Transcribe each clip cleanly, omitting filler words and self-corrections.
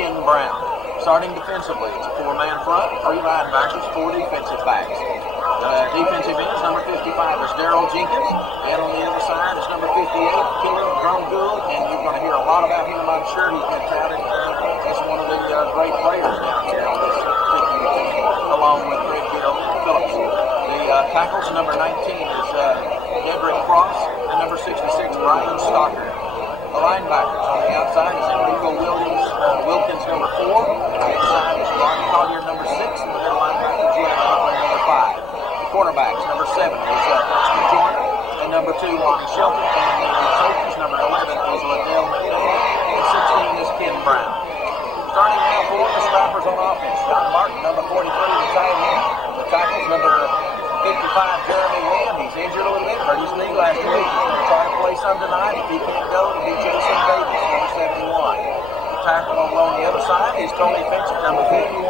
Ken Brown. Starting defensively, it's a four-man front, three linebackers, four defensive backs. Defensive ends, number 55 is Darrell Jenkins, and on the other side is number 58, Killer Drumgool, and you're going to hear a lot about him, I'm sure. He's been touted as one of the great players down here on this particular team, along with Greg Phillips. The tackles, number 19 is Edric Cross, and number 66, Brian Stocker. The linebackers on the outside is Enrico Wilkins, number 4. On the inside is Ron Collier, number 6, and the middle linebacker is Larry Butler, number 5. The quarterbacks, number 7 is Dexter Joyner, and number 2, Lonnie Shelton, and the safeties, number 11 is Liddell McDaniel, and 16 is Ken Brown. Starting now for the Scrappers on offense, John Martin, number 43, the tight end. The tackles, number 55, Jeremy Wynn. He's injured a little bit, hurt his knee last week. He's going to try to play some tonight. If he can't go, it'll be Jason Davis, number 71. The tackle along the other side is Tony Finchett, number 51.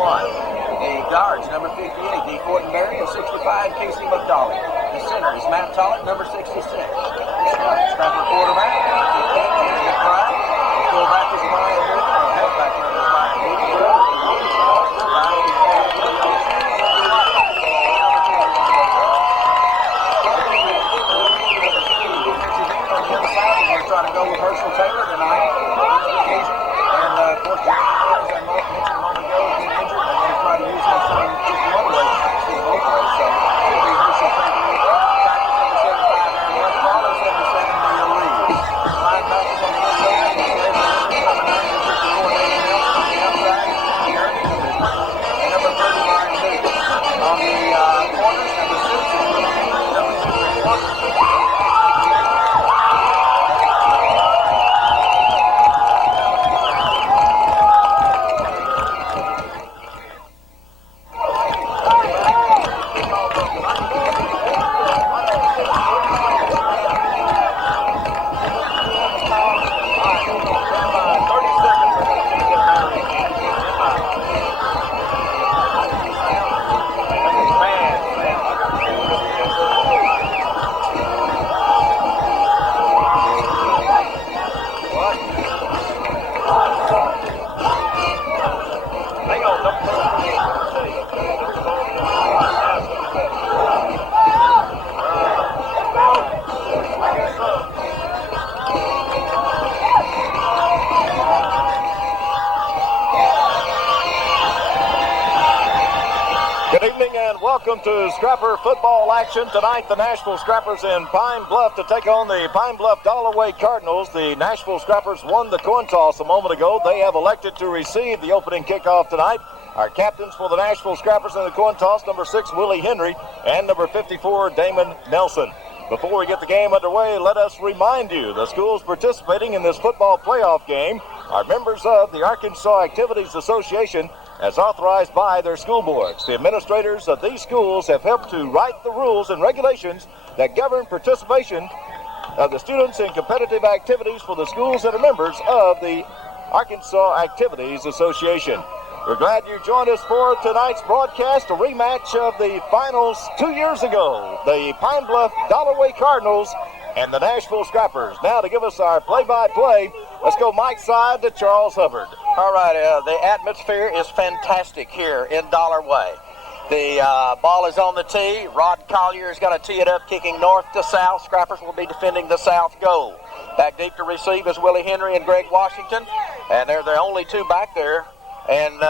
The guards, number 58, D. Fortenberry, and 65, Casey McDowell. The center is Matt Tollett, number 66. Scrapper quarterback, number 15, Andy Pride. The fullback is Brian Newton, and the halfback number is Brian Newton. Trying to go with Herschel Taylor tonight on this occasion. And of course, Jeremy Williams, I mentioned a moment ago, is being injured, and they're trying to use him some just one way, actually both ways. So it should be Herschel Taylor. Tackles number 75, Aaron Westfall, and 77, Neil Reeves. Linebackers on the inside, is David Henry, number 9, and 54, David Nelson. On the outside, Andy Ernie, and number 30, Ryan Newton. On the corners, number 6 is Will Henry, number 61. Welcome to Scrapper football action tonight. The Nashville Scrappers in Pine Bluff to take on the Pine Bluff Dollarway Cardinals. The Nashville Scrappers won the coin toss a moment ago. They have elected to receive the opening kickoff tonight. Our captains for the Nashville Scrappers in the coin toss, number 6, Willie Henry, and number 54, Damon Nelson. Before we get the game underway, let us remind you the schools participating in this football playoff game are members of the Arkansas Activities Association as authorized by their school boards. The administrators of these schools have helped to write the rules and regulations that govern participation of the students in competitive activities for the schools that are members of the Arkansas Activities Association. We're glad you joined us for tonight's broadcast, a rematch of the finals 2 years ago. The Pine Bluff Dollarway Cardinals and the Nashville Scrappers. Now to give us our play-by-play, let's go Mike side to Charles Hubbard. All right, the atmosphere is fantastic here in Dollarway. The ball is on the tee. Rod Collier is going to tee it up, kicking north to south. Scrappers will be defending the south goal. Back deep to receive is Willie Henry and Greg Washington, and they're the only two back there. And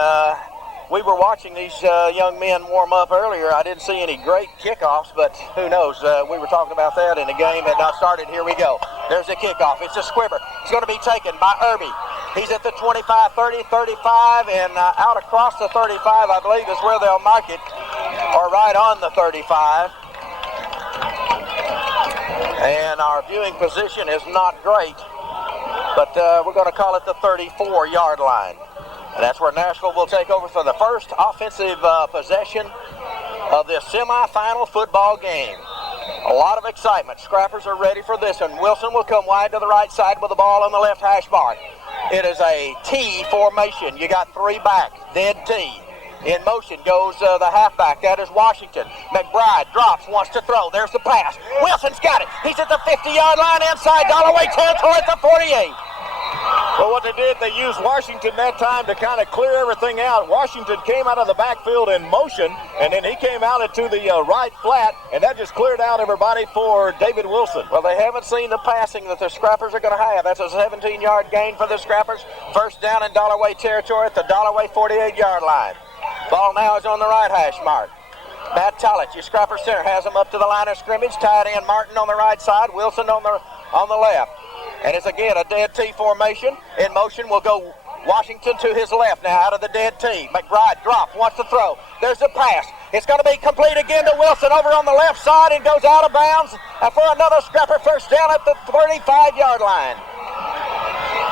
we were watching these young men warm up earlier. I didn't see any great kickoffs, but who knows? We were talking about that, and the game had not started. Here we go. There's a kickoff. It's a squibber. It's going to be taken by Irby. He's at the 25, 30, 35, and out across the 35, I believe, is where they'll mark it, or right on the 35. And our viewing position is not great, but we're going to call it the 34-yard line. And that's where Nashville will take over for the first offensive possession of this semifinal football game. A lot of excitement. Scrappers are ready for this, and Wilson will come wide to the right side with the ball on the left hash mark. It is a T formation. You got three back, dead T. In motion goes the halfback. That is Washington. McBride drops, wants to throw. There's the pass. Wilson's got it. He's at the 50-yard line inside Dollarway territory at the 48. Well, what they did, they used Washington that time to kind of clear everything out. Washington came out of the backfield in motion, and then he came out into the right flat, and that just cleared out everybody for David Wilson. Well, they haven't seen the passing that the Scrappers are going to have. That's a 17-yard gain for the Scrappers. First down in Dollarway territory at the Dollarway 48-yard line. Ball now is on the right hash mark. Matt Tollett, your Scrapper center, has him up to the line of scrimmage. Tied in Martin on the right side, Wilson on the left. And it's again a dead T formation. In motion will go Washington to his left now out of the dead T. McBride drop, wants to throw. There's a pass. It's going to be complete again to Wilson over on the left side and goes out of bounds for another Scrapper first down at the 35-yard line.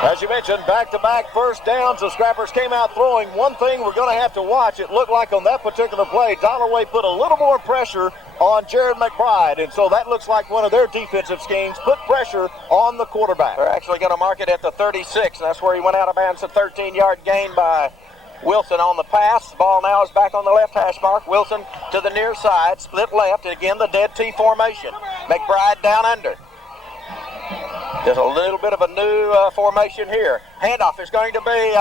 As you mentioned, back-to-back first downs. The Scrappers came out throwing. One thing we're going to have to watch, it looked like on that particular play, Dollarway put a little more pressure on Jared McBride, and so that looks like one of their defensive schemes, put pressure on the quarterback. They're actually going to mark it at the 36, and that's where he went out of bounds. A 13-yard gain by Wilson on the pass. Ball now is back on the left hash mark. Wilson to the near side, split left, and again the dead T formation. McBride down under. There's a little bit of a new formation here. Handoff is going to be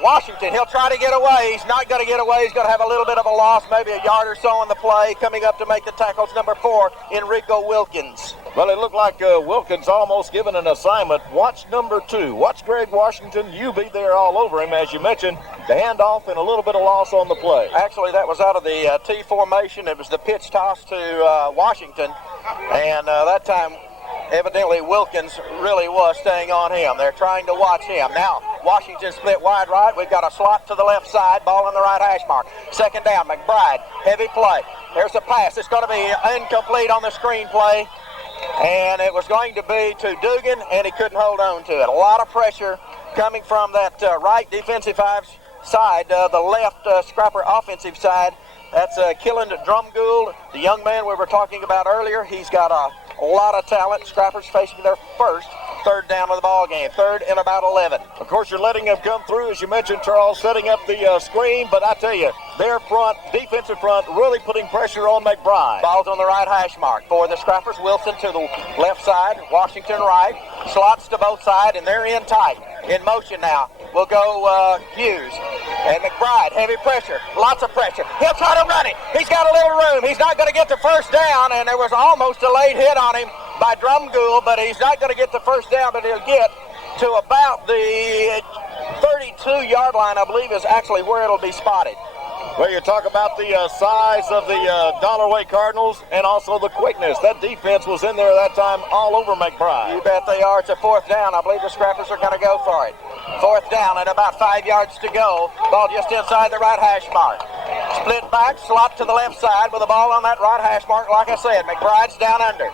Washington. He'll try to get away. He's not going to get away. He's going to have a little bit of a loss, maybe a yard or so on the play. Coming up to make the tackles, number 4, Enrico Wilkins. Well, it looked like Wilkins almost given an assignment. Watch number 2. Watch Greg Washington. You be there all over him. As you mentioned, the handoff and a little bit of loss on the play. Actually, that was out of the T formation. It was the pitch toss to Washington. And that time, evidently, Wilkins really was staying on him. They're trying to watch him. Now, Washington split wide right. We've got a slot to the left side. Ball on the right hash mark. Second down, McBride. Heavy play. There's a pass. It's going to be incomplete on the screen play. And it was going to be to Dugan, and he couldn't hold on to it. A lot of pressure coming from that right defensive side, the left Scrapper offensive side. That's Killen Drumgould, the young man we were talking about earlier. He's got a lot of talent. Scrappers facing their first third down of the ball game. Third and about 11. Of course, you're letting them come through, as you mentioned, Charles, setting up the screen. But I tell you, their front, defensive front, really putting pressure on McBride. Ball's on the right hash mark for the Scrappers. Wilson to the left side, Washington right. Slots to both sides, and they're in tight. In motion now will go Hughes. And McBride, heavy pressure, lots of pressure. He'll try to run it. He's got a little room. He's not going to get the first down, and there was almost a late hit on him by Drumgould, but he's not going to get the first down, but he'll get to about the 32-yard line, I believe, is actually where it'll be spotted. Well, you talk about the size of the Dollarway Cardinals and also the quickness. That defense was in there that time all over McBride. You bet they are. It's a fourth down. I believe the Scrappers are going to go for it. Fourth down at about 5 yards to go. Ball just inside the right hash mark. Split back, slot to the left side with the ball on that right hash mark. Like I said, McBride's down under.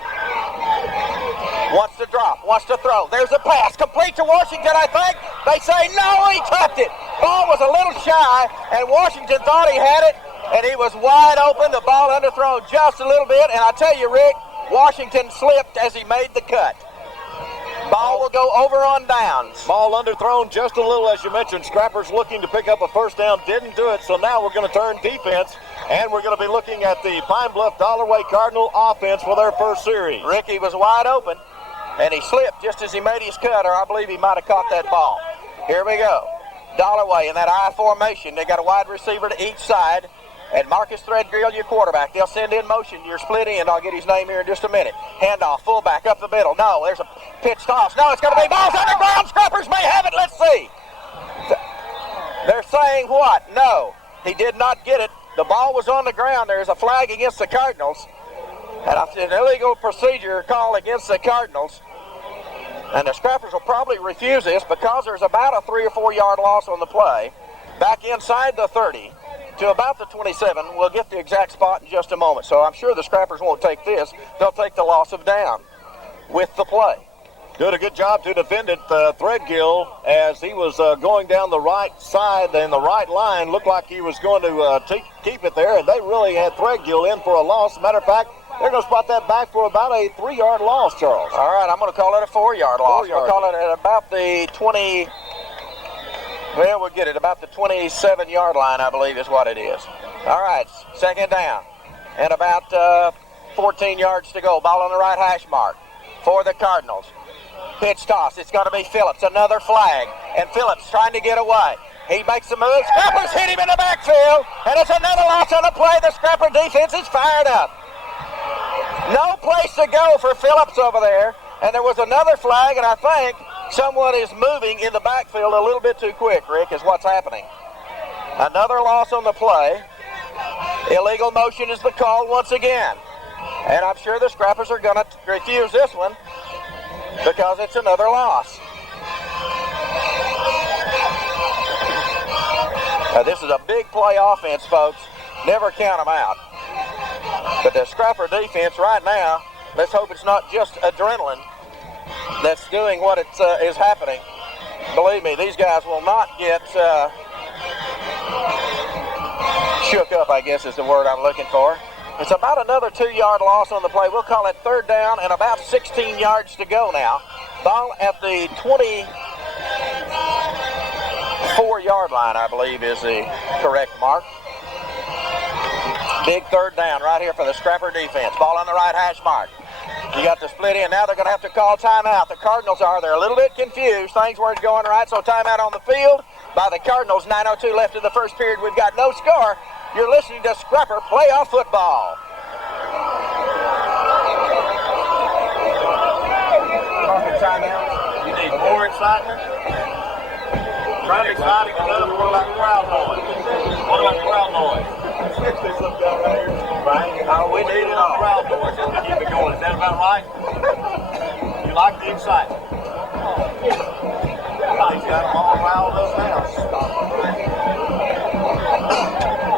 Wants to drop, wants to throw. There's a pass, complete to Washington, I think. They say no, he tapped it. Ball was a little shy, and Washington thought he had it, and he was wide open. The ball underthrown just a little bit, and I tell you, Rick, Washington slipped as he made the cut. Ball will go over on downs. Ball underthrown just a little, as you mentioned. Scrappers looking to pick up a first down, didn't do it, so now we're going to turn defense, and we're going to be looking at the Pine Bluff Dollarway Cardinal offense for their first series. Ricky was wide open, and he slipped just as he made his cut, or I believe he might have caught that ball. Here we go. Dollarway in that I formation. They got a wide receiver to each side. And Marcus Threadgill, your quarterback. They'll send in motion your split end. I'll get his name here in just a minute. Handoff, fullback up the middle. No, there's a pitch toss. No, it's going to be balls underground. Scrappers may have it. Let's see. They're saying what? No, he did not get it. The ball was on the ground. There's a flag against the Cardinals. And an illegal procedure call against the Cardinals. And the Scrappers will probably refuse this because there's about a 3 or 4 yard loss on the play. Back inside the 30 to about the 27. We'll get the exact spot in just a moment. So I'm sure the Scrappers won't take this. They'll take the loss of down with the play. Doing a good job to defend it, Threadgill, as he was going down the right side and the right line. Looked like he was going to keep it there, and they really had Threadgill in for a loss. Matter of fact, they're going to spot that back for about a 3 yard loss, Charles. All right, I'm going to call it a 4 yard loss. We'll call it at about the 20. Well, we'll get it about the 27 yard line, I believe is what it is. All right, second down. And about 14 yards to go. Ball on the right hash mark for the Cardinals. Pitch toss. It's going to be Phillips. Another flag. And Phillips trying to get away. He makes the move. Scrappers hit him in the backfield. And it's another loss on the play. The Scrapper defense is fired up. No place to go for Phillips over there. And there was another flag, and I think someone is moving in the backfield a little bit too quick, Rick, is what's happening. Another loss on the play. Illegal motion is the call once again. And I'm sure the Scrappers are going to refuse this one because it's another loss. Now, this is a big play offense, folks. Never count them out. But the Scrapper defense right now, let's hope it's not just adrenaline that's doing what is happening. Believe me, these guys will not get shook up, I guess is the word I'm looking for. It's about another 2-yard loss on the play. We'll call it third down and about 16 yards to go now. Ball at the 24-yard line, I believe, is the correct mark. Big third down right here for the Scrapper defense. Ball on the right hash mark. You got the split in. Now they're going to have to call timeout. The Cardinals are. They're a little bit confused. Things weren't going right, so timeout on the field by the Cardinals. 9:02 left in the first period. We've got no score. You're listening to Scrapper Playoff Football. Talking timeout. You need more excitement? Trying exciting enough. What about crowd noise? What about crowd noise? There's some guy right here. Right? Oh, we need it all. Crowd noise to keep it going. Is that about right? You like the excitement? He's got them all riled up now.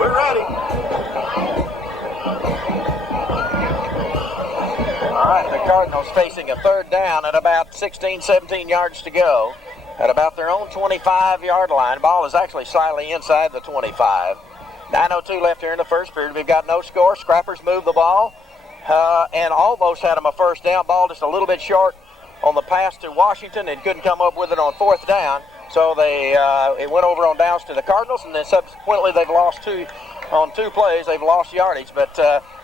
We're ready. All right, the Cardinals facing a third down at about 16, 17 yards to go. At about their own 25-yard line. Ball is actually slightly inside the 25. 9:02 left here in the first period. We've got no score. Scrappers move the ball and almost had them a first down. Ball just a little bit short on the pass to Washington and couldn't come up with it on fourth down. So it went over on downs to the Cardinals, and then subsequently they've lost two plays. They've lost yardage, but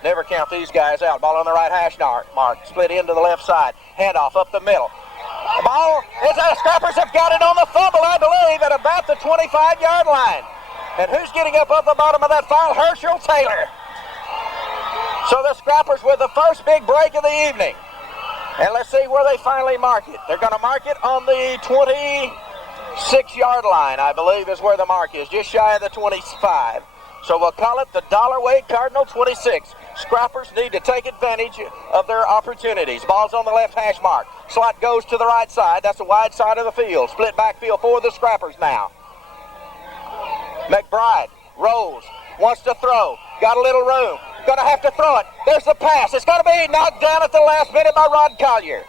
never count these guys out. Ball on the right hash mark. Split into the left side. Handoff up the middle. The ball, the Scrappers have got it on the fumble, I believe, at about the 25-yard line. And who's getting up off the bottom of that file? Herschel Taylor. So the Scrappers with the first big break of the evening. And let's see where they finally mark it. They're going to mark it on the 26-yard line, I believe is where the mark is, just shy of the 25. So we'll call it the Dollarway Cardinal 26. Scrappers need to take advantage of their opportunities. Ball's on the left hash mark. Slot goes to the right side. That's the wide side of the field. Split backfield for the Scrappers now. McBride rolls, wants to throw, got a little room, going to have to throw it. There's the pass. It's going to be knocked down at the last minute by Rod Collier.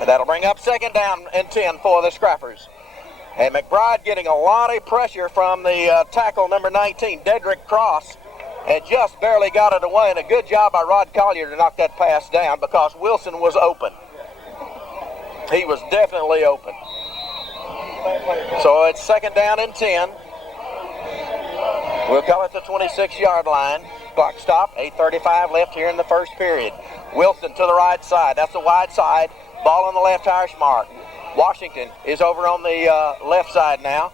And that'll bring up second down and 10 for the Scrappers. And McBride getting a lot of pressure from the tackle number 19, Dedrick Cross, and just barely got it away. And a good job by Rod Collier to knock that pass down because Wilson was open. He was definitely open. So it's second down and 10. We'll call it the 26-yard line. Clock stop, 8:35 left here in the first period. Wilson to the right side. That's the wide side. Ball on the left hash mark. Washington is over on the left side now.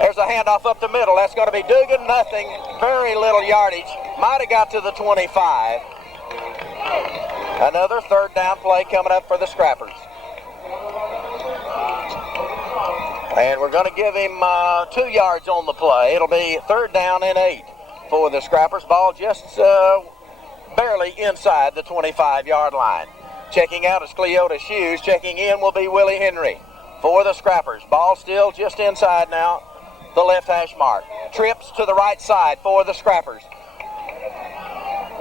There's a handoff up the middle. That's going to be Dugan. Nothing. Very little yardage. Might have got to the 25. Another third down play coming up for the Scrappers. And we're going to give him 2 yards on the play. It'll be third down and 8 for the Scrappers. Ball just barely inside the 25-yard line. Checking out is Cleota Hughes. Checking in will be Willie Henry for the Scrappers. Ball still just inside now the left hash mark. Trips to the right side for the Scrappers.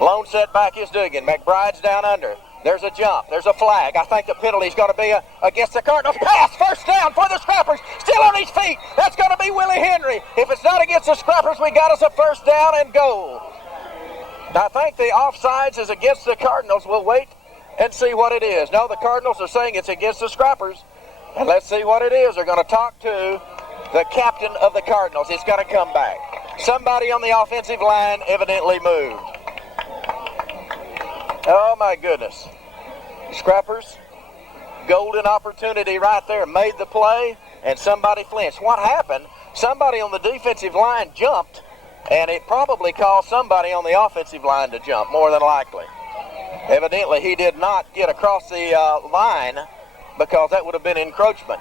Lone setback is Dugan. McBride's down under. There's a jump. There's a flag. I think the penalty's going to be against the Cardinals. Pass, first down for the Scrappers. Still on his feet. That's going to be Willie Henry. If it's not against the Scrappers, we got us a first down and goal. I think the offsides is against the Cardinals. We'll wait and see what it is. No, the Cardinals are saying it's against the Scrappers. And let's see what it is. They're going to talk to the captain of the Cardinals. It's going to come back. Somebody on the offensive line evidently moved. Oh, my goodness. Scrappers golden opportunity right there. Made the play, and somebody flinched. What happened? Somebody on the defensive line jumped, and it probably caused somebody on the offensive line to jump, more than likely. Evidently, he did not get across the line because that would have been encroachment.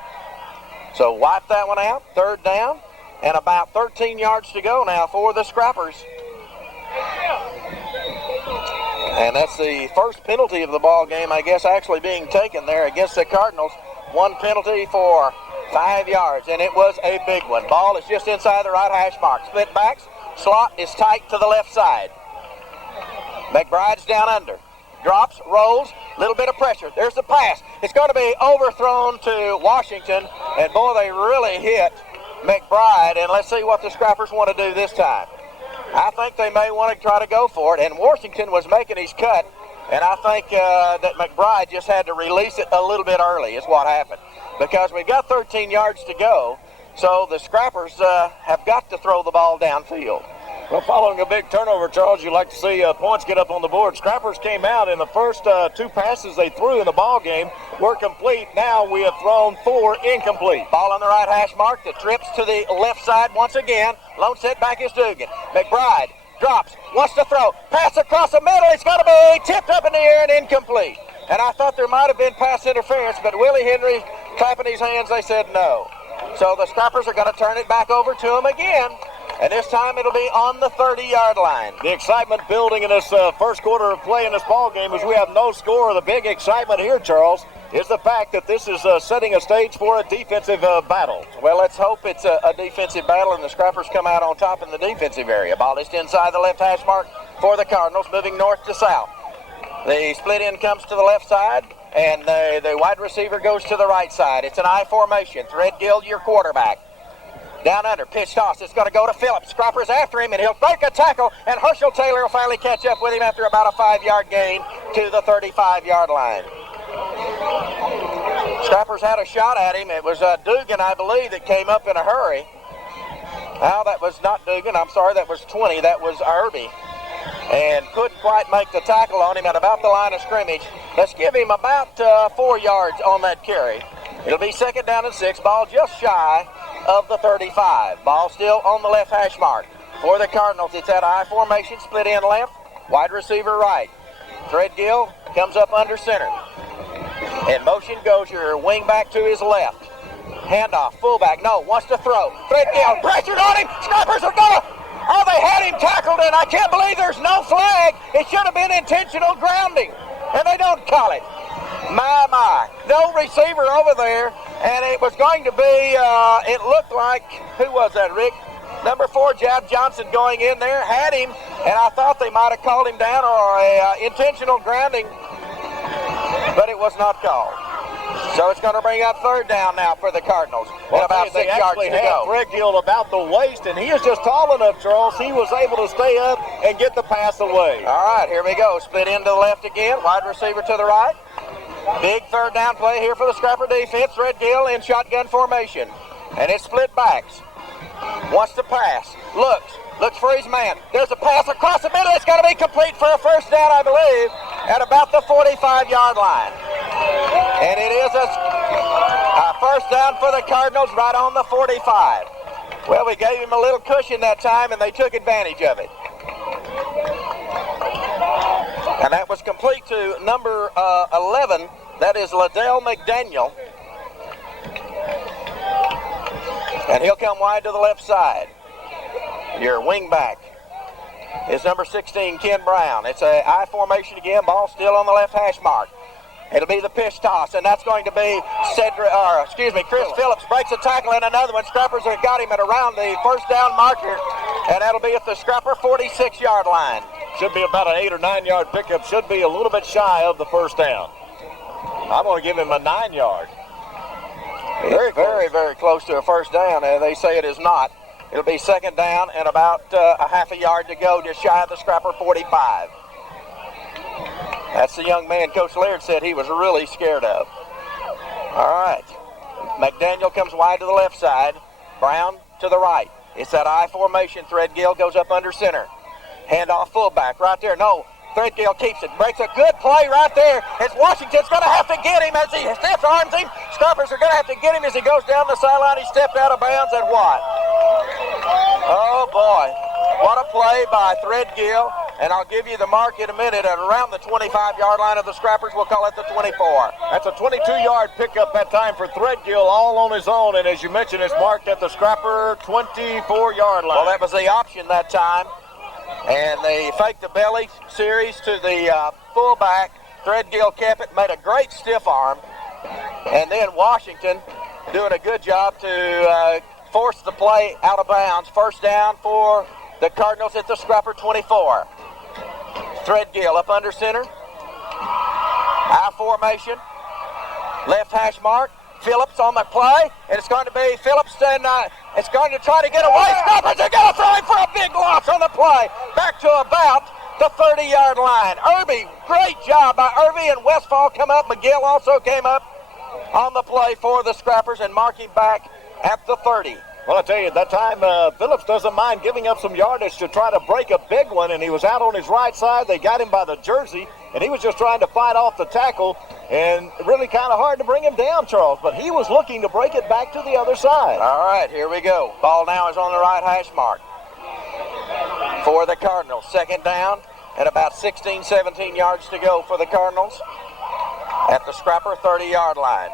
So wipe that one out, third down, and about 13 yards to go now for the Scrappers. And that's the first penalty of the ball game, I guess, actually being taken there against the Cardinals. One penalty for 5 yards, and it was a big one. Ball is just inside the right hash mark. Split backs, slot is tight to the left side. McBride's down under. Drops, rolls, little bit of pressure. There's the pass. It's going to be overthrown to Washington, and boy, they really hit McBride, and let's see what the Scrappers want to do this time. I think they may want to try to go for it, and Washington was making his cut, and I think that McBride just had to release it a little bit early is what happened, because we've got 13 yards to go, so the Scrappers have got to throw the ball downfield. Well, following a big turnover, Charles, you'd like to see points get up on the board. Scrappers came out, and the first two passes they threw in the ball game were complete. Now we have thrown 4 incomplete. Ball on the right hash mark. The trips to the left side once again. Lone setback is Dugan. McBride drops, wants to throw. Pass across the middle. It's going to be tipped up in the air and incomplete. And I thought there might have been pass interference, but Willie Henry clapping his hands, they said no. So the Scrappers are going to turn it back over to him again. And this time it'll be on the 30-yard line. The excitement building in this first quarter of play in this ball game as we have no score. The big excitement here, Charles, is the fact that this is setting a stage for a defensive battle. Well, let's hope it's a defensive battle and the Scrappers come out on top in the defensive area. Ball is inside the left hash mark for the Cardinals, moving north to south. The split end comes to the left side, and the wide receiver goes to the right side. It's an I formation. Threadgill, your quarterback. Down under, pitch toss. It's going to go to Phillips. Scrappers after him, and he'll break a tackle, and Herschel Taylor will finally catch up with him after about a 5-yard gain to the 35-yard line. Scrappers had a shot at him. It was Dugan, I believe, that came up in a hurry. Now, that was not Dugan. I'm sorry, that was 20. That was Irby. And couldn't quite make the tackle on him at about the line of scrimmage. Let's give him about 4 yards on that carry. It'll be 2nd down and 6. Ball just shy of the 35. Ball still on the left hash mark. For the Cardinals, it's that I formation, split in left, wide receiver right. Threadgill comes up under center. In motion goes your wing back to his left. Handoff, fullback, no, wants to throw. Threadgill pressured on him. Scrappers are gonna. Oh, they had him tackled, and I can't believe there's no flag. It should have been intentional grounding, and they don't call it. My. No receiver over there, and it was going to be, it looked like, who was that, Rick? Number 4, Jab Johnson going in there, had him, and I thought they might have called him down or a intentional grounding, but it was not called. So it's going to bring up 3rd down now for the Cardinals. Well, about 6 yards to go. Threadgill about the waist, and he is just tall enough, Charles. He was able to stay up and get the pass away. All right, here we go. Split into the left again. Wide receiver to the right. Big 3rd down play here for the Scrapper defense. Threadgill in shotgun formation. And it's split backs. Wants to pass. Looks for his man. There's a pass across the middle. It's going to be complete for a 1st down, I believe, at about the 45-yard line. And it is a 1st down for the Cardinals right on the 45. Well, we gave him a little cushion that time, and they took advantage of it. And that was complete to number 11. That is Liddell McDaniel. And he'll come wide to the left side. Your wing back is number 16, Ken Brown. It's a I formation again. Ball still on the left hash mark. It'll be the pitch toss, and that's going to be Chris Phillips breaks a tackle and another one. Scrappers have got him at around the 1st down marker, and that'll be at the Scrapper 46-yard line. Should be about an 8 or 9 yard pickup. Should be a little bit shy of the 1st down. I'm going to give him a 9-yard. Very, very close to a 1st down. They say it is not. It'll be 2nd down and about a half a yard to go, just shy of the Scrapper 45. That's the young man Coach Laird said he was really scared of. All right. McDaniel comes wide to the left side. Brown to the right. It's that I formation. Threadgill goes up under center. Handoff fullback right there. No. Threadgill keeps it, breaks a good play right there. As Washington's going to have to get him as he stiff arms him. Scruppers are going to have to get him as he goes down the sideline. He stepped out of bounds and what? Oh boy, what a play by Threadgill. And I'll give you the mark in a minute at around the 25-yard line of the Scrappers. We'll call it the 24. That's a 22-yard pickup that time for Threadgill all on his own. And as you mentioned, it's marked at the Scrapper 24-yard line. Well, that was the option that time. And they faked the belly series to the fullback. Threadgill kept it, made a great stiff arm. And then Washington doing a good job to force the play out of bounds. First down for the Cardinals at the Scrapper 24. Threadgill up under center. I formation. Left hash mark. Phillips on the play. And it's going to be Phillips and it's going to try to get away. Scrappers are going to throw him for a big loss on the play. Back to about the 30-yard line. Irby, great job by Irby, and Westfall come up. McGill also came up on the play for the Scrappers and marking back at the 30. Well, I tell you, that time Phillips doesn't mind giving up some yardage to try to break a big one, and he was out on his right side. They got him by the jersey, and he was just trying to fight off the tackle, and really kind of hard to bring him down, Charles, but he was looking to break it back to the other side. All right, here we go. Ball now is on the right hash mark for the Cardinals. Second down and about 16, 17 yards to go for the Cardinals at the Scrapper 30-yard line.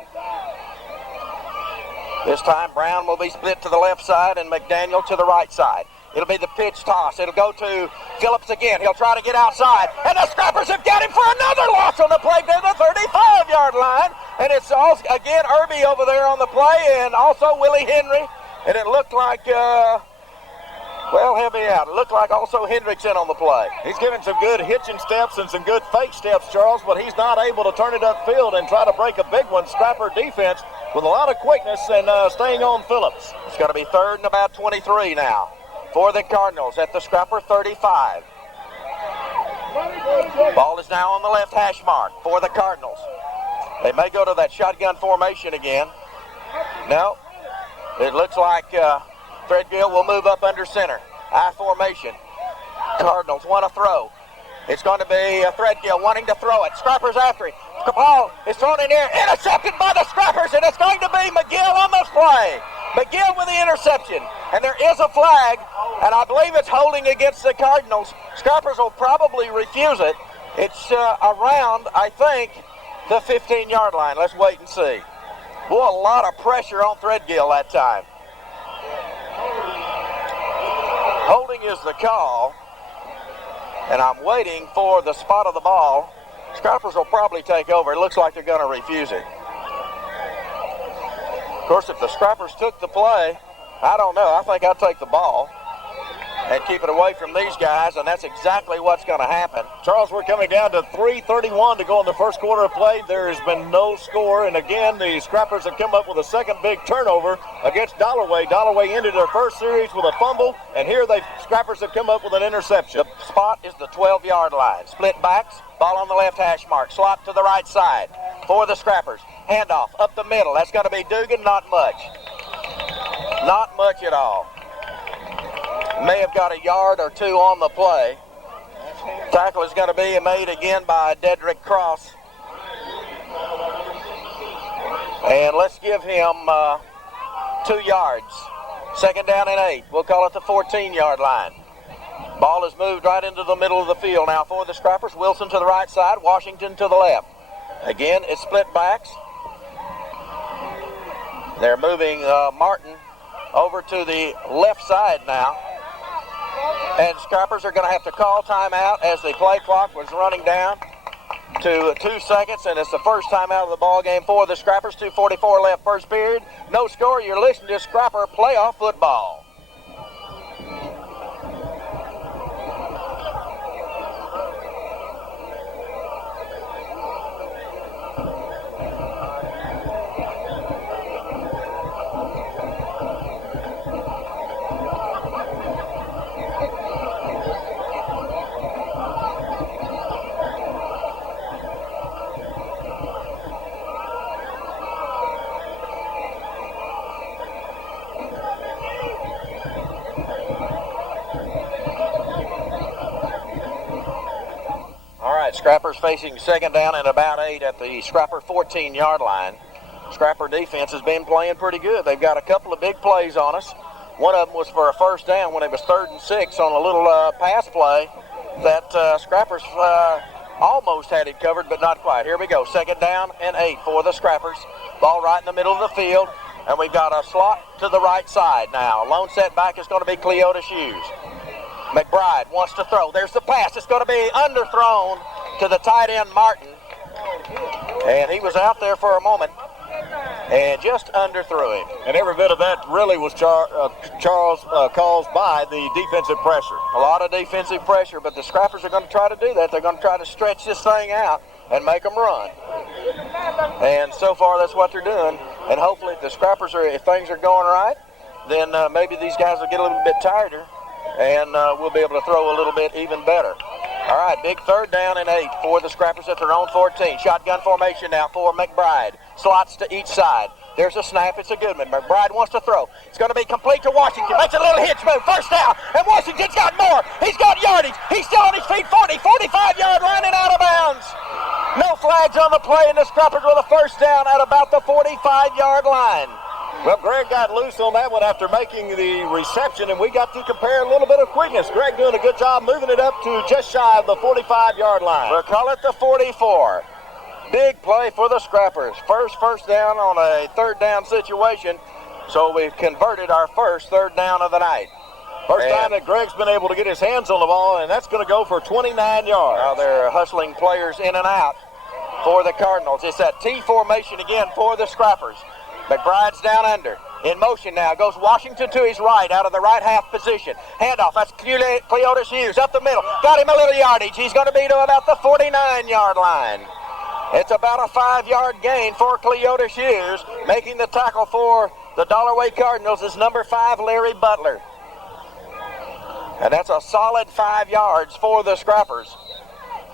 This time Brown will be split to the left side and McDaniel to the right side. It'll be the pitch toss. It'll go to Phillips again. He'll try to get outside. And the Scrappers have got him for another loss on the play to the 35-yard line. And it's also, again, Irby over there on the play and also Willie Henry. And it looked like, well, help me out. It looked like also Hendrickson on the play. He's giving some good hitching steps and some good fake steps, Charles, but he's not able to turn it upfield and try to break a big one. Scrapper defense with a lot of quickness and staying on Phillips. It's going to be third and about 23 now for the Cardinals at the Scrapper 35. Ball is now on the left hash mark for the Cardinals. They may go to that shotgun formation again. No, it looks like Threadgill will move up under center. I formation. Cardinals want to throw. It's going to be Threadgill wanting to throw it. Scrappers after him. The ball is thrown in there, intercepted by the Scrappers, and it's going to be McGill on this play. McGill with the interception, and there is a flag, and I believe it's holding against the Cardinals. Scrappers will probably refuse it. It's around, I think, the 15-yard line. Let's wait and see. Boy, a lot of pressure on Threadgill that time. Holding is the call, and I'm waiting for the spot of the ball. Scrappers will probably take over. It looks like they're going to refuse it. Of course, if the Scrappers took the play, I don't know. I think I'd take the ball and keep it away from these guys, and that's exactly what's going to happen. Charles, we're coming down to 3:31 to go in the first quarter of play. There has been no score, and again, the Scrappers have come up with a second big turnover against Dollarway. Dollarway ended their first series with a fumble, and here the Scrappers have come up with an interception. The spot is the 12-yard line. Split backs, ball on the left hash mark, slot to the right side for the Scrappers. Handoff up the middle. That's going to be Dugan. Not much. Not much at all. May have got a yard or two on the play. Tackle is going to be made again by Dedrick Cross. And let's give him 2 yards. Second down and 8. We'll call it the 14-yard line. Ball is moved right into the middle of the field now for the Scrappers. Wilson to the right side, Washington to the left. Again, it's split backs. They're moving Martin over to the left side now. And Scrappers are going to have to call timeout as the play clock was running down to 2 seconds, and it's the first timeout of the ball game for the Scrappers. 2:44 left first period. No score. You're listening to Scrapper Playoff Football. right, Scrappers facing second down and about 8 at the Scrapper 14-yard line. Scrapper defense has been playing pretty good. They've got a couple of big plays on us. One of them was for a first down when it was 3rd and 6 on a little pass play that Scrappers almost had it covered, but not quite. Here we go, second down and 8 for the Scrappers. Ball right in the middle of the field, and we've got a slot to the right side now. Lone setback is going to be Cleota Hughes. McBride wants to throw. There's the pass. It's going to be underthrown to the tight end, Martin. And he was out there for a moment and just underthrew him. And every bit of that really was Charles caused by the defensive pressure. A lot of defensive pressure, but the Scrappers are going to try to do that. They're going to try to stretch this thing out and make them run. And so far, that's what they're doing. And hopefully, if the Scrappers if things are going right, then maybe these guys will get a little bit tireder, and we'll be able to throw a little bit even better. All right, big third down and 8 for the Scrappers at their own 14. Shotgun formation now for McBride. Slots to each side. There's a snap. It's a good one. McBride wants to throw. It's going to be complete to Washington. Makes a little hitch move. First down. And Washington's got more. He's got yardage. He's still on his feet. 40, 45-yard line and out of bounds. No flags on the play, and the Scrappers with a first down at about the 45-yard line. Well, Greg got loose on that one after making the reception, and we got to compare a little bit of quickness. Greg doing a good job moving it up to just shy of the 45-yard line. We'll call it the 44. Big play for the Scrappers. First down on a third down situation, so we've converted our first third down of the night. First time that Greg's been able to get his hands on the ball, and that's going to go for 29 yards. Now they're hustling players in and out for the Cardinals. It's that T formation again for the Scrappers. McBride's down under. In motion now. Goes Washington to his right out of the right half position. Handoff. That's Cleota Hughes up the middle. Got him a little yardage. He's going to be to about the 49-yard line. It's about a 5-yard gain for Cleota Hughes. Making the tackle for the Dollarway Cardinals is number 5, Larry Butler. And that's a solid 5 yards for the Scrappers.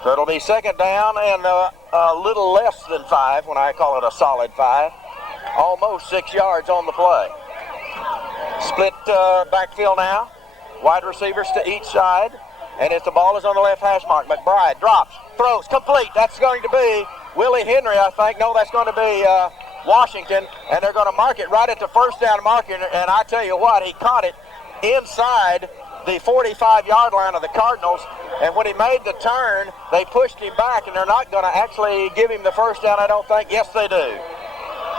So it'll be second down and a little less than 5 when I call it a solid 5. Almost 6 yards on the play. Split backfield now. Wide receivers to each side. And if the ball is on the left hash mark, McBride drops, throws, complete. That's going to be Willie Henry, I think. No, that's going to be Washington. And they're going to mark it right at the first down marker. And I tell you what, he caught it inside the 45-yard line of the Cardinals. And when he made the turn, they pushed him back. And they're not going to actually give him the first down, I don't think. Yes, they do.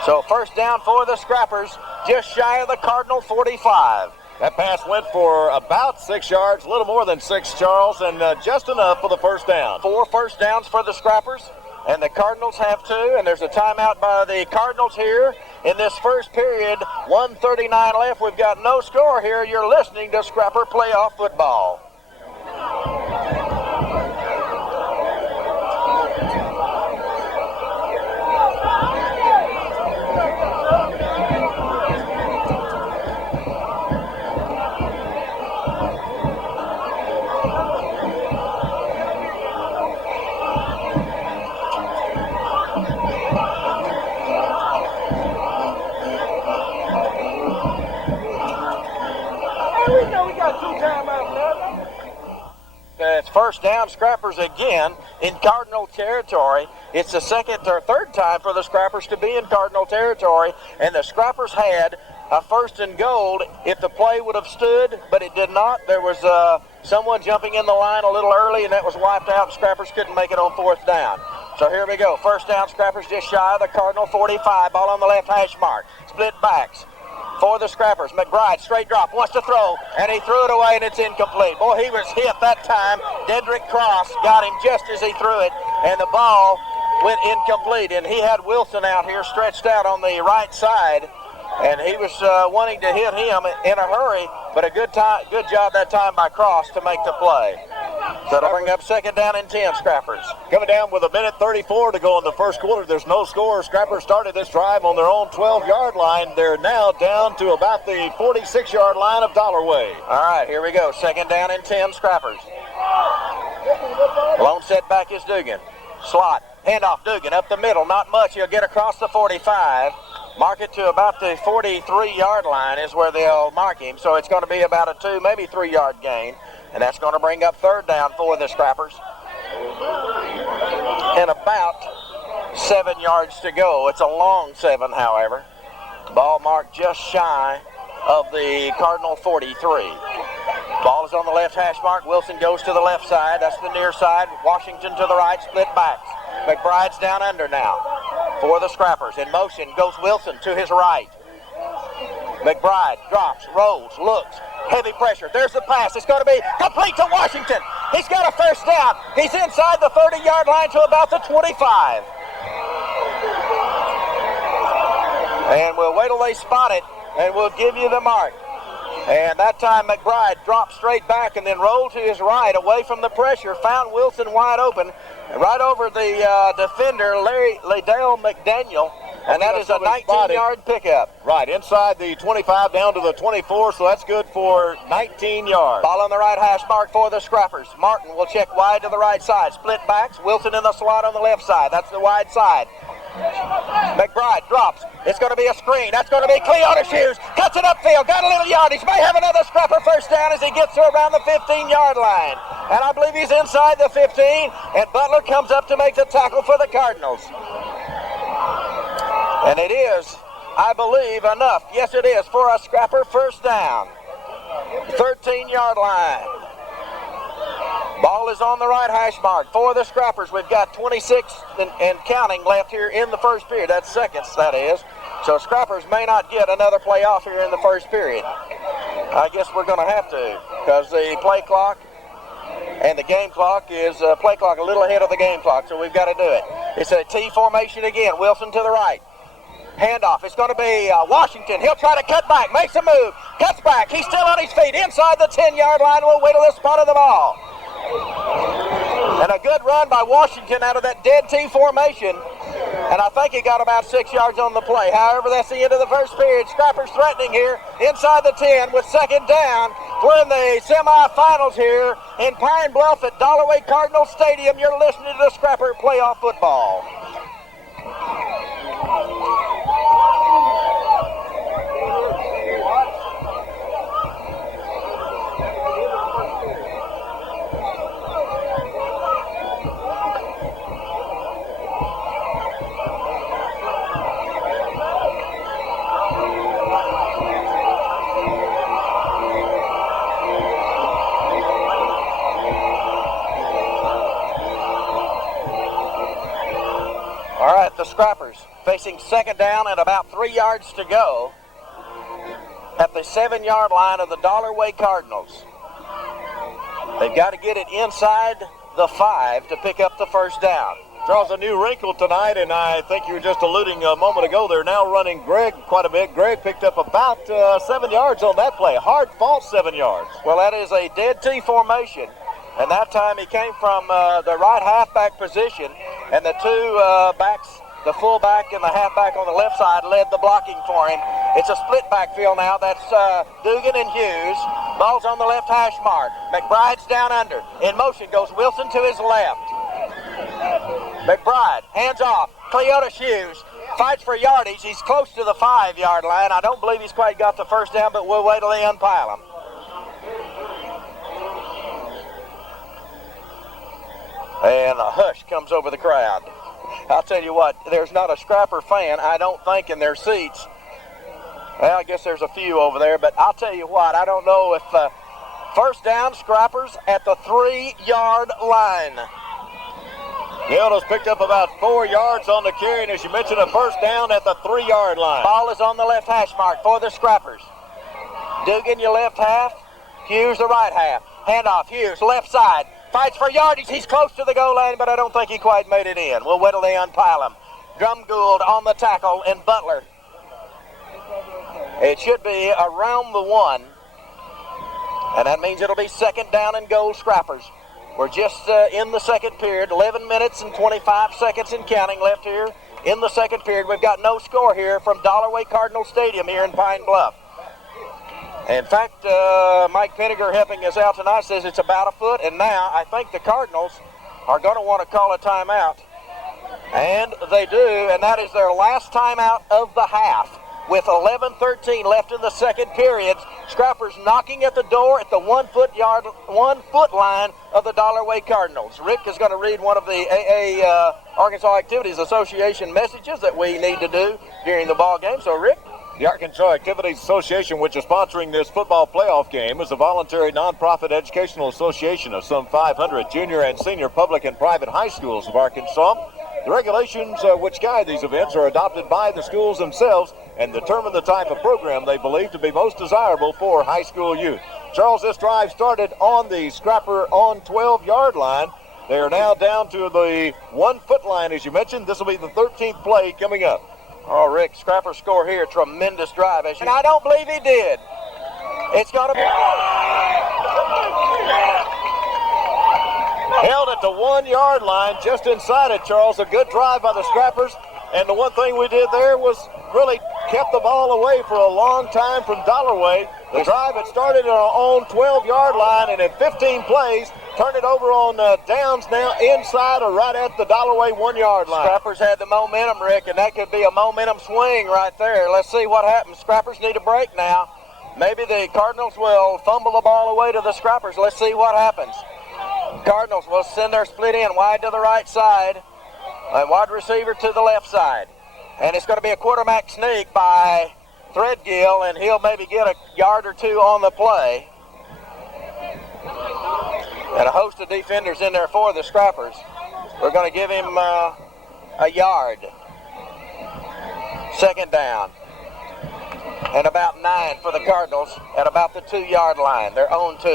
So first down for the Scrappers, just shy of the Cardinal 45. That pass went for about 6 yards, a little more than 6, Charles, and just enough for the first down. 4 first downs for the Scrappers, and the Cardinals have 2, and there's a timeout by the Cardinals here in this first period. 1:39 left. We've got no score here. You're listening to Scrapper Playoff Football. It's first down, Scrappers again in Cardinal territory. It's the second or third time for the Scrappers to be in Cardinal territory, and the Scrappers had a first and goal if the play would have stood, but it did not. There was someone jumping in the line a little early, and that was wiped out. Scrappers couldn't make it on fourth down. So here we go. First down, Scrappers just shy of the Cardinal 45. Ball on the left hash mark. Split backs for the Scrappers. McBride, straight drop, wants to throw, and he threw it away, and it's incomplete. Boy, he was hit that time. Dedrick Cross got him just as he threw it, and the ball went incomplete. And he had Wilson out here stretched out on the right side, and he was wanting to hit him in a hurry, but a good job that time by Cross to make the play. So that'll bring up second down and 10, Scrappers. Coming down with 1:34 to go in the first quarter. There's no score. Scrappers started this drive on their own 12-yard line. They're now down to about the 46-yard line of Dollarway. All right, here we go. Second down and 10, Scrappers. Lone setback is Dugan. Slot. Handoff, Dugan up the middle. Not much. He'll get across the 45. Mark it to about the 43-yard line is where they'll mark him. So it's going to be about a 2, maybe 3-yard gain. And that's going to bring up third down for the Scrappers. and about 7 yards to go. It's a long 7, however. Ball marked just shy of the Cardinal 43. Ball is on the left hash mark. Wilson goes to the left side. That's the near side. Washington to the right, split backs. McBride's down under now for the Scrappers. In motion goes Wilson to his right. McBride drops, rolls, looks. Heavy pressure. There's the pass. It's going to be complete to Washington. He's got a first down. He's inside the 30-yard line to about the 25. And we'll wait till they spot it, and we'll give you the mark. And that time McBride dropped straight back and then rolled to his right away from the pressure. Found Wilson wide open, right over the defender, Liddell McDaniel. And that is a 19-yard pickup. Right, inside the 25 down to the 24, so that's good for 19 yards. Ball on the right hash mark for the Scrappers. Martin will check wide to the right side. Split backs. Wilson in the slot on the left side. That's the wide side. McBride drops. It's going to be a screen. That's going to be Cleota Shoes. Cuts it upfield. Got a little yardage. May have another Scrapper first down as he gets to around the 15-yard line. And I believe he's inside the 15. And Butler comes up to make the tackle for the Cardinals. And it is, I believe, enough. Yes, it is for a Scrapper first down. 13-yard line. Ball is on the right hash mark for the Scrappers. We've got 26 and counting left here in the first period. That's seconds, that is. So Scrappers may not get another play off here in the first period. I guess we're going to have to, because the play clock and the game clock is play clock a little ahead of the game clock, so we've got to do it. It's a T formation again. Wilson to the right. Handoff. It's going to be Washington. He'll try to cut back. Makes a move. Cuts back. He's still on his feet inside the 10-yard line. We'll wait till the spot of the ball. And a good run by Washington out of that dead T formation. And I think he got about 6 yards on the play. However, that's the end of the first period. Scrappers threatening here inside the 10 with second down. We're in the semifinals here in Pine Bluff at Dollarway Cardinals Stadium. You're listening to the Scrapper Playoff Football. All right, the Scrappers facing second down and about 3 yards to go at the 7-yard line of the Dollarway Cardinals. They've got to get it inside the 5 to pick up the first down. Draws a new wrinkle tonight, and I think you were just alluding a moment ago, they're now running Greg quite a bit. Greg picked up about 7 yards on that play. Hard fought 7 yards. Well, that is a dead T formation. And that time he came from the right halfback position, and the two backs, the fullback and the halfback on the left side, led the blocking for him. It's a split backfield now. That's Dugan and Hughes. Ball's on the left hash mark. McBride's down under. In motion goes Wilson to his left. McBride, hands off. Cleota Hughes fights for yardage. He's close to the 5-yard line. I don't believe he's quite got the first down, but we'll wait till they unpile him. And a hush comes over the crowd. I'll tell you what, there's not a Scrapper fan, I don't think, in their seats. Well, I guess there's a few over there, but I'll tell you what, I don't know if first down, Scrappers at the 3-yard line. Gilda's picked up about 4 yards on the carry, and as you mentioned, a first down at the 3-yard line. Ball is on the left hash mark for the Scrappers. Dugan, your left half. Hughes, the right half. Handoff, Hughes, left side. Fights for yardage. He's close to the goal line, but I don't think he quite made it in. We'll wait till they unpile him. Drumgould on the tackle, and Butler. It should be around the 1. And that means it'll be second down and goal, Scrappers. We're just in the second period. 11 minutes and 25 seconds and counting left here in the second period. We've got no score here from Dollarway Cardinal Stadium here in Pine Bluff. In fact, Mike Penninger helping us out tonight says it's about a foot, and now I think the Cardinals are going to want to call a timeout. And they do, and that is their last timeout of the half. With 11:13 left in the second period, Scrappers knocking at the door at the 1 foot line of the Dollarway Cardinals. Rick is going to read one of the AA Arkansas Activities Association messages that we need to do during the ball game. So, Rick? The Arkansas Activities Association, which is sponsoring this football playoff game, is a voluntary nonprofit educational association of some 500 junior and senior public and private high schools of Arkansas. The regulations which guide these events are adopted by the schools themselves and determine the type of program they believe to be most desirable for high school youth. Charles, this drive started on the Scrapper on 12-yard line. They are now down to the 1-foot line, as you mentioned. This will be the 13th play coming up. Oh, Rick, Scrapper score here. Tremendous drive. And I don't believe he did. It's going to be... Held at the 1-yard line, just inside it, Charles. A good drive by the Scrappers. And the one thing we did there was really kept the ball away for a long time from Dollarway. The drive had started on our own 12-yard line, and in 15 plays, turned it over on downs now inside or right at the Dollarway 1-yard line. Scrappers had the momentum, Rick, and that could be a momentum swing right there. Let's see what happens. Scrappers need a break now. Maybe the Cardinals will fumble the ball away to the Scrappers. Let's see what happens. Cardinals will send their split in wide to the right side, and wide receiver to the left side. And it's going to be a quarterback sneak by Threadgill, and he'll maybe get a yard or two on the play. And a host of defenders in there for the Scrappers. We're going to give him a yard. Second down. And about 9 for the Cardinals at about the 2-yard line. Their own 2.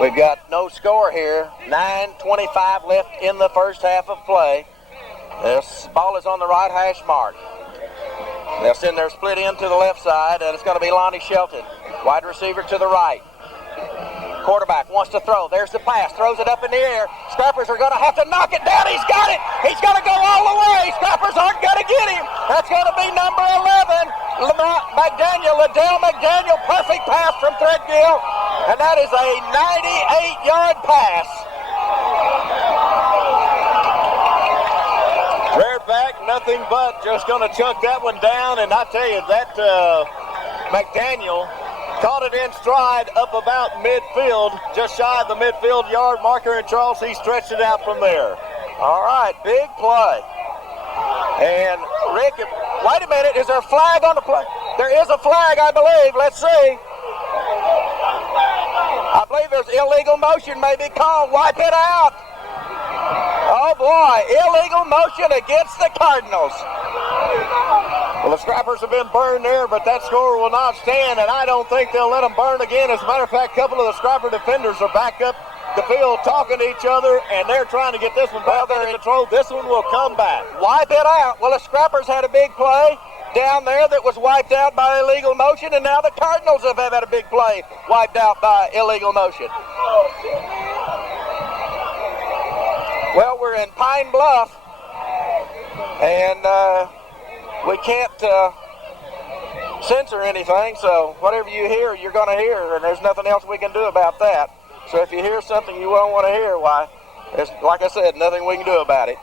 We've got no score here. 9:25 left in the first half of play. This ball is on the right hash mark. They'll send their split in to the left side, and it's going to be Lonnie Shelton. Wide receiver to the right. Quarterback wants to throw. There's the pass. Throws it up in the air. Scrappers are going to have to knock it down. He's got it. He's got to go all the way. Scrappers aren't going to get him. That's going to be number 11. Liddell McDaniel. Perfect pass from Threadgill. And that is a 98-yard pass. Rear back, nothing but just going to chuck that one down. And I tell you, that McDaniel caught it in stride up about midfield, just shy of the midfield yard marker, and Charles, he stretched it out from there. All right, big play. And Rick, wait a minute, is there a flag on the play? There is a flag, I believe. Let's see. I believe there's illegal motion may be called. Wipe it out. Oh boy, illegal motion against the Cardinals. Well, the Scrappers have been burned there, but that score will not stand, and I don't think they'll let them burn again. As a matter of fact, a couple of the Scrapper defenders are back up the field talking to each other, and they're trying to get this one back under control. This one will come back. Wipe it out. Well, the Scrappers had a big play down there that was wiped out by illegal motion, and now the Cardinals have had a big play wiped out by illegal motion. Well, we're in Pine Bluff, and we can't censor anything, so whatever you hear, you're going to hear, and there's nothing else we can do about that. So if you hear something you won't want to hear, why, there's, like I said, nothing we can do about it.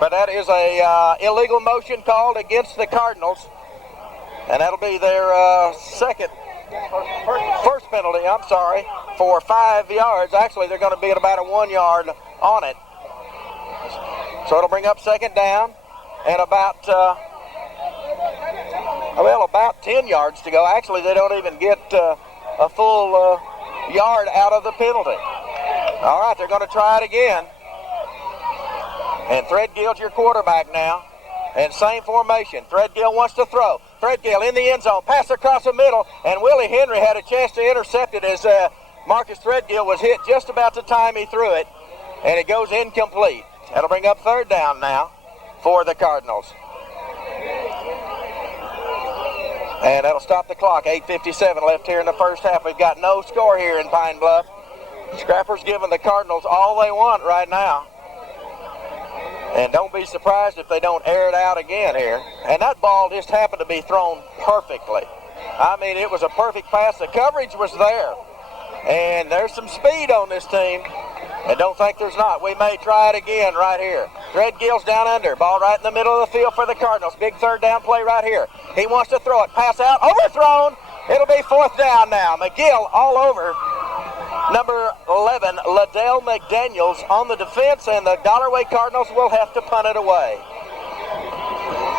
But that is a illegal motion called against the Cardinals, and that'll be their first penalty, I'm sorry, for 5 yards. Actually, they're going to be at about a 1 yard on it. So it'll bring up second down and about 10 yards to go. Actually, they don't even get a full yard out of the penalty. All right, they're going to try it again. And Threadgill's your quarterback now. And same formation. Threadgill wants to throw. Threadgill in the end zone. Pass across the middle. And Willie Henry had a chance to intercept it as Marcus Threadgill was hit just about the time he threw it. And it goes incomplete. That'll bring up third down now for the Cardinals. And that'll stop the clock. 8:57 left here in the first half. We've got no score here in Pine Bluff. Scrappers giving the Cardinals all they want right now. And don't be surprised if they don't air it out again here. And that ball just happened to be thrown perfectly. I mean, it was a perfect pass. The coverage was there. And there's some speed on this team. And don't think there's not. We may try it again right here. Threadgill's down under. Ball right in the middle of the field for the Cardinals. Big third down play right here. He wants to throw it. Pass out. Overthrown. It'll be 4th down now. McGill all over number 11, Liddell McDaniels on the defense, and the Dollarway Cardinals will have to punt it away.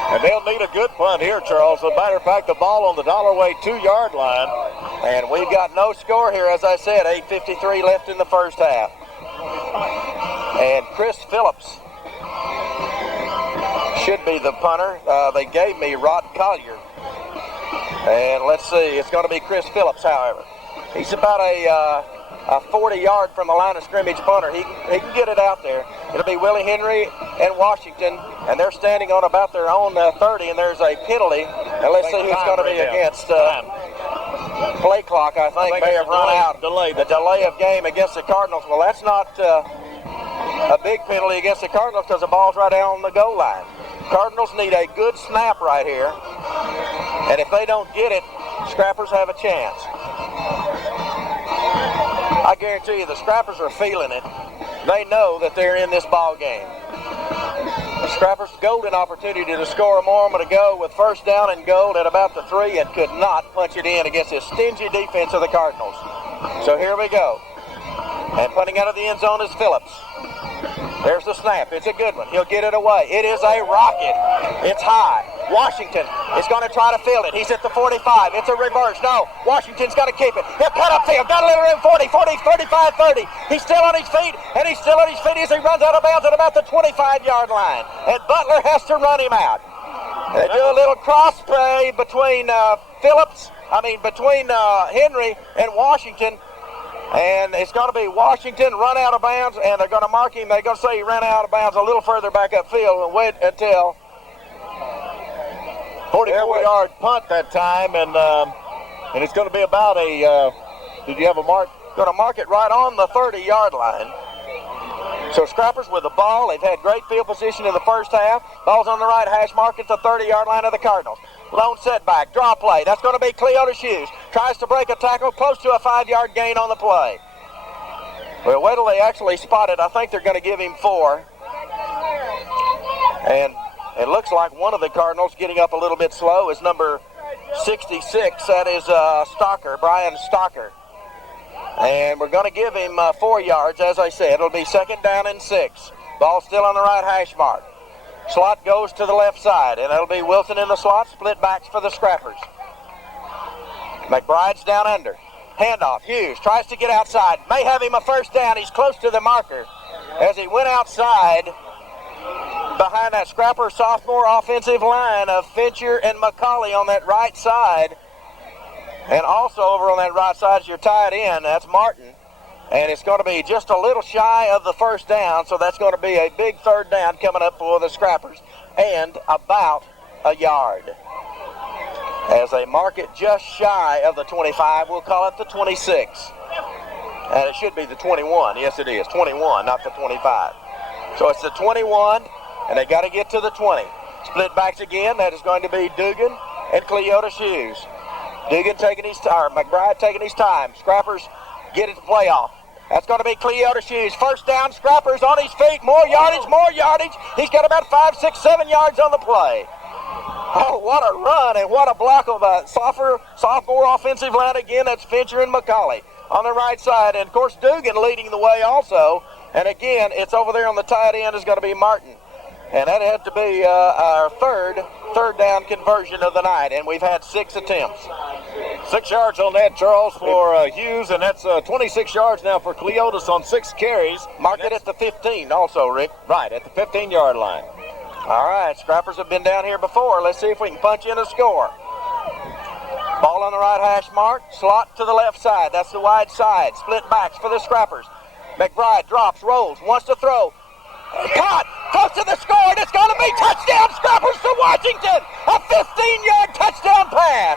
And they'll need a good punt here, Charles. As a matter of fact, the ball on the Dollarway 2-yard line. And we've got no score here, as I said, 8:53 left in the first half. And Chris Phillips should be the punter. They gave me Rod Collier. And let's see, it's going to be Chris Phillips, however. He's about a 40-yard from the line of scrimmage punter. He can get it out there. It'll be Willie Henry and Washington, and they're standing on about their own 30, and there's a penalty. And let's see who it's going to be against. Play clock, I think may have run out. The delay of game against the Cardinals. Well, that's not a big penalty against the Cardinals because the ball's right down on the goal line. Cardinals need a good snap right here, and if they don't get it, Scrappers have a chance. I guarantee you the Scrappers are feeling it. They know that they're in this ball game. The Scrappers' golden opportunity to score a moment ago with 1st down and goal at about the 3 and could not punch it in against this stingy defense of the Cardinals. So here we go. And punting out of the end zone is Phillips. There's the snap. It's a good one. He'll get it away. It is a rocket. It's high. Washington is going to try to field it. He's at the 45. It's a reverse. No. Washington's got to keep it. He'll cut upfield. Got a little room. 40, 35, 30. He's still on his feet, and he's still on his feet as he runs out of bounds at about the 25-yard line. And Butler has to run him out. They do a little cross play between between Henry and Washington. And it's going to be Washington run out of bounds, and they're going to mark him. They're going to say he ran out of bounds a little further back upfield and wait until 44-yard punt that time, and it's going to be about a, did you have a mark? Going to mark it right on the 30-yard line. So Scrappers with the ball. They've had great field position in the first half. Ball's on the right hash mark at the 30-yard line of the Cardinals. Lone setback, draw play. That's going to be Cleota Shoes. Tries to break a tackle, close to a 5-yard gain on the play. Well, wait till they actually spot it. I think they're going to give him 4. And it looks like one of the Cardinals getting up a little bit slow is number 66. That is Brian Stocker. And we're going to give him 4 yards, as I said. It'll be 2nd down and 6. Ball still on the right hash mark. Slot goes to the left side, and it'll be Wilson in the slot. Split backs for the Scrappers. McBride's down under. Handoff. Hughes tries to get outside. May have him a 1st down. He's close to the marker as he went outside behind that Scrapper sophomore offensive line of Fincher and McCauley on that right side. And also over on that right side is your tight end. That's Martin. And it's going to be just a little shy of the 1st down, so that's going to be a big 3rd down coming up for the Scrappers, and about a yard. As they mark it just shy of the 25, we'll call it the 26. And it should be the 21. Yes, it is. 21, not the 25. So it's the 21, and they got to get to the 20. Split backs again. That is going to be Dugan and Cleota Shoes. Dugan taking his time, McBride taking his time. Scrappers get it to playoff. That's going to be Cleota Shoes. 1st down, Scrappers on his feet. More yardage. He's got about 5, 6, 7 yards on the play. Oh, what a run and what a block of a sophomore offensive line again. That's Fincher and McCauley on the right side. And, of course, Dugan leading the way also. And, again, it's over there on the tight end is going to be Martin. And that had to be our third down conversion of the night, and we've had 6 attempts. 6 yards on that, Charles, for Hughes, and that's 26 yards now for Cleotis on 6 carries. Mark it at the 15 also, Rick. Right, at the 15-yard line. All right, Scrappers have been down here before. Let's see if we can punch in a score. Ball on the right hash mark, slot to the left side. That's the wide side. Split backs for the Scrappers. McBride drops, rolls, wants to throw. Caught, close to the score, and it's going to be touchdown Scrappers to Washington. A 15-yard touchdown pass.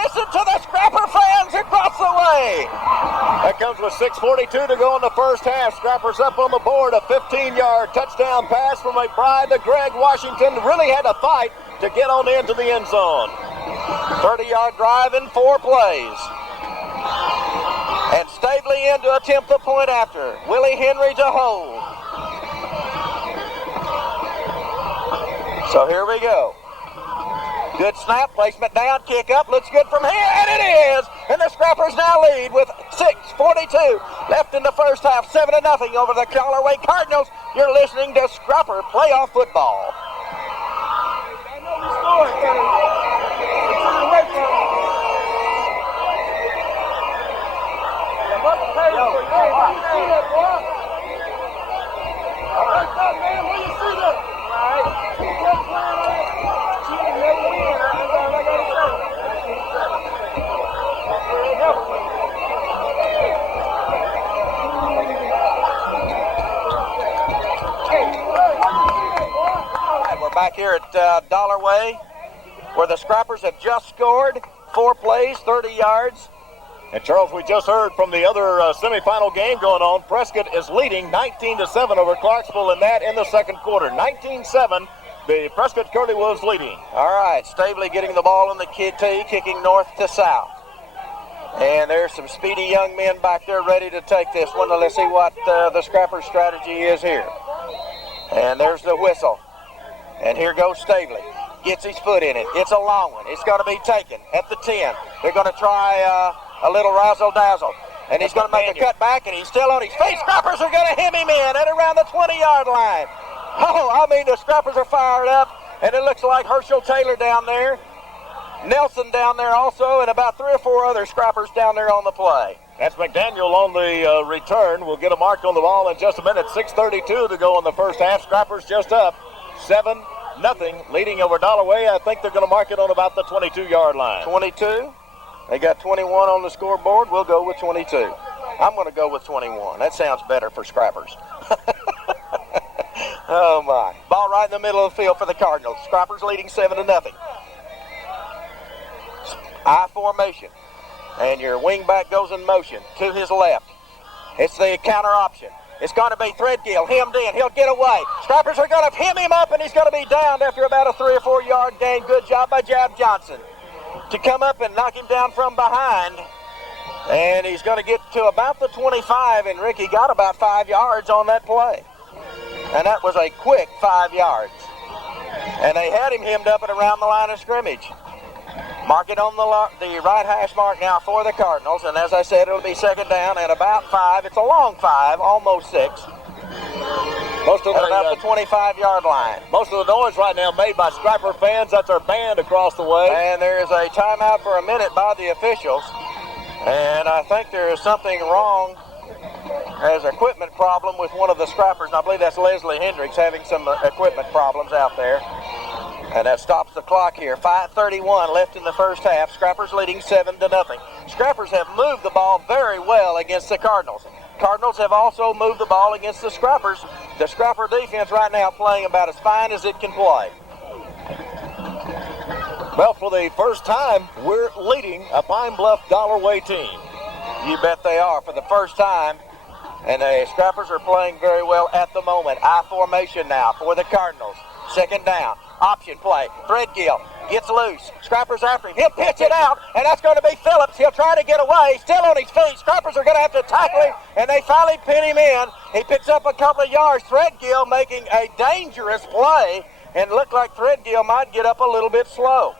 Listen to the Scrapper fans across the way. That comes with 6:42 to go in the first half. Scrappers up on the board, a 15-yard touchdown pass from McBride to Greg Washington. Really had to fight to get on into the end zone. 30-yard drive in 4 plays. And Stavely in to attempt the point after. Willie Henry to hold. So here we go. Good snap, placement down, kick up, looks good from here, and it is! And the Scrappers now lead with 6:42 left in the first half, 7-0 over the Dollarway Cardinals. You're listening to Scrapper Playoff Football. I know the score, Kenny. It's on the way for him. Man, where you see that? All right. Keep playing on it. Cheating, never win. That's all I gotta say. Never win. All right, we're back here at Dollarway, where the Scrappers have just scored 4 plays, 30 yards. And Charles, we just heard from the other semifinal game going on. Prescott is leading 19-7 over Clarksville in the second quarter. 19-7, the Prescott Curly Wolves leading. All right, Stavely getting the ball in the tee, kicking north to south. And there's some speedy young men back there ready to take this one. Let's see what the Scrappers' strategy is here. And there's the whistle. And here goes Stavely. Gets his foot in it. It's a long one. It's going to be taken at the 10. They're going to try a little razzle-dazzle. And he's going to make a cut back, and he's still on his feet. Scrappers are going to hem him in at around the 20-yard line. Oh, I mean, the Scrappers are fired up, and it looks like Herschel Taylor down there, Nelson down there also, and about 3 or 4 other Scrappers down there on the play. That's McDaniel on the return. We'll get a mark on the ball in just a minute. 6:32 to go in the first half. Scrappers just up 7-0, leading over Dollarway. I think they're going to mark it on about the 22-yard line. 22. They got 21 on the scoreboard. We'll go with 22. I'm going to go with 21. That sounds better for Scrappers. Oh, my. Ball right in the middle of the field for the Cardinals. Scrappers leading 7-0. I formation. And your wingback goes in motion to his left. It's the counter option. It's going to be Threadgill, hemmed in. He'll get away. Scrappers are going to hem him up, and he's going to be downed after about a 3 or 4 yard gain. Good job by Jab Johnson to come up and knock him down from behind. And he's going to get to about the 25, and Ricky got about 5 yards on that play. And that was a quick 5 yards. And they had him hemmed up and around the line of scrimmage. Mark it on the right hash mark now for the Cardinals. And as I said, it'll be second down at about 5. It's a long 5, almost 6. Most of at about the 25-yard line. Most of the noise right now made by Scrapper fans. That's our band across the way. And there is a timeout for a minute by the officials. And I think there is something wrong. There's an equipment problem with one of the Scrappers. And I believe that's Leslie Hendricks having some equipment problems out there. And that stops the clock here. 5:31 left in the first half. Scrappers leading 7-0. Scrappers have moved the ball very well against the Cardinals. Cardinals have also moved the ball against the Scrappers. The Scrapper defense right now playing about as fine as it can play. Well, for the first time, we're leading a Pine Bluff Dollarway team. You bet they are for the first time. And the Scrappers are playing very well at the moment. I formation now for the Cardinals. Second down. Option play. Threadgill gets loose. Scrappers after him. He'll pitch it out, and that's going to be Phillips. He'll try to get away. Still on his feet. Scrappers are going to have to tackle him, and they finally pin him in. He picks up a couple of yards. Threadgill making a dangerous play, and looked like Threadgill might get up a little bit slow.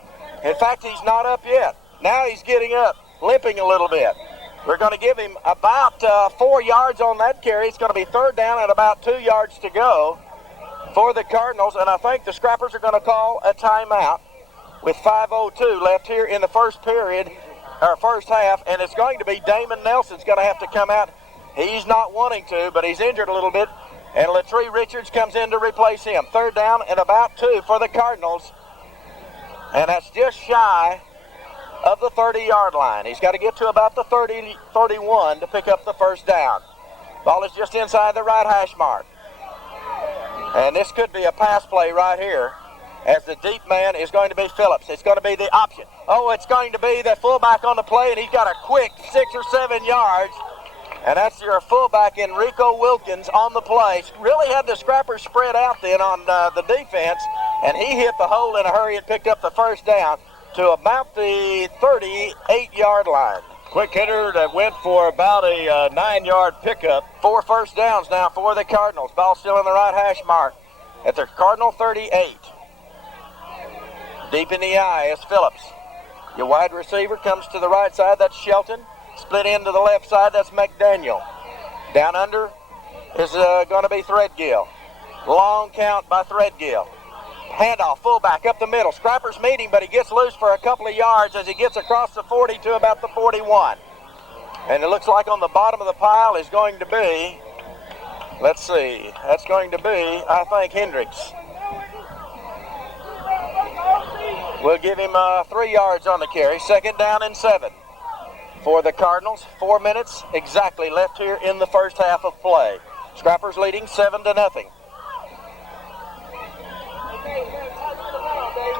In fact, he's not up yet. Now he's getting up, limping a little bit. We're going to give him about 4 yards on that carry. It's going to be third down and about 2 yards to go for the Cardinals, and I think the Scrappers are going to call a timeout with 5:02 left here in the first period, or first half, and it's going to be Damon Nelson's going to have to come out. He's not wanting to, but he's injured a little bit, and Latree Richards comes in to replace him. Third down and about 2 for the Cardinals, and that's just shy of the 30-yard line. He's got to get to about the 30-31 to pick up the first down. Ball is just inside the right hash mark. And this could be a pass play right here, as the deep man is going to be Phillips. It's going to be the option. Oh, it's going to be the fullback on the play, and he's got a quick 6 or 7 yards. And that's your fullback, Enrico Wilkins, on the play. Really had the Scrappers spread out then on the defense, and he hit the hole in a hurry and picked up the first down to about the 38-yard line. Quick hitter that went for about a 9-yard pickup. 4 first downs now for the Cardinals. Ball still in the right hash mark at the Cardinal 38. Deep in the eye is Phillips. Your wide receiver comes to the right side. That's Shelton. Split in to the left side. That's McDaniel. Down under is going to be Threadgill. Long count by Threadgill. Handoff, fullback up the middle. Scrapper's meeting, but he gets loose for a couple of yards as he gets across the 40 to about the 41. And it looks like on the bottom of the pile is going to be, let's see, that's going to be, I think, Hendricks. We'll give him 3 yards on the carry. 2nd down and 7 for the Cardinals. 4 minutes exactly left here in the first half of play. Scrappers leading 7-0.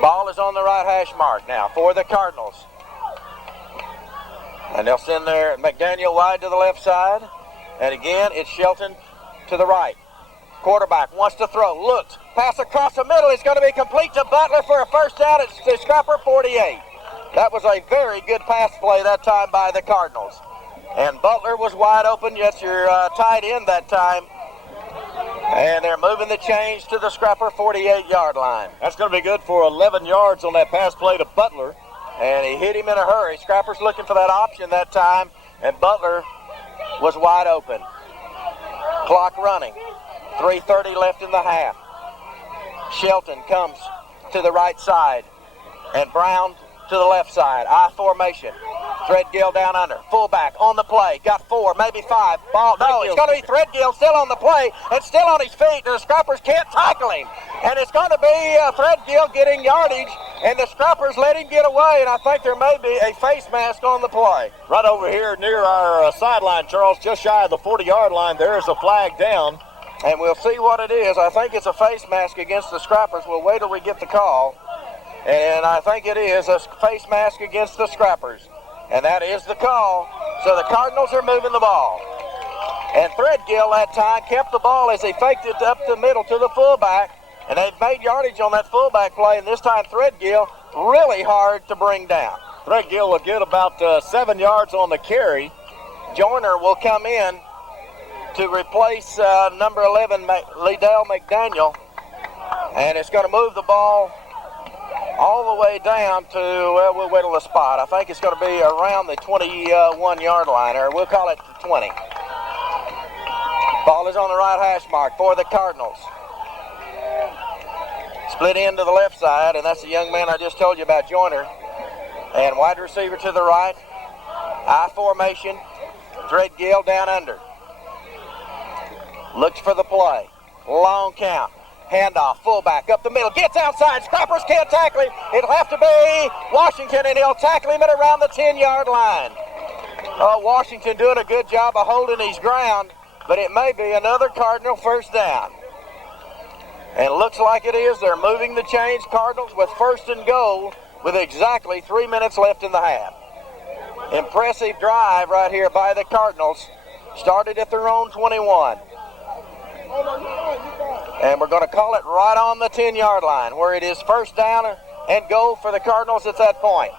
Ball is on the right hash mark now for the Cardinals. And they'll send their McDaniel wide to the left side. And again, it's Shelton to the right. Quarterback wants to throw, looks, pass across the middle. It's going to be complete to Butler for a first down. It's the Scrapper 48. That was a very good pass play that time by the Cardinals. And Butler was wide open. Yes, your tight end that time. And they're moving the chains to the Scrapper 48-yard line. That's going to be good for 11 yards on that pass play to Butler. And he hit him in a hurry. Scrapper's looking for that option that time, and Butler was wide open. Clock running. 3:30 left in the half. Shelton comes to the right side, and Brown to the left side. I formation. Threadgill down under. Fullback on the play. Got 4, maybe 5. Ball. No, it's going to be Threadgill still on the play and still on his feet. The Scrappers can't tackle him. And it's going to be Threadgill getting yardage, and the Scrappers let him get away. And I think there may be a face mask on the play. Right over here near our sideline, Charles, just shy of the 40-yard line, there is a flag down. And we'll see what it is. I think it's a face mask against the Scrappers. We'll wait till we get the call. And I think it is a face mask against the Scrappers. And that is the call. So the Cardinals are moving the ball. And Threadgill that time kept the ball as he faked it up the middle to the fullback. And they've made yardage on that fullback play. And this time Threadgill really hard to bring down. Threadgill will get about 7 yards on the carry. Joyner will come in to replace number 11, Liddell McDaniel. And it's going to move the ball all the way down to, well, we'll wait till the spot. I think it's going to be around the 21-yard line, or we'll call it the 20. Ball is on the right hash mark for the Cardinals. Split in to the left side, and that's the young man I just told you about, Joyner. And wide receiver to the right. I formation. Threadgill down under. Looks for the play. Long count. Handoff, fullback up the middle, gets outside. Scrappers can't tackle him. It'll have to be Washington, and he'll tackle him at around the 10-yard line. Washington doing a good job of holding his ground, but it may be another Cardinal first down. And looks like it is. They're moving the chains, Cardinals, with 1st and goal with exactly 3 minutes left in the half. Impressive drive right here by the Cardinals. Started at their own 21. And we're going to call it right on the 10-yard line, where it is 1st down and goal for the Cardinals at that point.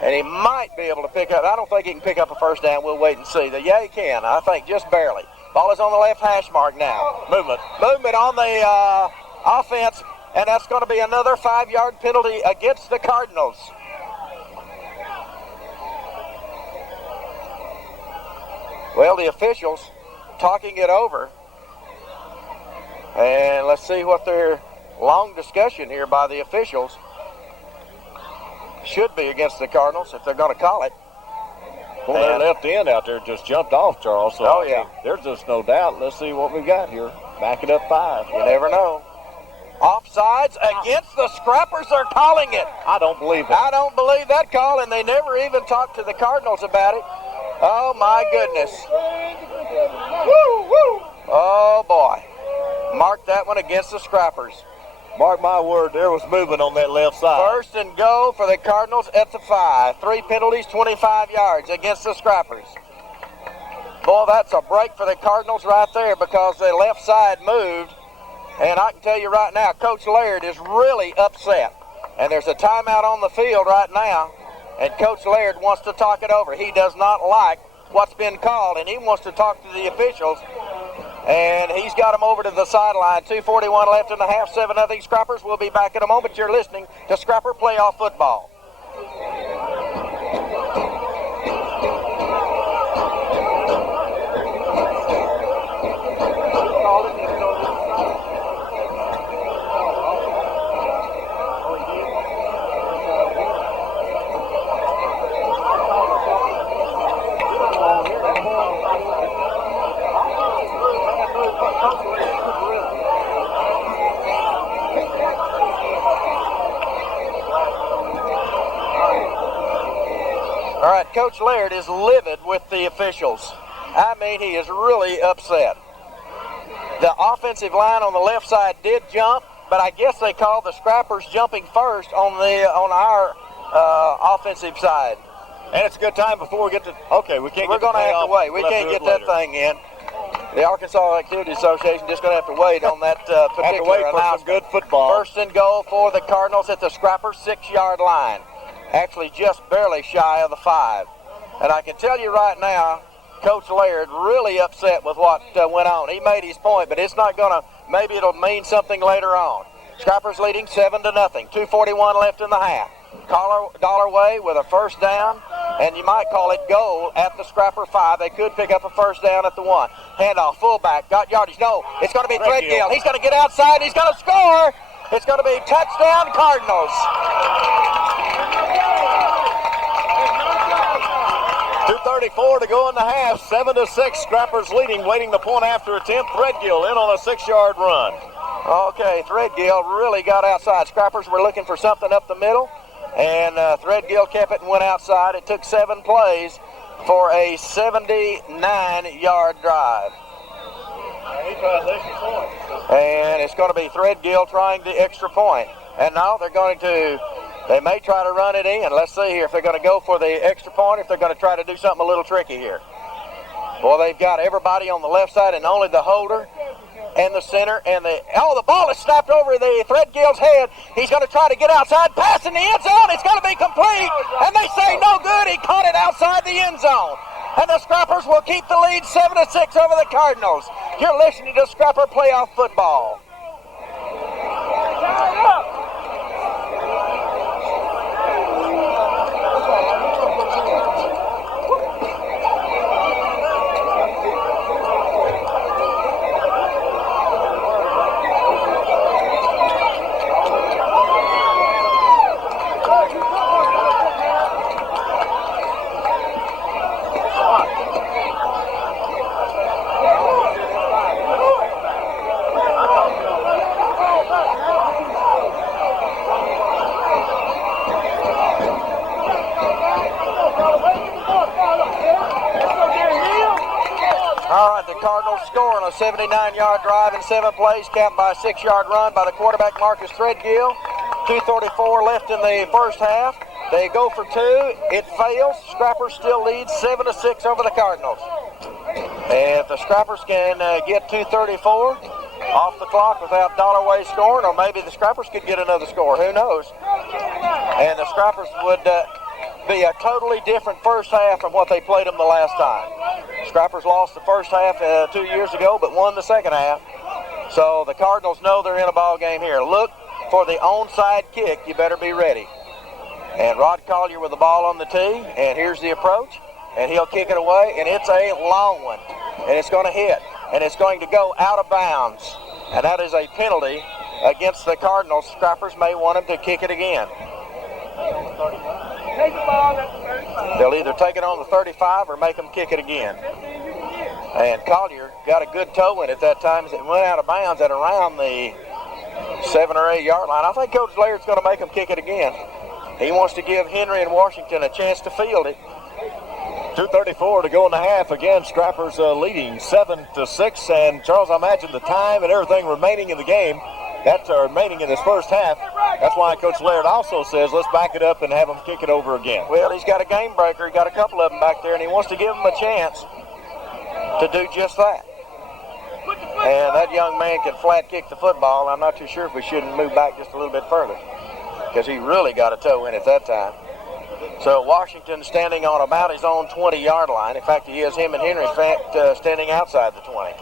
And he might be able to pick up. I don't think he can pick up a 1st down. We'll wait and see. Yeah, he can. I think just barely. Ball is on the left hash mark now. Movement on the offense, and that's going to be another 5-yard penalty against the Cardinals. Well, the officials talking it over. And let's see what their long discussion here by the officials should be against the Cardinals if they're going to call it. Well, their left end out there just jumped off, Charles. So oh, yeah. There's just no doubt. Let's see what we've got here. Back it up 5. You never know. Offsides against the Scrappers. They're calling it. I don't believe it. I don't believe that call, and they never even talked to the Cardinals about it. Oh, my goodness. Woo, woo. Oh, boy. Mark that one against the Scrappers. Mark my word, there was movement on that left side. 1st and goal for the Cardinals at the 5. 3 penalties, 25 yards against the Scrappers. Boy, that's a break for the Cardinals right there because the left side moved. And I can tell you right now, Coach Laird is really upset. And there's a timeout on the field right now. And Coach Laird wants to talk it over. He does not like what's been called, and he wants to talk to the officials And he's got him over to the sideline. 2:41 left in the half. 7-0 Scrappers. We'll be back in a moment. You're listening to Scrapper Playoff Football. All right, Coach Laird is livid with the officials. I mean, he is really upset. The offensive line on the left side did jump, but I guess they called the Scrappers jumping first on our offensive side. And it's a good time before we get to. Okay, we can't. We're going to have to wait. We can't get that thing in. The Arkansas Activity Association just going to have to wait on that particular have to wait for some good football. First and goal for the Cardinals at the Scrappers 6-yard line. Actually just barely shy of the 5. And I can tell you right now, Coach Laird really upset with what went on. He made his point, but it's not going to, maybe it'll mean something later on. Scrappers leading 7-0. 2:41 left in the half. Dollarway with a first down, and you might call it goal at the Scrapper 5. They could pick up a first down at the 1. Handoff, fullback, got yardage. No, it's going to be Threadgill. He's going to get outside. He's going to score. It's going to be touchdown Cardinals. 2:34 to go in the half. 7-6. Scrappers leading, waiting the point after attempt. Threadgill in on a 6-yard run. Okay, Threadgill really got outside. Scrappers were looking for something up the middle, and Threadgill kept it and went outside. It took 7 plays for a 79-yard drive. And it's going to be Threadgill trying the extra point. And now they may try to run it in. Let's see here if they're going to go for the extra point, if they're going to try to do something a little tricky here. Well, they've got everybody on the left side and only the holder and the center, and the ball is snapped over the Threadgill's head. He's going to try to get outside, pass in the end zone. It's going to be complete, and they say no good. He caught it outside the end zone. And the Scrappers will keep the lead 7-6 over the Cardinals. You're listening to Scrapper Playoff Football. Score on a 79-yard drive in 7 plays, capped by a 6-yard run by the quarterback Marcus Threadgill. 2:34 left in the first half. They go for 2. It fails. Scrappers still lead 7-6 over the Cardinals. If the Scrappers can get 2:34 off the clock without Dollarway scoring, or maybe the Scrappers could get another score. Who knows? And the Scrappers would be a totally different first half from what they played them the last time. Scrappers lost the first half 2 years ago, but won the second half. So the Cardinals know they're in a ball game here. Look for the onside kick. You better be ready. And Rod Collier with the ball on the tee, and here's the approach, and he'll kick it away, and it's a long one, and it's going to hit, and it's going to go out of bounds, and that is a penalty against the Cardinals. Scrappers may want him to kick it again. They'll either take it on the 35 or make them kick it again. And Collier got a good toe in at that time as it went out of bounds at around the 7 or 8 yard line. I think Coach Laird's going to make them kick it again. He wants to give Henry and Washington a chance to field it. 2:34 to go in the half. Again, Scrappers leading 7-6. And Charles, I imagine the time and everything remaining in the game, that's remaining in this first half. That's why Coach Laird also says, let's back it up and have them kick it over again. Well, he's got a game breaker. He got a couple of them back there, and he wants to give them a chance to do just that. And that young man can flat kick the football. I'm not too sure if we shouldn't move back just a little bit further, because he really got a toe in at that time. So Washington standing on about his own 20-yard line. In fact, he has him and Henry standing outside the 20.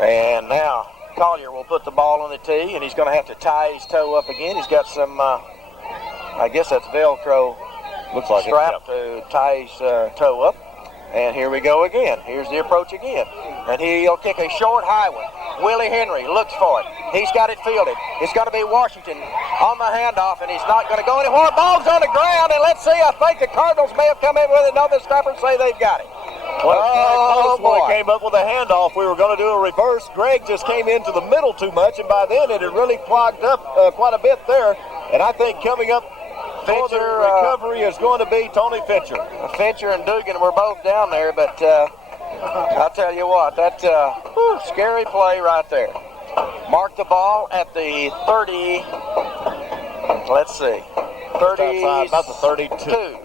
And now Collier will put the ball on the tee, and he's going to have to tie his toe up again. He's got some, I guess that's Velcro Looks like strap to tie his toe up. And here we go again. Here's the approach again. And he'll kick a short high one. Willie Henry looks for it. He's got it fielded. It's going to be Washington on the handoff, and he's not going to go anywhere. Ball's on the ground, and let's see. I think the Cardinals may have come in with it. No, the Scrappers say they've got it. Well, boy, came up with a handoff. We were going to do a reverse. Greg just came into the middle too much, and by then it had really clogged up quite a bit there. And I think coming up for the recovery is going to be Tony Fincher. Fincher and Dugan were both down there, but I'll tell you what, that scary play right there. Mark the ball at the 30, let's see, 30, about the 32.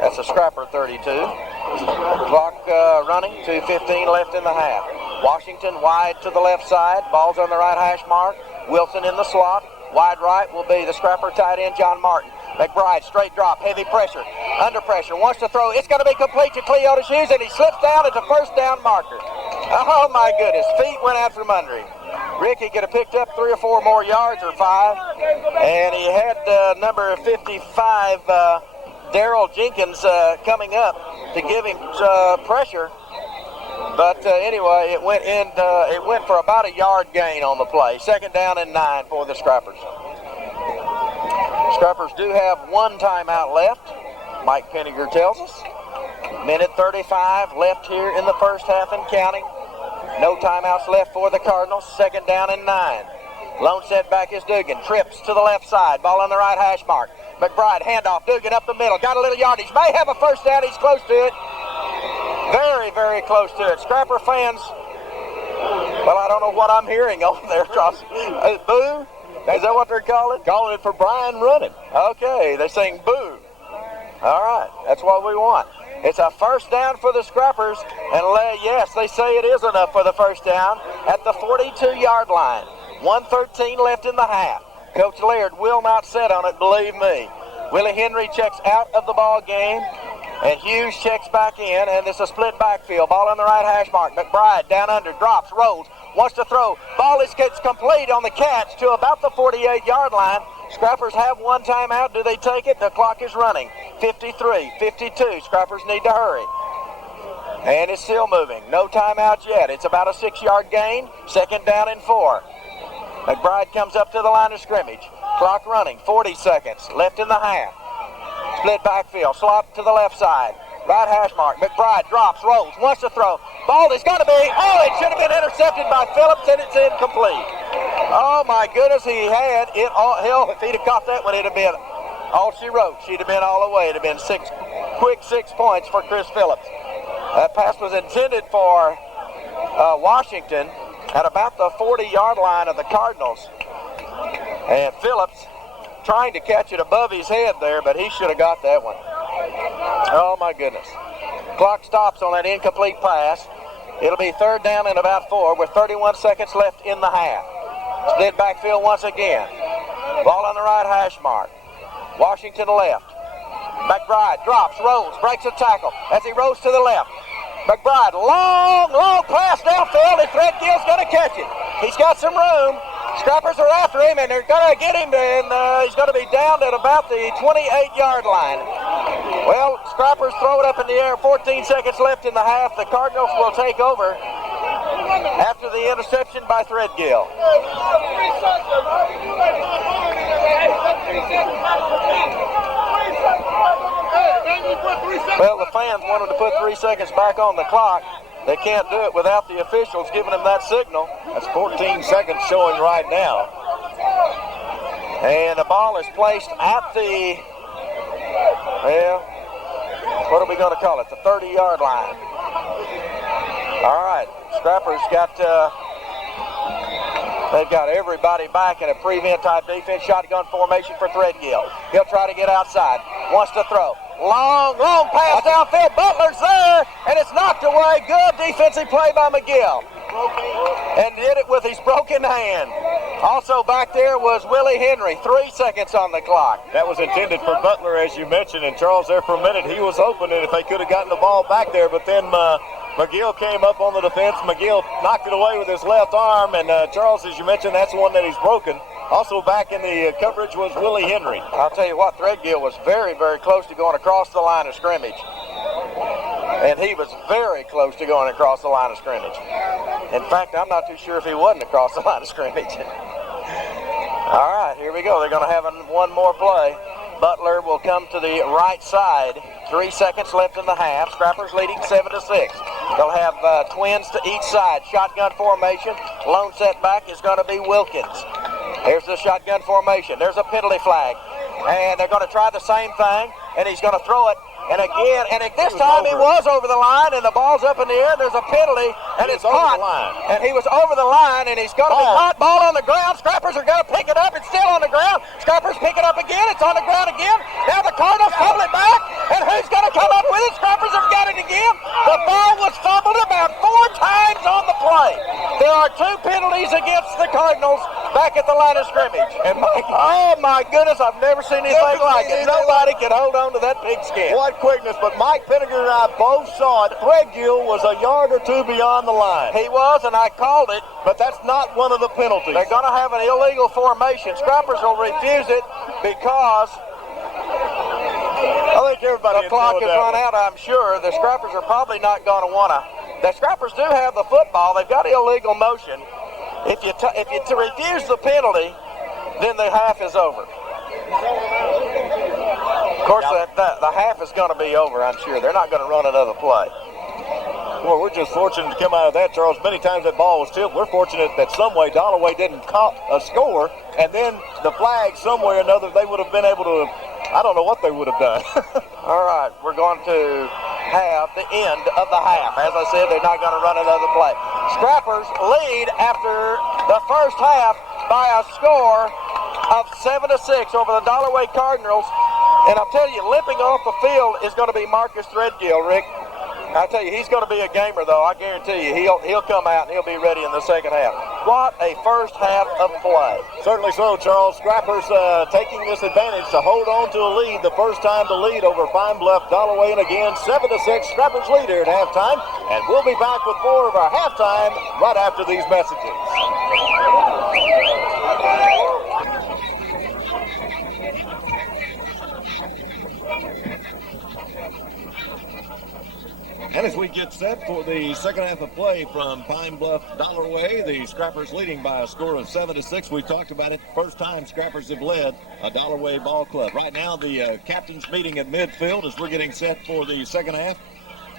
That's a Scrapper 32. Clock running, 2:15 left in the half. Washington wide to the left side, ball's on the right hash mark. Wilson in the slot. Wide right will be the Scrapper tight end, John Martin. McBride, straight drop, heavy pressure, under pressure, wants to throw. It's going to be complete to Cleotis Hughes, and he slips down at the first down marker. Oh, my goodness. Feet went out from under him. Ricky could have picked up 3 or 4 more yards or 5. And he had number 55, Daryl Jenkins, coming up to give him pressure. But anyway, it went for about a yard gain on the play. 2nd down and 9 for the Scrappers. Scrappers do have 1 timeout left, Mike Penninger tells us. Minute 35 left here in the first half and counting. No timeouts left for the Cardinals. 2nd down and 9. Lone setback is Dugan. Trips to the left side. Ball on the right hash mark. McBride, handoff. Dugan up the middle. Got a little yardage. May have a first down. He's close to it. Very, very close to it. Scrapper fans, well, I don't know what I'm hearing over there. Boo? Is that what they're calling? Calling it for Brian running. Okay, they're saying boo. All right, that's what we want. It's a first down for the Scrappers, and yes, they say it is enough for the first down at the 42-yard line. 1:13 left in the half. Coach Laird will not sit on it, believe me. Willie Henry checks out of the ball game, and Hughes checks back in, and it's a split backfield. Ball on the right hash mark. McBride down under, drops, rolls, wants to throw. Ball gets complete on the catch to about the 48-yard line. Scrappers have 1 timeout. Do they take it? The clock is running. 53, 52. Scrappers need to hurry. And it's still moving. No timeouts yet. It's about a 6-yard gain. 2nd down and 4. McBride comes up to the line of scrimmage. Clock running. 40 seconds left in the half. Split backfield. Slot to the left side. Right hash mark. McBride drops, rolls, wants to throw. Ball is going to be, it should have been intercepted by Phillips, and it's incomplete. Oh, my goodness, he had it all. Hell, if he'd have caught that one, it'd have been all she wrote. She'd have been all the way. It'd have been 6 points for Chris Phillips. That pass was intended for Washington at about the 40-yard line of the Cardinals. And Phillips trying to catch it above his head there, but he should have got that one. Oh, my goodness. Clock stops on that incomplete pass. It'll be 3rd down and about 4 with 31 seconds left in the half. Split backfield once again. Ball on the right hash mark. Washington left. McBride drops, rolls, breaks a tackle as he rolls to the left. McBride, long pass downfield, and Fred Gill's going to catch it. He's got some room. Scrappers are after him, and they're going to get him, and he's going to be down at about the 28-yard line. Well, Scrappers throw it up in the air. 14 seconds left in the half. The Cardinals will take over after the interception by Threadgill. Well, the fans wanted to put 3 seconds back on the clock. They can't do it without the officials giving them that signal. That's 14 seconds showing right now. And the ball is placed at the, what are we going to call it? The 30-yard line. All right, Scrappers got, they've got everybody back in a prevent type defense. Shotgun formation for Threadgill. He'll try to get outside. Wants to throw. Long pass downfield. Butler's there, and it's knocked away. Good defensive play by McGill. And did it with his broken hand. Also back there was Willie Henry, 3 seconds on the clock. That was intended for Butler, as you mentioned, and Charles there for a minute. He was open, and if they could have gotten the ball back there, but then McGill came up on the defense. McGill knocked it away with his left arm, and Charles, as you mentioned, that's the one that he's broken. Also back in the coverage was Willie Henry. I'll tell you what, Threadgill was very, very close to going across the line of scrimmage. And he was very close to going across the line of scrimmage. In fact, I'm not too sure if he wasn't across the line of scrimmage. All right, here we go. They're going to have one more play. Butler will come to the right side. 3 seconds left in the half. Scrappers leading 7-6. They'll have twins to each side. Shotgun formation. Lone setback is going to be Wilkins. Here's the shotgun formation. There's a penalty flag. And they're going to try the same thing, and he's going to throw it. And again, and at this time he was over the line, and the ball's up in the air. There's a penalty, and it's caught. And he was over the line, and he's going to be caught. Ball on the ground. Scrappers are going to pick it up. It's still on the ground. Scrappers pick it up again. It's on the ground again. Now the Cardinals fumble it back, and who's going to come up with it? Scrappers have got it again. The ball was fumbled about 4 times on the play. There are 2 penalties against the Cardinals back at the line of scrimmage. And oh my goodness, I've never seen anything like it. Nobody can hold on to that pigskin. What quickness, but Mike Pinniger and I both saw it. Threadgill was a yard or 2 beyond the line. He was, and I called it. But that's not one of the penalties. They're going to have an illegal formation. Scrappers will refuse it because I think everybody the clock has run out, I'm sure. The Scrappers are probably not going to want to. The Scrappers do have the football. They've got illegal motion. If you refuse the penalty, then the half is over. Of course, the half is going to be over, I'm sure. They're not going to run another play. Well, we're just fortunate to come out of that, Charles. Many times that ball was tipped. We're fortunate that some way Dollarway didn't caught a score, and then the flag some way or another, they would have been able to, I don't know what they would have done. All right, we're going to have the end of the half. As I said, they're not going to run another play. Scrappers lead after the first half by a score of 7-6 over the Dollarway Cardinals. And I'll tell you, limping off the field is going to be Marcus Threadgill, Rick. I tell you, he's going to be a gamer, though. I guarantee you, he'll come out and he'll be ready in the second half. What a first half of play. Certainly so, Charles. Scrappers taking this advantage to hold on to a lead, the first time to lead over Pine Bluff Dollarway, and again 7-6. Scrappers lead here at halftime, and we'll be back with more of our halftime right after these messages. And as we get set for the second half of play from Pine Bluff Dollarway, the Scrappers leading by a score of 7-6. We talked about it. First time Scrappers have led a Dollarway ball club. Right now, the captain's meeting at midfield as we're getting set for the second half.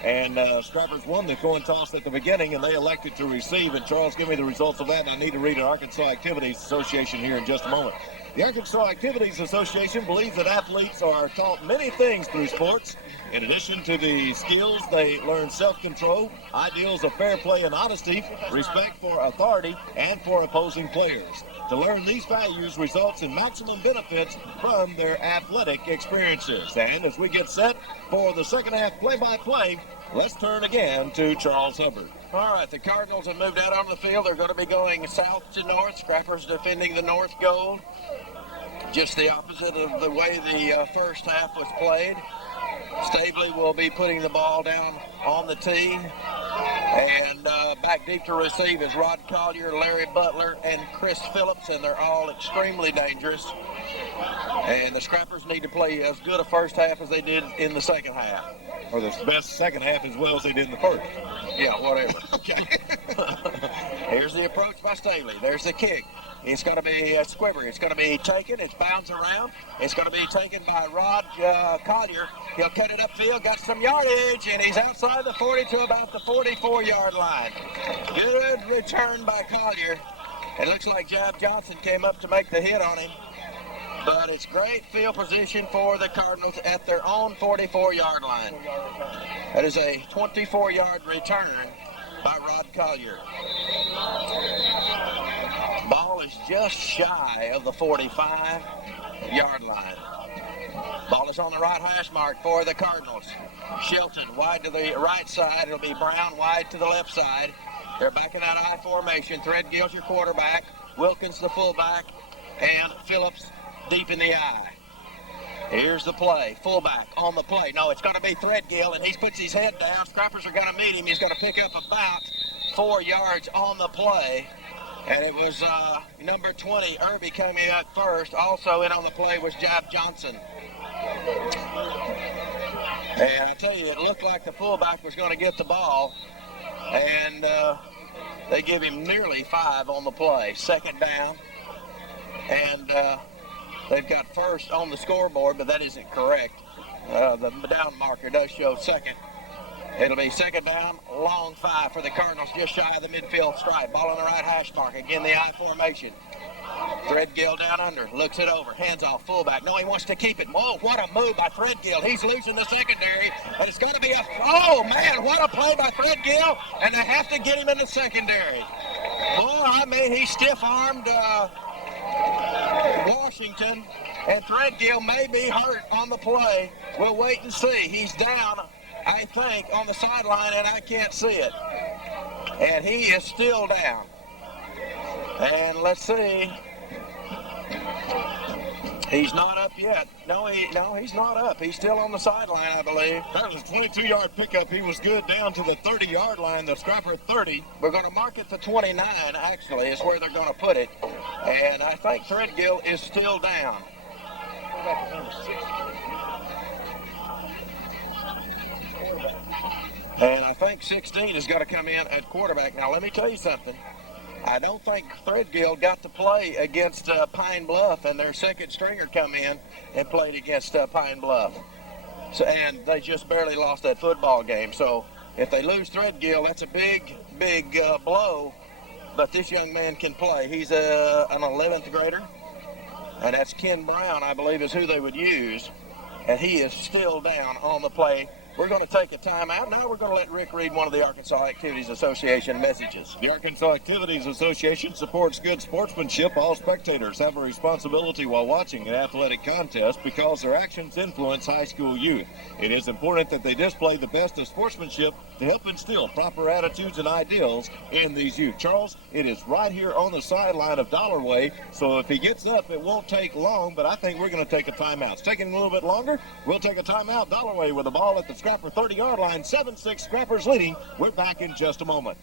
And Scrappers won the coin toss at the beginning, and they elected to receive. And Charles, give me the results of that, and I need to read an Arkansas Activities Association here in just a moment. The Arkansas Activities Association believes that athletes are taught many things through sports. In addition to the skills, they learn self-control, ideals of fair play and honesty, respect for authority, and for opposing players. To learn these values results in maximum benefits from their athletic experiences. And as we get set for the second half play-by-play, let's turn again to Charles Hubbard. All right, the Cardinals have moved out on the field. They're going to be going south to north. Scrappers defending the north goal. Just the opposite of the way the first half was played. Stavely will be putting the ball down on the tee. And back deep to receive is Rod Collier, Larry Butler, and Chris Phillips, and they're all extremely dangerous. And the Scrappers need to play as good a first half as they did in the second half. Or the best second half as well as they did in the first. Yeah, whatever. Okay. Here's the approach by Staley. There's the kick. It's going to be a squibber. It's going to be taken. It's bounced around. It's going to be taken by Rod Collier. He'll cut it upfield, got some yardage, and he's outside the 40 to about the 44-yard line. Good return by Collier. It looks like Jab Johnson came up to make the hit on him. But it's great field position for the Cardinals at their own 44-yard line. That is a 24-yard return by Rod Collier. Ball is just shy of the 45-yard line. Ball is on the right hash mark for the Cardinals. Shelton wide to the right side. It'll be Brown wide to the left side. They're back in that I formation. Threadgill's your quarterback. Wilkins the fullback, and Phillips deep in the eye. Here's the play. Fullback on the play. No, it's going to be Threadgill, and he puts his head down. Scrappers are going to meet him. He's going to pick up about 4 yards on the play. And it was number 20, Irby, coming up first. Also in on the play was Jab Johnson. And I tell you, it looked like the fullback was going to get the ball. And they give him nearly 5 on the play. Second down. And they've got first on the scoreboard, but that isn't correct. The down marker does show second. It'll be second down, long 5 for the Cardinals, just shy of the midfield stripe. Ball on the right hash mark. Again, the I formation. Threadgill down under, looks it over, hands off fullback. No, he wants to keep it. Whoa, what a move by Threadgill. He's losing the secondary, but it's going to be oh man, what a play by Threadgill, and they have to get him in the secondary. Boy, I mean, he stiff-armed Washington, and Threadgill may be hurt on the play. We'll wait and see. He's down, I think, on the sideline, and I can't see it. And he is still down. And let's see. He's not up yet. No, he's not up. He's still on the sideline, I believe. That was a 22-yard pickup. He was good down to the 30-yard line, the Scrapper 30. We're going to mark it to 29, actually, is where they're going to put it. And I think Threadgill is still down. And I think 16 is going to come in at quarterback. Now, let me tell you something. I don't think Threadgill got to play against Pine Bluff, and their second stringer come in and played against Pine Bluff. So, and they just barely lost that football game. So if they lose Threadgill, that's a big blow. But this young man can play. He's an 11th grader, and that's Ken Brown, I believe, is who they would use. And he is still down on the play. We're going to take a timeout. Now we're going to let Rick read one of the Arkansas Activities Association messages. The Arkansas Activities Association supports good sportsmanship. All spectators have a responsibility while watching an athletic contest because their actions influence high school youth. It is important that they display the best of sportsmanship to help instill proper attitudes and ideals in these youth. Charles, it is right here on the sideline of Dollarway, so if he gets up, it won't take long, but I think we're going to take a timeout. It's taking a little bit longer. We'll take a timeout. Dollarway with the ball at the Scrapper 30-yard line, 7-6 Scrappers leading. We're back in just a moment.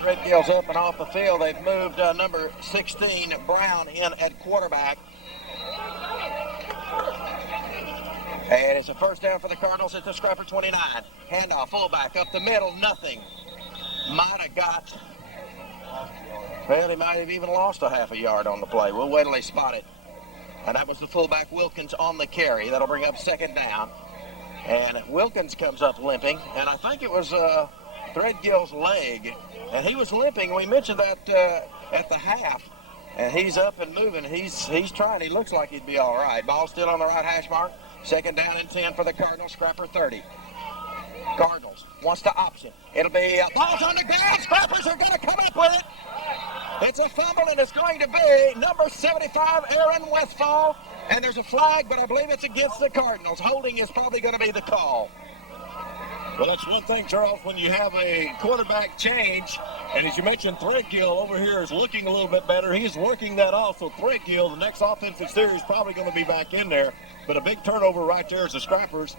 Threadgill's up and off the field. They've moved number 16, Brown, in at quarterback. And it's a first down for the Cardinals at the Scrapper 29. Handoff, fullback, up the middle, nothing. Might have got, well, he might have even lost a half a yard on the play. We'll wait till they spot it. And that was the fullback Wilkins on the carry. That'll bring up second down. And Wilkins comes up limping. And I think it was Threadgill's leg. And he was limping. We mentioned that at the half. And he's up and moving. He's trying. He looks like he'd be all right. Ball still on the right hash mark. Second down and 10 for the Cardinals. Scrapper 30. Cardinals wants to option. It'll be balls on the ground. Scrappers are going to come up with it. It's a fumble, and it's going to be number 75, Aaron Westfall. And there's a flag, but I believe it's against the Cardinals. Holding is probably going to be the call. Well, that's one thing, Charles, when you have a quarterback change, and as you mentioned, Threadgill over here is looking a little bit better. He's working that off, so Threadgill, the next offensive series, is probably going to be back in there. But a big turnover right there is the Scrappers.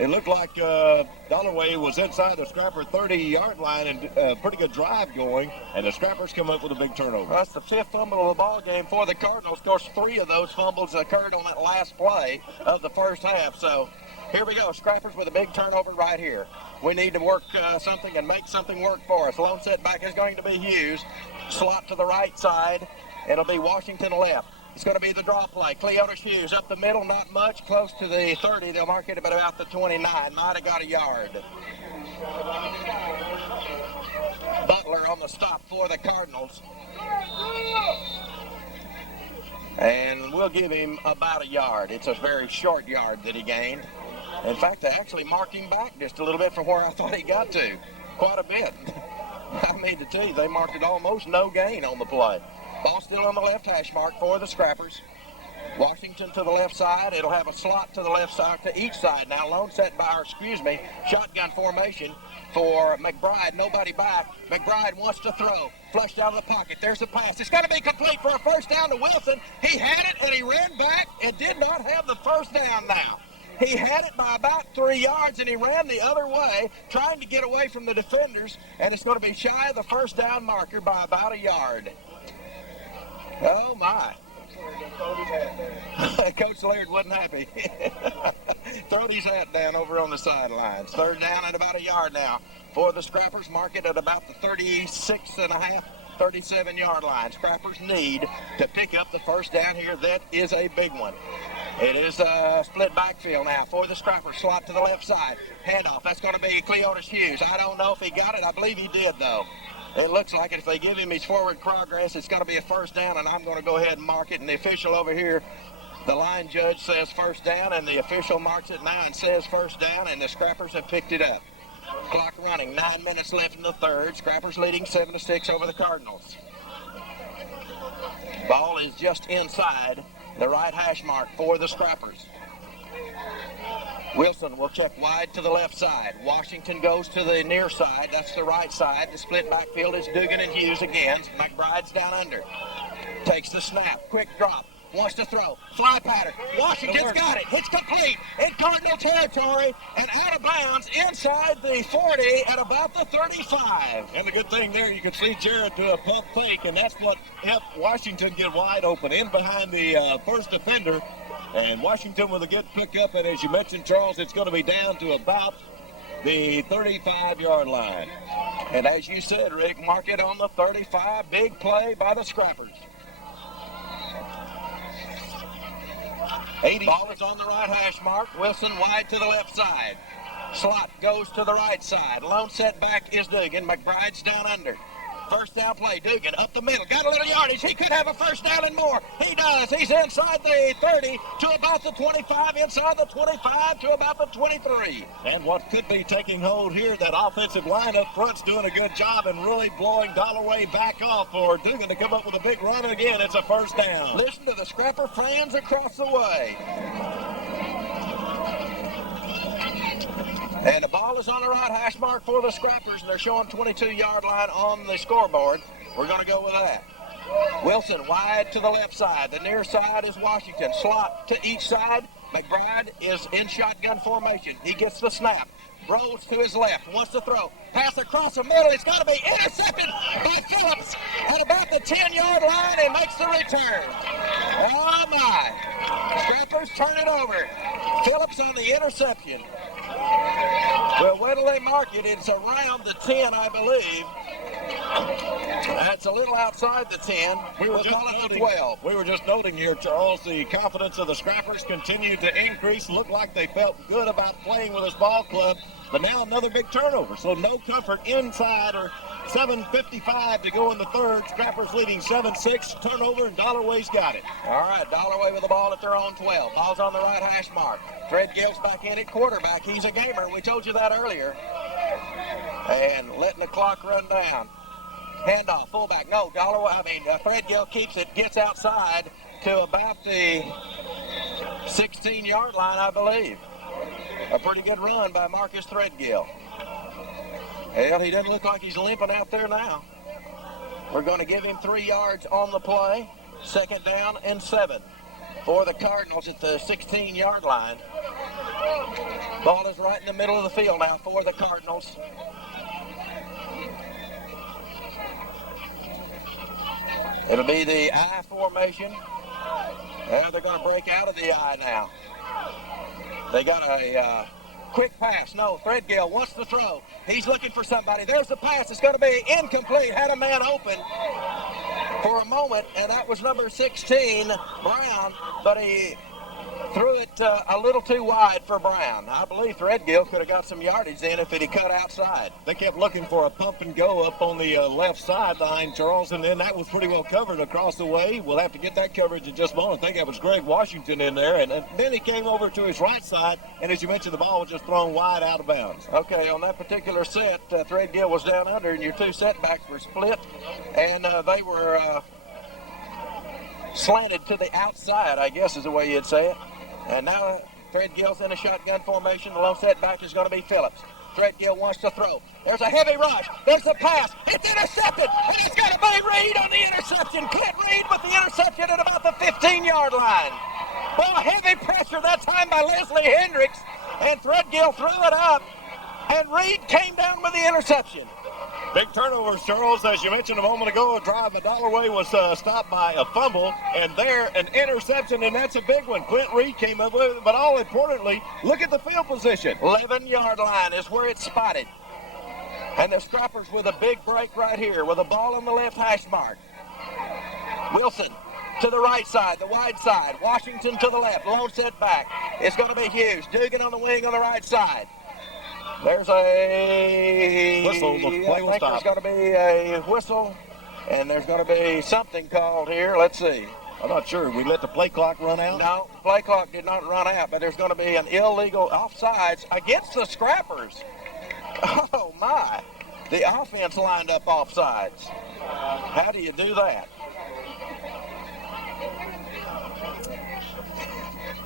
It looked like Dollarway was inside the Scrapper 30-yard line and a pretty good drive going, and the Scrappers come up with a big turnover. That's the fifth fumble of the ball game for the Cardinals. Of course, 3 of those fumbles occurred on that last play of the first half. So here we go, Scrappers with a big turnover right here. We need to work something and make something work for us. Lone setback is going to be Hughes. Slot to the right side. It'll be Washington left. It's going to be the draw play. Cleotis Hughes up the middle, not much, close to the 30. They'll mark it about the 29. Might have got a yard. Butler on the stop for the Cardinals. And we'll give him about a yard. It's a very short yard that he gained. In fact, they actually marked him back just a little bit from where I thought he got to. Quite a bit. I mean to tell you, they marked it almost no gain on the play. Ball still on the left hash mark for the Scrappers. Washington to the left side. It'll have a slot to the left side to each side. Now lone set by, shotgun formation for McBride. Nobody back. McBride wants to throw. Flushed out of the pocket. There's the pass. It's going to be complete for a first down to Wilson. He had it and he ran back and did not have the first down now. He had it by about 3 yards, and he ran the other way, trying to get away from the defenders, and it's going to be shy of the first down marker by about a yard. Oh, my. Coach Laird wasn't happy. Throwed his hat down over on the sidelines. Third down at about a yard now for the Scrappers. Mark it at about the 36.5, 37-yard line. Scrappers need to pick up the first down here. That is a big one. It is a split backfield now for the Scrappers. Slot to the left side. Handoff. That's going to be Cleotis Hughes. I don't know if he got it. I believe he did, though. It looks like it. If they give him his forward progress, it's going to be a first down, and I'm going to go ahead and mark it. And the official over here, the line judge, says first down, and the official marks it now and says first down, and the Scrappers have picked it up. Clock running. 9 minutes left in the third. Scrappers leading 7-6 over the Cardinals. Ball is just inside the right hash mark for the Scrappers. Wilson will check wide to the left side. Washington goes to the near side. That's the right side. The split backfield is Dugan and Hughes again. McBride's down under. Takes the snap. Quick drop. Wants to throw. Fly pattern. Washington's got it. It's complete in Cardinal territory and out of bounds inside the 40 at about the 35. And the good thing there, you can see Jared do a pump fake, and that's what helped Washington get wide open in behind the first defender. And Washington with a good pickup, and as you mentioned, Charles, it's going to be down to about the 35-yard line. And as you said, Rick, mark it on the 35. Big play by the Scrappers. 80. Ball is on the right hash mark. Wilson wide to the left side. Slot goes to the right side. Lone setback is Dugan. McBride's down under. First down play, Dugan up the middle. Got a little yardage. He could have a first down and more. He does. He's inside the 30 to about the 25, inside the 25 to about the 23. And what could be taking hold here, that offensive line up front's doing a good job and really blowing Dollarway back off for Dugan to come up with a big run. Again, it's a first down. Listen to the Scrapper fans across the way. And the ball is on the right hash mark for the Scrappers, and they're showing 22-yard line on the scoreboard. We're going to go with that. Wilson wide to the left side. The near side is Washington. Slot to each side. McBride is in shotgun formation. He gets the snap. Rolls to his left. Wants to throw. Pass across the middle. It's got to be intercepted by Phillips at about the 10-yard line and makes the return. Oh, my. Scrappers turn it over. Phillips on the interception. Well, where do they mark it? It's around the 10, I believe. That's a little outside the 10. We'll call it the 12. We were just noting here, Charles, the confidence of the Scrappers continued to increase. Looked like they felt good about playing with this ball club. But now another big turnover. So no comfort inside, or 7:55 to go in the third. Scrappers leading 7-6. Turnover, and Dollarway's got it. All right, Dollarway with the ball at their own 12. Ball's on the right hash mark. Threadgill's back in at quarterback. He's a gamer. We told you that earlier. And letting the clock run down. Handoff, fullback. No, Threadgill keeps it, gets outside to about the 16-yard line, I believe. A pretty good run by Marcus Threadgill. Well, he doesn't look like he's limping out there now. We're going to give him 3 yards on the play. 2nd down and 7 for the Cardinals at the 16-yard line. Ball is right in the middle of the field now for the Cardinals. It'll be the I formation. Yeah, they're going to break out of the I now. They got a quick pass. No, Threadgill wants to throw. He's looking for somebody. There's the pass. It's going to be incomplete. Had a man open for a moment, and that was number 16, Brown, but he threw it a little too wide for Brown. I believe Threadgill could have got some yardage in if he cut outside. They kept looking for a pump and go up on the left side behind Charles, and then that was pretty well covered across the way. We'll have to get that coverage in just a moment. I think that was Greg Washington in there, and then he came over to his right side, and as you mentioned, the ball was just thrown wide out of bounds. Okay, on that particular set, Threadgill was down under, and your 2 setbacks were split, and they were slanted to the outside, I guess is the way you'd say it. And now Threadgill's in a shotgun formation. The lone setback is going to be Phillips. Threadgill wants to throw. There's a heavy rush. There's a pass. It's intercepted. And it's going to be Reed on the interception. Clint Reed with the interception at about the 15-yard line. Well, heavy pressure that time by Leslie Hendricks. And Threadgill threw it up. And Reed came down with the interception. Big turnovers, Charles. As you mentioned a moment ago, a drive by Dollarway was stopped by a fumble, and there an interception, and that's a big one. Clint Reed came up with it, but all importantly, look at the field position. 11-yard line is where it's spotted. And the Scrappers with a big break right here with a ball on the left hash mark. Wilson to the right side, the wide side. Washington to the left, lone setback. It's going to be Hughes. Dugan on the wing on the right side. There's a whistle. The play will stop. There's going to be a whistle, and there's going to be something called here. Let's see. I'm not sure. We let the play clock run out? No, the play clock did not run out, but there's going to be an illegal offsides against the Scrappers. Oh, my. The offense lined up offsides. How do you do that?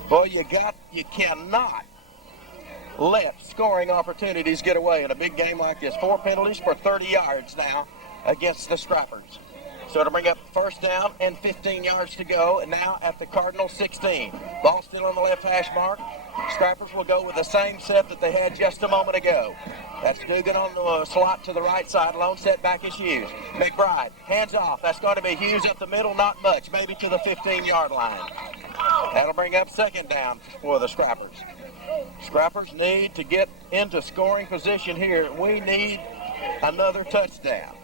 Boy, you cannot let scoring opportunities get away in a big game like this. 4 penalties for 30 yards now against the Scrappers. So to bring up 1st down and 15 yards to go, and now at the Cardinals 16. Ball still on the left hash mark. Scrappers will go with the same set that they had just a moment ago. That's Dugan on the slot to the right side. Lone setback is Hughes. McBride, hands off. That's going to be Hughes up the middle, not much, maybe to the 15-yard line. That'll bring up 2nd down for the Scrappers. Scrappers need to get into scoring position here. We need another touchdown.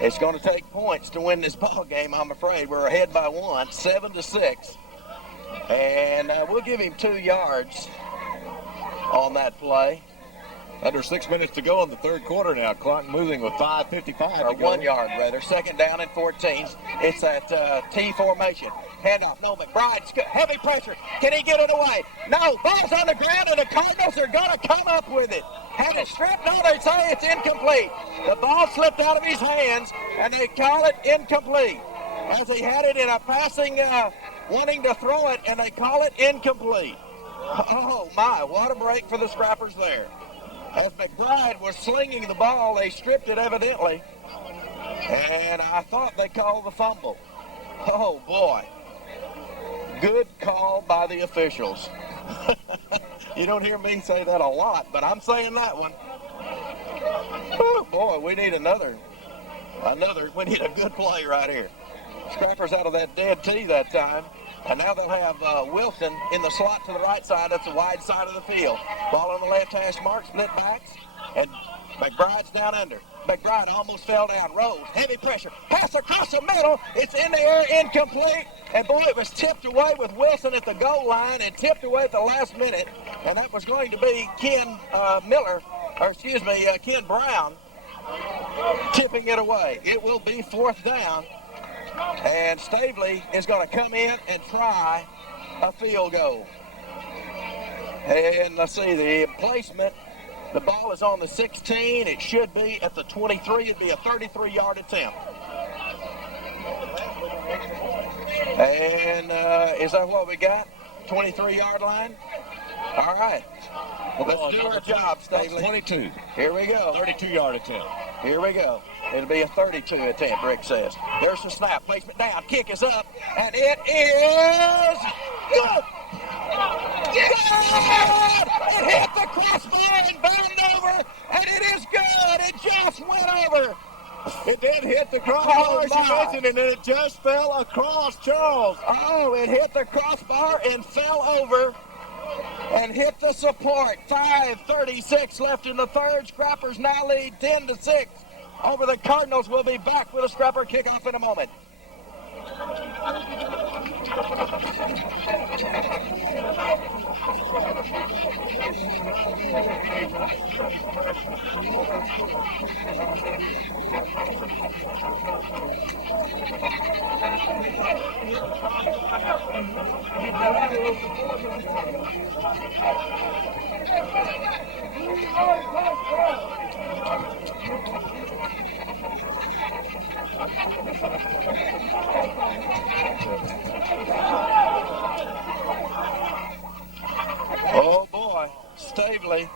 It's going to take points to win this ball game, I'm afraid. We're ahead by 1, 7-6. And we'll give him 2 yards on that play. Under 6 minutes to go in the 3rd quarter now. Clock moving with 5:55 or to go. 1 yard, rather. 2nd down and 14. It's that T formation. Handoff. No, McBride's heavy pressure. Can he get it away? No. Ball's on the ground, and the Cardinals are going to come up with it. Had it stripped? No, they say it's incomplete. The ball slipped out of his hands, and they call it incomplete. As he had it in a passing, wanting to throw it, and they call it incomplete. Oh, my. What a break for the Scrappers there. As McBride was slinging the ball, they stripped it evidently. And I thought they called the fumble. Oh, boy. Good call by the officials. You don't hear me say that a lot, but I'm saying that one. Oh, boy, we need another. We need a good play right here. Scrappers out of that dead tee that time. And now they'll have Wilson in the slot to the right side. That's the wide side of the field. Ball on the left hash mark, split backs, and McBride's down under. McBride almost fell down. Rose, heavy pressure. Pass across the middle. It's in the air, incomplete. And boy, it was tipped away with Wilson at the goal line and tipped away at the last minute. And that was going to be Ken Brown tipping it away. It will be 4th down. And Stavely is going to come in and try a field goal. And let's see, the placement, the ball is on the 16. It should be at the 23. It'd be a 33-yard attempt. And is that what we got? 23-yard line? All right. Let's do our job, Staley. 22. Here we go. 32-yard attempt. Here we go. It'll be a 32 attempt, Rick says. There's the snap. Placement down. Kick is up. And it is good. Good! It hit the crossbar and bound over. And it is good. It just went over. It did hit the crossbar, as you my. mentioned, and then it just fell across, Charles. Oh, it hit the crossbar and fell over and hit the support. 5:36 left in the third. Scrappers now lead 10-6 over the Cardinals. We'll be back with a Scrapper kickoff in a moment. Oh boy, Stavely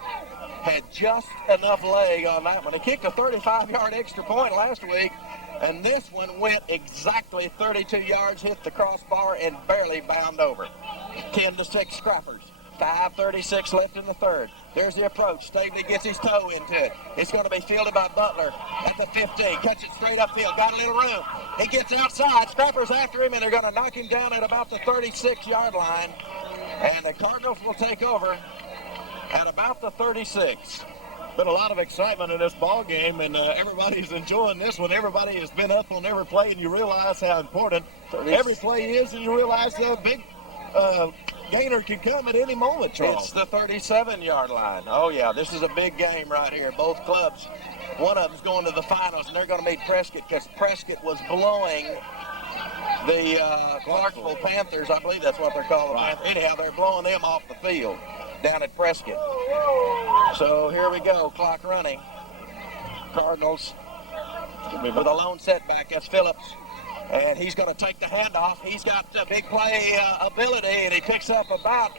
had just enough leg on that one. He kicked a 35-yard extra point last week, and this one went exactly 32 yards, hit the crossbar, and barely bound over. 10-6 Scrappers. 5:36 left in the third. There's the approach. Stavely gets his toe into it. It's going to be fielded by Butler at the 15. Catch it straight upfield. Got a little room. He gets outside. Scrappers after him, and they're going to knock him down at about the 36-yard line. And the Cardinals will take over at about the 36. Been a lot of excitement in this ball game, and everybody's enjoying this one. Everybody has been up on every play, and you realize how important every play is, and you realize the big gainer can come at any moment, Charles. It's the 37-yard line. Oh, yeah, this is a big game right here. Both clubs, one of them's going to the finals, and they're going to meet Prescott because Prescott was blowing the Clarksville Panthers. I believe that's what they're called. Right. Anyhow, they're blowing them off the field down at Prescott. So here we go, clock running. Cardinals with a lone setback. That's Phillips. And he's going to take the handoff. He's got big play ability, and he picks up about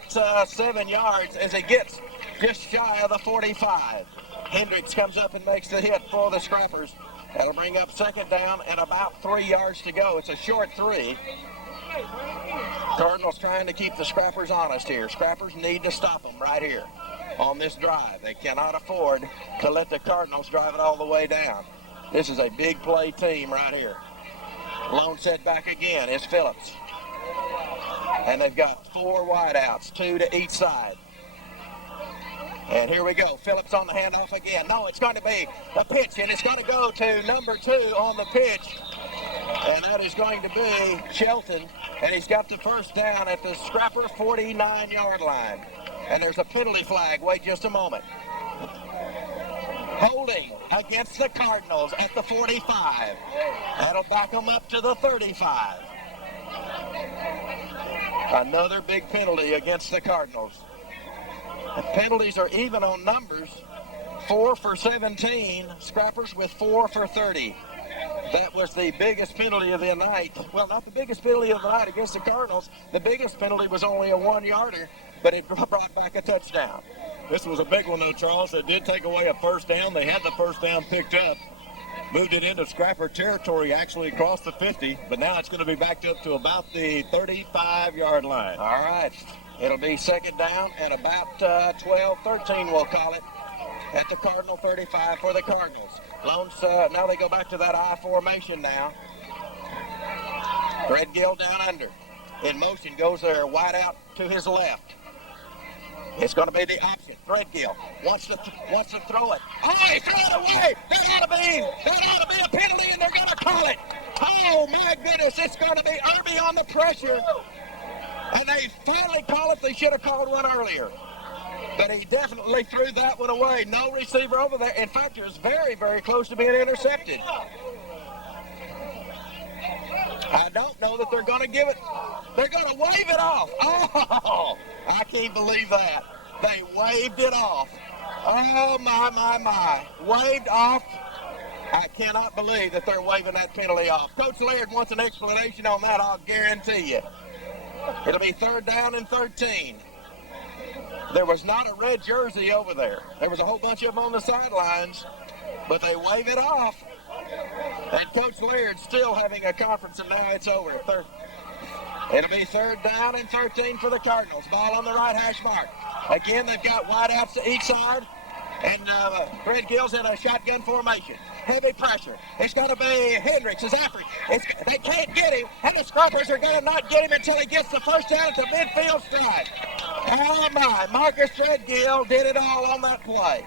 7 yards as he gets just shy of the 45. Hendricks comes up and makes the hit for the Scrappers. That'll bring up second down and about 3 yards to go. It's a short 3. Cardinals trying to keep the Scrappers honest here. Scrappers need to stop them right here on this drive. They cannot afford to let the Cardinals drive it all the way down. This is a big play team right here. Lone setback again is Phillips. And they've got 4 wideouts, 2 to each side. And here we go. Phillips on the handoff again. No, it's going to be a pitch, and it's going to go to number 2 on the pitch. And that is going to be Shelton. And he's got the first down at the Scrapper 49-yard line. And there's a penalty flag. Wait just a moment. Holding against the Cardinals at the 45. That'll back them up to the 35. Another big penalty against the Cardinals. The penalties are even on numbers. 4 for 17. Scrappers with 4 for 30. That was the biggest penalty of the night. Well, not the biggest penalty of the night against the Cardinals. The biggest penalty was only a 1-yarder, but it brought back a touchdown. This was a big one, though, Charles. It did take away a first down. They had the first down picked up. Moved it into Scrapper territory, actually across the 50, but now it's going to be backed up to about the 35-yard line. All right. It'll be second down and about 12-13, we'll call it, at the Cardinal 35 for the Cardinals. Now they go back to that I formation now. Threadgill down under. In motion goes there, wide out to his left. It's going to be the option. Threadgill wants to throw it. Oh, he threw it away. That ought to be a penalty, and they're going to call it. Oh, my goodness, it's going to be Irby on the pressure. And they finally call it. They should have called one earlier. But he definitely threw that one away. No receiver over there. In fact, it was very, very close to being intercepted. I don't know that they're going to give it. They're going to wave it off. Oh, I can't believe that. They waved it off. Oh, my. Waved off. I cannot believe that they're waving that penalty off. Coach Laird wants an explanation on that, I'll guarantee you. It'll be third down and 13. There was not a red jersey over there. There was a whole bunch of them on the sidelines, but they wave it off. And Coach Laird's still having a conference, and now it's over. It'll be 3rd down and 13 for the Cardinals. Ball on the right hash mark. Again, they've got wideouts to each side, and Fred Gill's in a shotgun formation. Heavy pressure. It's going to be Hendricks is after him. They can't get him, and the Scrubbers are going to not get him until he gets the first down at the midfield strike. Oh my, Marcus Threadgill did it all on that play.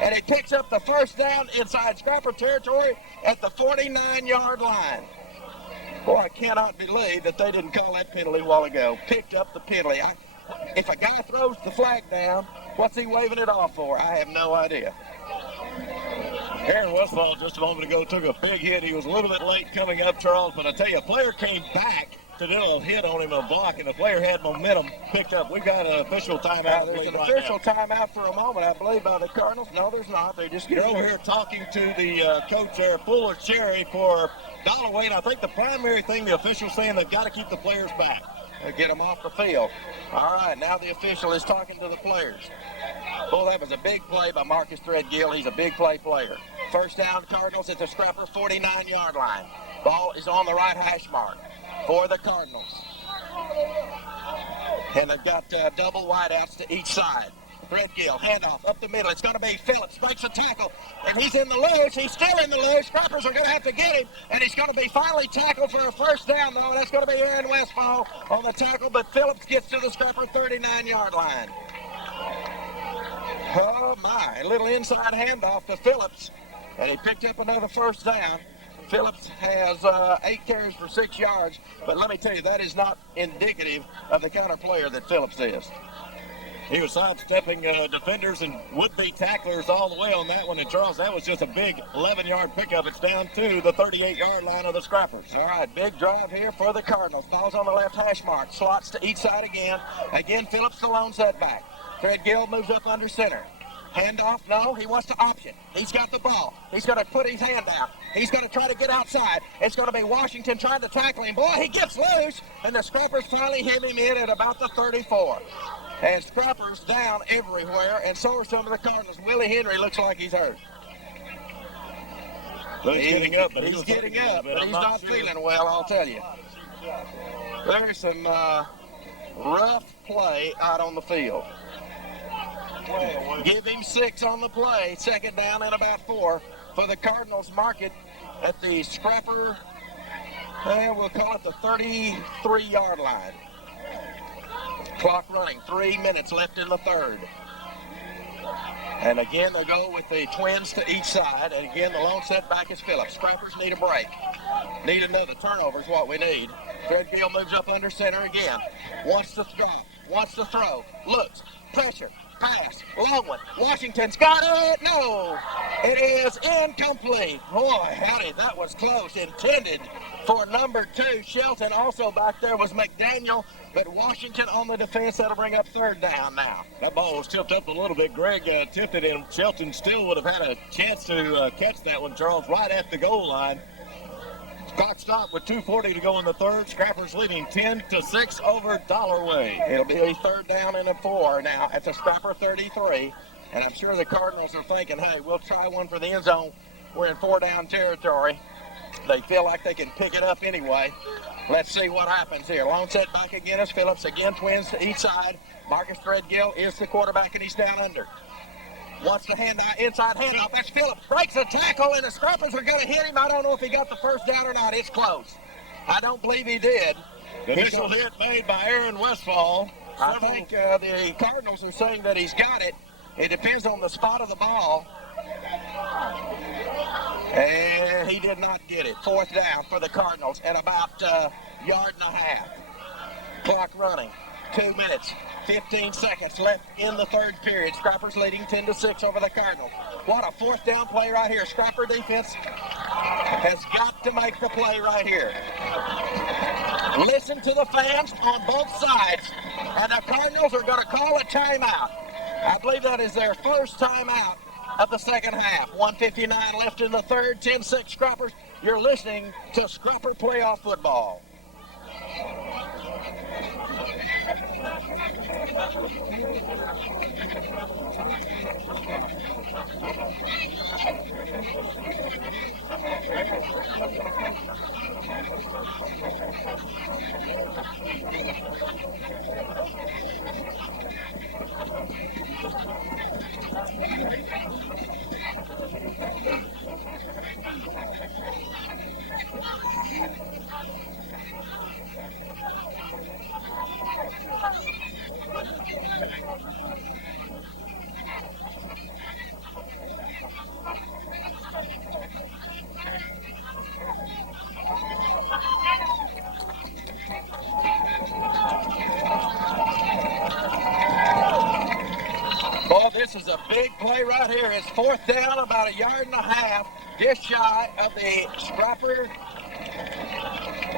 And he picks up the first down inside Scrapper territory at the 49-yard line. Boy, I cannot believe that they didn't call that penalty a while ago. Picked up the penalty. If a guy throws the flag down, what's he waving it off for? I have no idea. Aaron Westfall just a moment ago took a big hit. He was a little bit late coming up, Charles, but I tell you, a player came back to do a hit on him, a block, and the player had momentum picked up. We've got an official timeout. There's an official timeout for a moment, I believe, by the Cardinals. No, there's not. They're just They're over here talking to the coach there, Fuller Cherry, for Dollarway, and I think the primary thing the official's saying, they've got to keep the players back. Get them off the field. All right, now the official is talking to the players. Boy, that was a big play by Marcus Threadgill. He's a big play player. First down, Cardinals at the Scrapper 49-yard line. Ball is on the right hash mark for the Cardinals. And they've got double wideouts to each side. Threadgill, handoff up the middle. It's going to be Phillips, makes a tackle, and he's in the loose. He's still in the loose. Scrappers are going to have to get him, and he's going to be finally tackled for a first down, though. That's going to be Aaron Westfall on the tackle, but Phillips gets to the Scrapper 39-yard line. Oh, my. A little inside handoff to Phillips, and he picked up another first down. Phillips has 8 carries for 6 yards, but let me tell you, that is not indicative of the kind of player that Phillips is. He was sidestepping defenders and would-be tacklers all the way on that one. And, Charles, that was just a big 11-yard pickup. It's down to the 38-yard line of the Scrappers. All right, big drive here for the Cardinals. Ball's on the left hash mark. Slots to each side again. Again, Phillips the lone setback. Threadgill moves up under center. Handoff, no, he wants to option. He's got the ball. He's going to put his hand out. He's going to try to get outside. It's going to be Washington trying to tackle him. Boy, he gets loose, and the Scrappers finally hit him in at about the 34. And Scrappers down everywhere, and so are some of the Cardinals. Willie Henry looks like he's hurt. Well, he's getting up, but he's not feeling well, I'll tell you. There's some rough play out on the field. Give him 6 on the play. 2nd down and about 4 for the Cardinals. Mark it at the Scrapper, we'll call it the 33-yard line. Clock running, 3 minutes left in the 3rd. And again, they go with the twins to each side. And again, the lone setback is Phillips. Scrappers need a break. Need another turnover is what we need. Threadgill moves up under center again. Wants to throw. Looks. Pressure. Pass. Long one. Washington's got it. No. It is incomplete. Boy, howdy, that was close. Intended for number 2. Shelton also back there was McDaniel, but Washington on the defense. That'll bring up 3rd down now. That ball was tipped up a little bit. Greg tipped it in. Shelton still would have had a chance to catch that one, Charles, right at the goal line. Clock stopped with 2:40 to go in the 3rd. Scrappers leading 10-6 over Dollarway. It'll be a 3rd down and a 4 now at the Scrapper 33. And I'm sure the Cardinals are thinking, hey, we'll try one for the end zone. We're in 4-down territory. They feel like they can pick it up anyway. Let's see what happens here. Lone setback again is Phillips. Again, twins to each side. Marcus Threadgill is the quarterback, and he's down under. Wants the inside handoff. That's Phillips. Breaks a tackle, and the Scrappers are going to hit him. I don't know if he got the first down or not. It's close. I don't believe he did. The initial hit made by Aaron Westfall. I think the Cardinals are saying that he's got it. It depends on the spot of the ball. And he did not get it. 4th down for the Cardinals at about a yard and a half. Clock running. 2 minutes, 15 seconds left in the 3rd period. Scrappers leading 10-6 over the Cardinals. What a 4th down play right here. Scrapper defense has got to make the play right here. Listen to the fans on both sides, and the Cardinals are going to call a timeout. I believe that is their first timeout of the 2nd half. 1:59 left in the 3rd, 10-6 Scrappers. You're listening to Scrapper Playoff Football. Boy, this is a big play right here. It's fourth down, about 1.5 yards, just shy of the Scrapper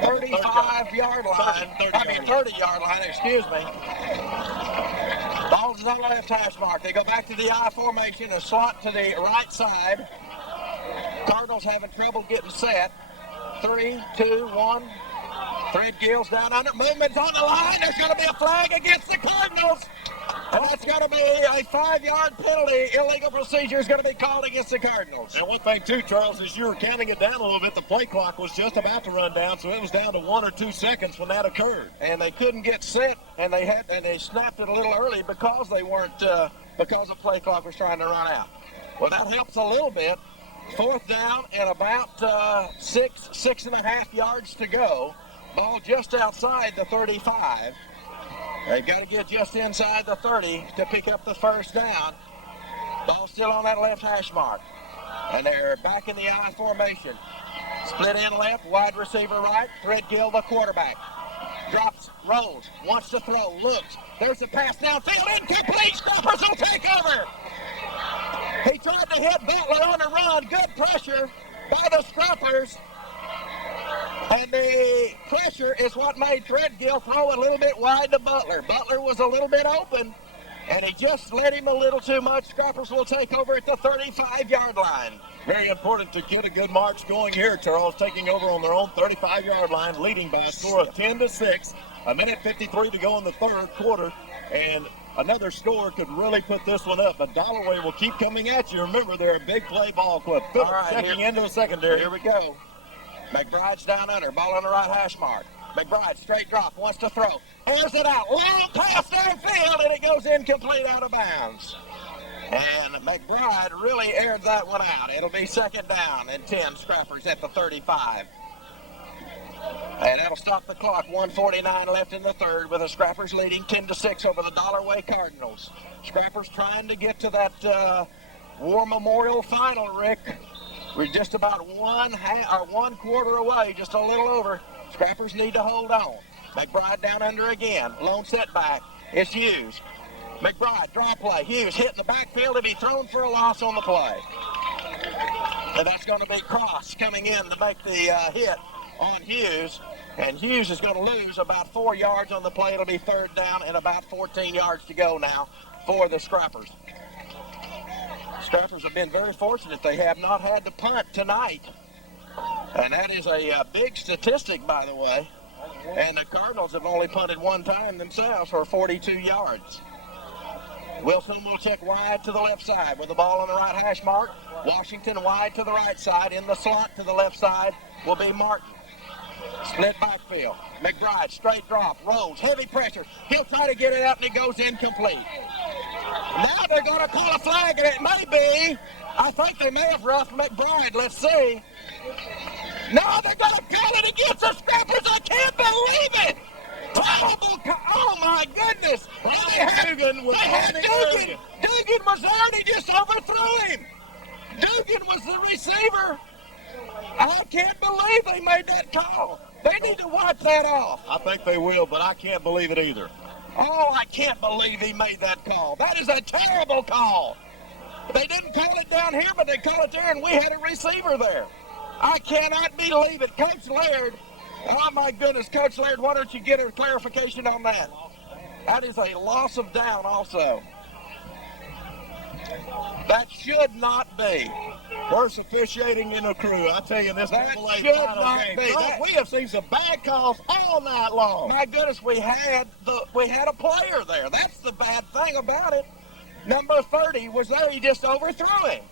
35-yard line. 30-yard line, excuse me. Ball's on the left hash mark. They go back to the I formation, a slot to the right side. Cardinals having trouble getting set. 3, 2, 1. Threadgill's down under. Movement's on the line. There's going to be a flag against the Cardinals. And that's going to be a 5-yard penalty. Illegal procedure is going to be called against the Cardinals. And one thing, too, Charles, is you were counting it down a little bit. The play clock was just about to run down, so it was down to 1 or 2 seconds when that occurred. And they couldn't get set, and they snapped it a little early because they weren't because the play clock was trying to run out. Well, that helps a little bit. Fourth down and about 6.5 yards to go. Ball just outside the 35. They've got to get just inside the 30 to pick up the first down. Ball still on that left hash mark. And they're back in the I formation. Split in left, wide receiver right. Threadgill, the quarterback. Drops, rolls, wants to throw, looks. There's a pass downfield, incomplete. Scrappers will take over. He tried to hit Butler on the run. Good pressure by the Scrappers. And the pressure is what made Threadgill throw a little bit wide to Butler. Butler was a little bit open, and he just let him a little too much. Scrappers will take over at the 35-yard line. Very important to get a good march going here, Charles, taking over on their own 35-yard line, leading by a score of 10-6. 1:53 to go in the third quarter, and another score could really put this one up, but Dollarway will keep coming at you. Remember, they're a big play ball club. All right, checking into the secondary. Here we go. McBride's down under, ball on the right hash mark. McBride, straight drop, wants to throw. Airs it out, long pass downfield, and it goes incomplete out of bounds. And McBride really aired that one out. It'll be second down and 10, Scrappers at the 35. And that'll stop the clock. 1:49 left in the third with the Scrappers leading 10-6 over the Dollarway Cardinals. Scrappers trying to get to that War Memorial final, Rick. We're just about one quarter away, just a little over. Scrappers need to hold on. McBride down under again. Lone setback. It's Hughes. McBride, draw play. Hughes hitting the backfield to be thrown for a loss on the play. And that's going to be Cross coming in to make the hit on Hughes. And Hughes is going to lose about 4 yards on the play. It'll be third down and about 14 yards to go now for the Scrappers. Scrappers have been very fortunate. They have not had to punt tonight. And that is a big statistic, by the way. And the Cardinals have only punted one time themselves for 42 yards. Wilson will check wide to the left side with the ball on the right hash mark. Washington wide to the right side. In the slot to the left side will be Martin. Split backfield. McBride, straight drop, rolls, heavy pressure. He'll try to get it out, and it goes incomplete. Now they're going to call a flag, and it may be, I think they may have roughed McBride. Let's see. No, they're going to call it against the Scrappers. I can't believe it. Oh, my goodness. Dugan was Dugan. Dugan was there, and he just overthrew him. Dugan was the receiver. I can't believe they made that call. They need to wipe that off. I think they will, but I can't believe it either. Oh, I can't believe he made that call. That is a terrible call. They didn't call it down here, but they called it there, and we had a receiver there. I cannot believe it. Coach Laird, oh, my goodness. Coach Laird, why don't you get a clarification on that? That is a loss of down also. That should not be. Worst officiating in the crew. I tell you, this That AA should final not game. be. Folks, we have seen some bad calls all night long. My goodness, we had a player there. That's the bad thing about it. Number 30 was there. He just overthrew him.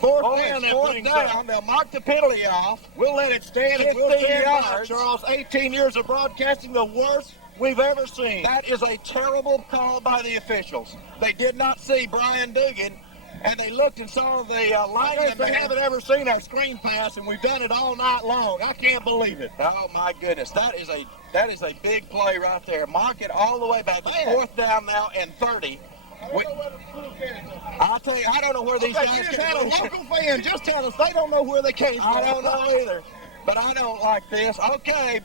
Fourth Oh, down, it's that fourth brings down. up. They'll mark the penalty off. We'll let it stand. And we'll 15 stand by, yards. Charles. 18 years of broadcasting, the worst we've ever seen. That is a terrible call by the officials. They did not see Brian Dugan, and they looked and saw the lineman. They haven't ever seen our screen pass, and we've done it all night long. I can't believe it. Oh my goodness, that is a big play right there. Mark it all the way back. Man. Fourth down now and 30. I'll tell you, I don't know where these Okay, guys we just came had a from. local fan just tell us they don't know where they came from. I don't know either, but I don't like this. Okay,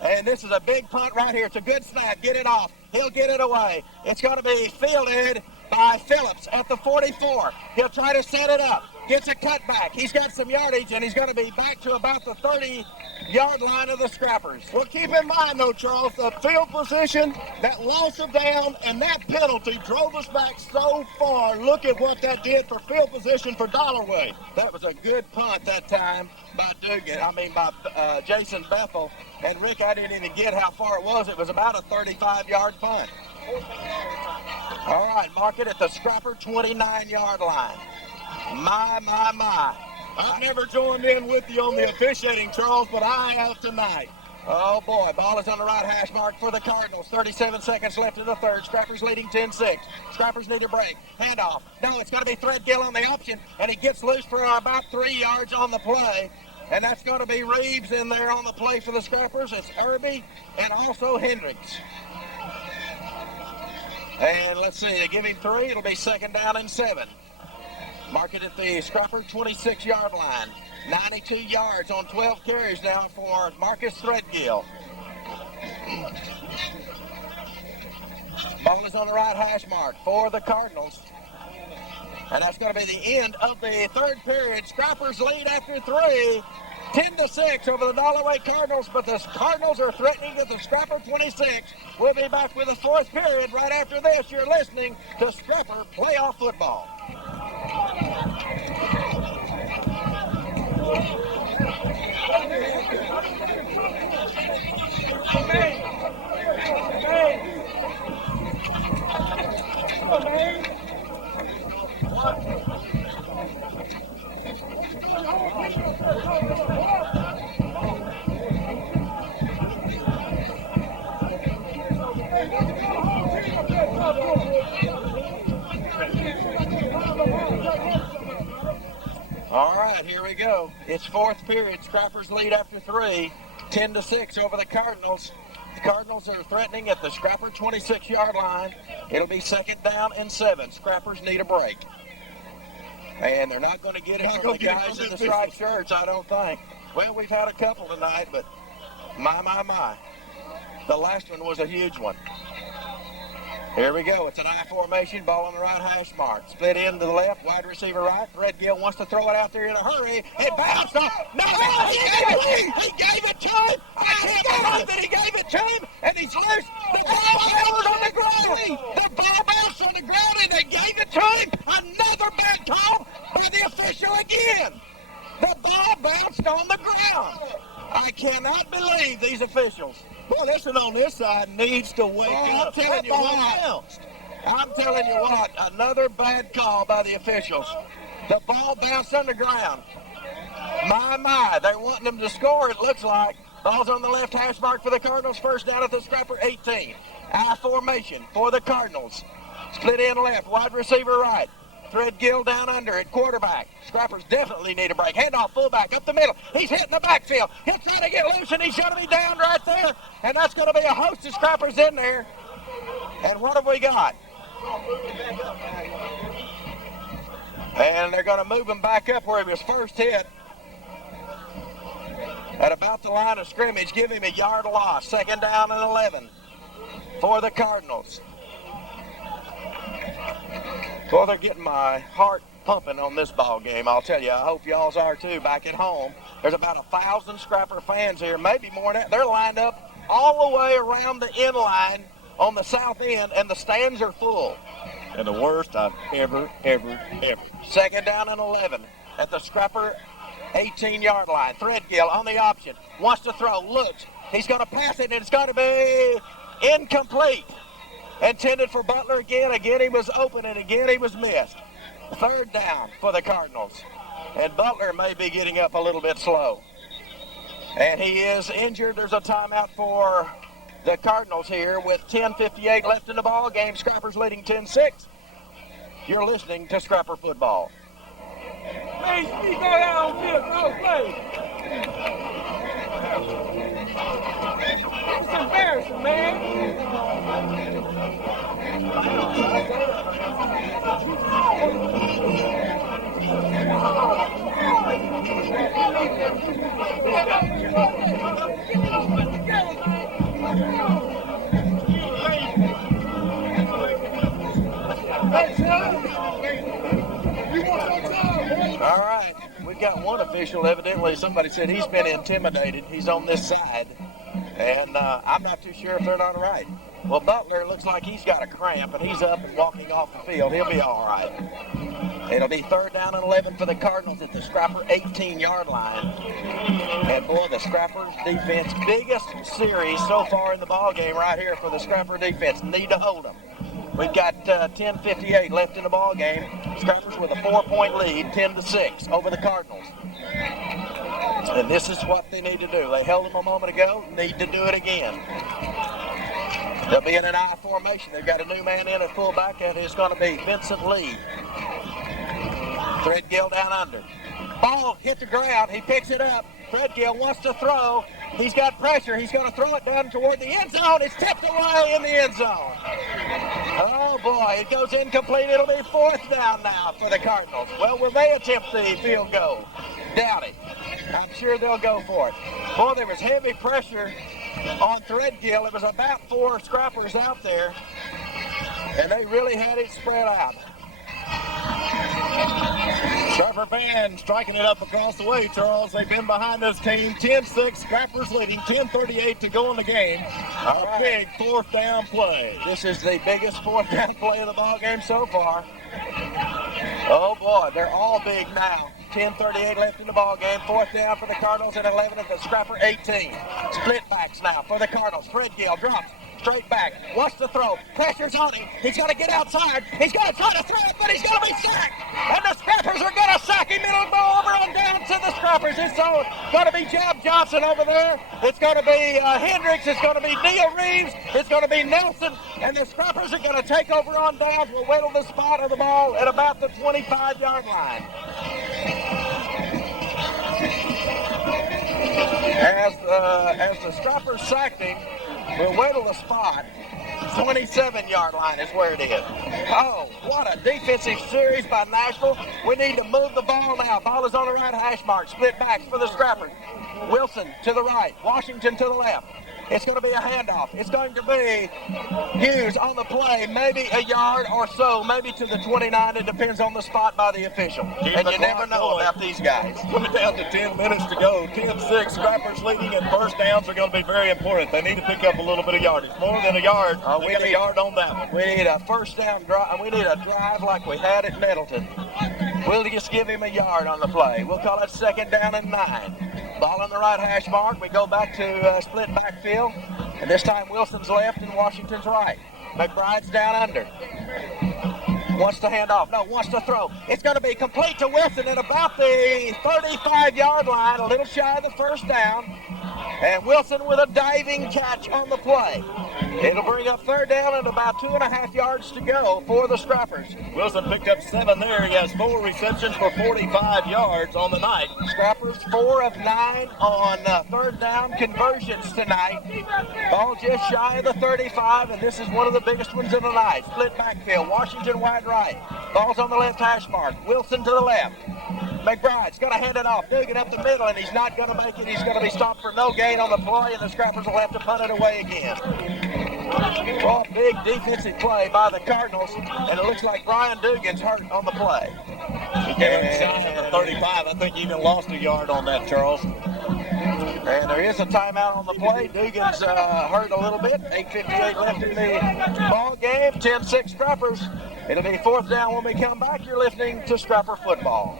and this is a big punt right here. It's a good snap. Get it off. He'll get it away. It's going to be fielded by Phillips at the 44. He'll try to set it up. Gets a cutback. He's got some yardage, and he's going to be back to about the 30-yard line of the Scrappers. Well, keep in mind, though, Charles, the field position, that loss of down, and that penalty drove us back so far. Look at what that did for field position for Dollarway. That was a good punt that time by Jason Bethel. And, Rick, I didn't even get how far it was. It was about a 35-yard punt. All right, mark it at the Scrapper 29-yard line. My. I've never joined in with you on the officiating, Charles, but I have tonight. Oh, boy. Ball is on the right hash mark for the Cardinals. 37 seconds left in the third. Scrappers leading 10-6. Scrappers need a break. Handoff. No, it's going to be Threadgill on the option, and he gets loose for about 3 yards on the play. And that's going to be Reeves in there on the play for the Scrappers. It's Irby and also Hendricks. And let's see, they give him 3. It'll be second down and 7. Mark it at the Scrapper 26-yard line. 92 yards on 12 carries now for Marcus Threadgill. Ball is on the right hash mark for the Cardinals. And that's going to be the end of the third period. Scrappers lead after 3. 10-6 over the Dollarway Cardinals, but the Cardinals are threatening at the Scrapper 26. We'll be back with the fourth period right after this. You're listening to Scrapper Playoff Football. All right, here we go. It's fourth period. Scrappers lead after 3, 10-6 over the Cardinals. The Cardinals are threatening at the Scrapper 26-yard line. It'll be second down and 7. Scrappers need a break. And they're not going to get it from the guys in the striped shirts, I don't think. Well, we've had a couple tonight, but my. The last one was a huge one. Here we go. It's an I formation. Ball on the right hash mark. Split in to the left. Wide receiver right. Threadgill wants to throw it out there in a hurry. It bounced off. No, he gave it to him. I can't believe that he gave it to him. And he's loose. The ball bounced on the ground. The ball bounced on the ground, and they gave it to him. Another bad call by the official again. The ball bounced on the ground. I cannot believe these officials. Well, this one on this side needs to wake up. I'm telling you what, another bad call by the officials. The ball bounced on the ground. My, they're wanting them to score, it looks like. Ball's on the left hash mark for the Cardinals. First down at the Scrapper 18. I formation for the Cardinals. Split in left, wide receiver right. Threadgill down under at quarterback. Scrappers definitely need a break. Handoff fullback up the middle. He's hitting the backfield. He'll try to get loose, and he's going to be down right there. And that's going to be a host of Scrappers in there. And what have we got? And they're going to move him back up where he was first hit. At about the line of scrimmage, give him a yard loss. Second down and 11 for the Cardinals. Well, they're getting my heart pumping on this ball game, I'll tell you. I hope y'all's are too back at home. There's about 1,000 Scrapper fans here, maybe more than that. They're lined up all the way around the end line on the south end, and the stands are full. and the worst I've ever. Second down and 11 at the Scrapper 18-yard line. Threadgill on the option. Wants to throw. Looks. He's going to pass it, and it's going to be incomplete. Intended for Butler again. Again, he was open, and again, he was missed. Third down for the Cardinals. And Butler may be getting up a little bit slow. And he is injured. There's a timeout for the Cardinals here with 10:58 left in the ball game. Scrappers leading 10-6. You're listening to Scrapper Football. Hey, speak out on field, no play. It's embarrassing, man. All right, we've got one official. Evidently, somebody said he's been intimidated. He's on this side, and I'm not too sure if they're not right. Well, Butler looks like he's got a cramp, and he's up and walking off the field. He'll be all right. It'll be third down and 11 for the Cardinals at the Scrapper 18-yard line. And, boy, the Scrappers defense, biggest series so far in the ball game right here for the Scrapper defense. Need to hold them. We've got 10:58 left in the ball game. Scrappers with a 4-point lead, 10-6 over the Cardinals. And this is what they need to do. They held them a moment ago, need to do it again. They'll be in an I formation. They've got a new man in at fullback, and it's going to be Vincent Lee. Threadgill down under. Ball hit the ground. He picks it up. Threadgill wants to throw. He's got pressure. He's going to throw it down toward the end zone. It's tipped away in the end zone. Oh, boy. It goes incomplete. It'll be fourth down now for the Cardinals. Well, will they attempt the field goal? Doubt it. I'm sure they'll go for it. Boy, there was heavy pressure on Threadgill. It was about 4 Scrappers out there, and they really had it spread out. Scrapper band striking it up across the way, Charles. They've been behind this team. 10-6, Scrappers leading, 10:38 to go in the game. A big fourth down play. This is the biggest fourth down play of the ball game so far. Oh, boy, they're all big now. 10:38 left in the ball game. Fourth down for the Cardinals and 11 at the Scrapper 18. Split backs now for the Cardinals. Threadgill drops straight back. Wants to throw. Pressure's on him. He's got to get outside. He's going to try to throw it, but he's going to be sacked. And the Scrappers are going to sack him. It'll go over and down to the Scrappers. It's going to be Jab Johnson over there. It's going to be Hendricks. It's going to be Neil Reeves. It's going to be Nelson. And the Scrappers are going to take over on downs. We'll whittle the spot of the ball at about the 25-yard line. As the Scrappers sacked him, we'll whittle the spot. 27-yard line is where it is. Oh, what a defensive series by Nashville. We need to move the ball now. Ball is on the right hash mark. Split backs for the Scrappers. Wilson to the right. Washington to the left. It's going to be a handoff. It's going to be Hughes on the play, maybe a yard or so, maybe to the 29. It depends on the spot by the official. And you never know about these guys. We're down to 10 minutes to go. 10-6, Scrappers leading, and first downs are going to be very important. They need to pick up a little bit of yardage. More than a yard. We need a yard on that one. We need a first down drive. We need a drive like we had at Middleton. We'll just give him a yard on the play. We'll call it second down and 9. Ball on the right hash mark. We go back to split backfield. And this time Wilson's left and Washington's right. McBride's down under. Wants to hand off. No, wants to throw. It's going to be complete to Wilson at about the 35-yard line, a little shy of the first down. And Wilson with a diving catch on the play. It'll bring up third down and about 2.5 yards to go for the Scrappers. Wilson picked up 7 there. He has 4 receptions for 45 yards on the night. Scrappers 4 of 9 on third down conversions tonight. Ball just shy of the 35, and this is one of the biggest ones of the night. Split backfield. Washington wide right. Ball's on the left hash mark. Wilson to the left. McBride's going to hand it off. Dugan up the middle, and he's not going to make it. He's going to be stopped for no gain on the play, and the Scrappers will have to punt it away again. Well, big defensive play by the Cardinals, and it looks like Brian Dugan's hurt on the play. He came inside of the 35. I think he even lost a yard on that, Charles. And there is a timeout on the play. Dugan's hurt a little bit. 8:58 left in the ball game. 10-6 Scrappers. It'll be fourth down when we come back. You're listening to Scrapper Football.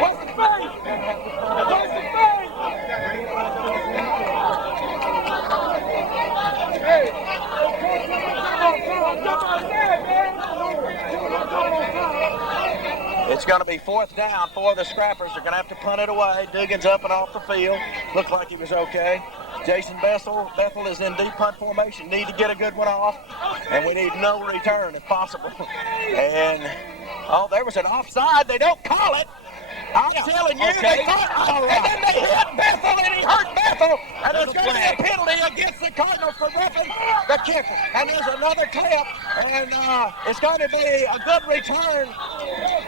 What's the face? What's the face? Hey, It's going to be fourth down for the Scrappers. They're going to have to punt it away. Dugan's up and off the field. Looked like he was okay. Jason Bethel is in deep punt formation. Need to get a good one off. And we need no return if possible. And, oh, there was an offside. They don't call it. I'm telling you, they thought, and then they hit Bethel, and he hurt Bethel, and there's going to be a penalty against the Cardinals for roughing the kicker. And there's another clip, and it's going to be a good return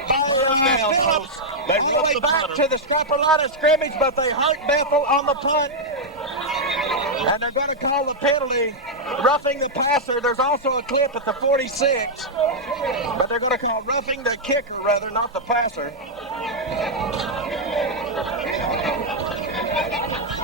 by Phillips all the way back to the Scrapper line of scrimmage, but they hurt Bethel on the punt. And they're going to call the penalty, roughing the passer. There's also a clip at the 46, but they're going to call roughing the kicker, rather, not the passer.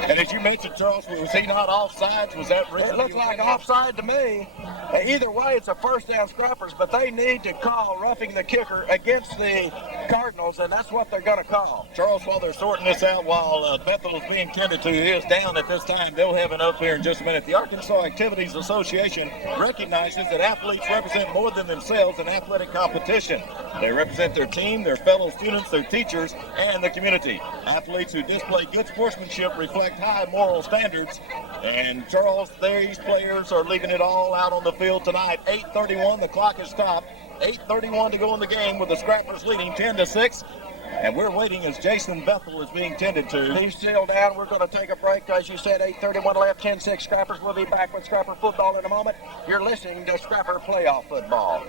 And as you mentioned, Charles, was he not offsides? Was that It looked like offside to me. Either way, it's a first down Scrappers, but they need to call roughing the kicker against the Cardinals, and that's what they're going to call. Charles, while they're sorting this out, while Bethel is being tended to, he is down at this time. They'll have it up here in just a minute. The Arkansas Activities Association recognizes that athletes represent more than themselves in athletic competition. They represent their team, their fellow students, their teachers, and the community. Athletes who display good sportsmanship reflect high moral standards. And Charles, these players are leaving it all out on the field tonight. 8:31, the clock has stopped. 8:31 to go in the game with the Scrappers leading 10-6. And we're waiting as Jason Bethel is being tended to. He's still down. We're going to take a break. As you said, 8:31 left, 10-6 Scrappers. We'll be back with Scrapper Football in a moment. You're listening to Scrapper Playoff Football.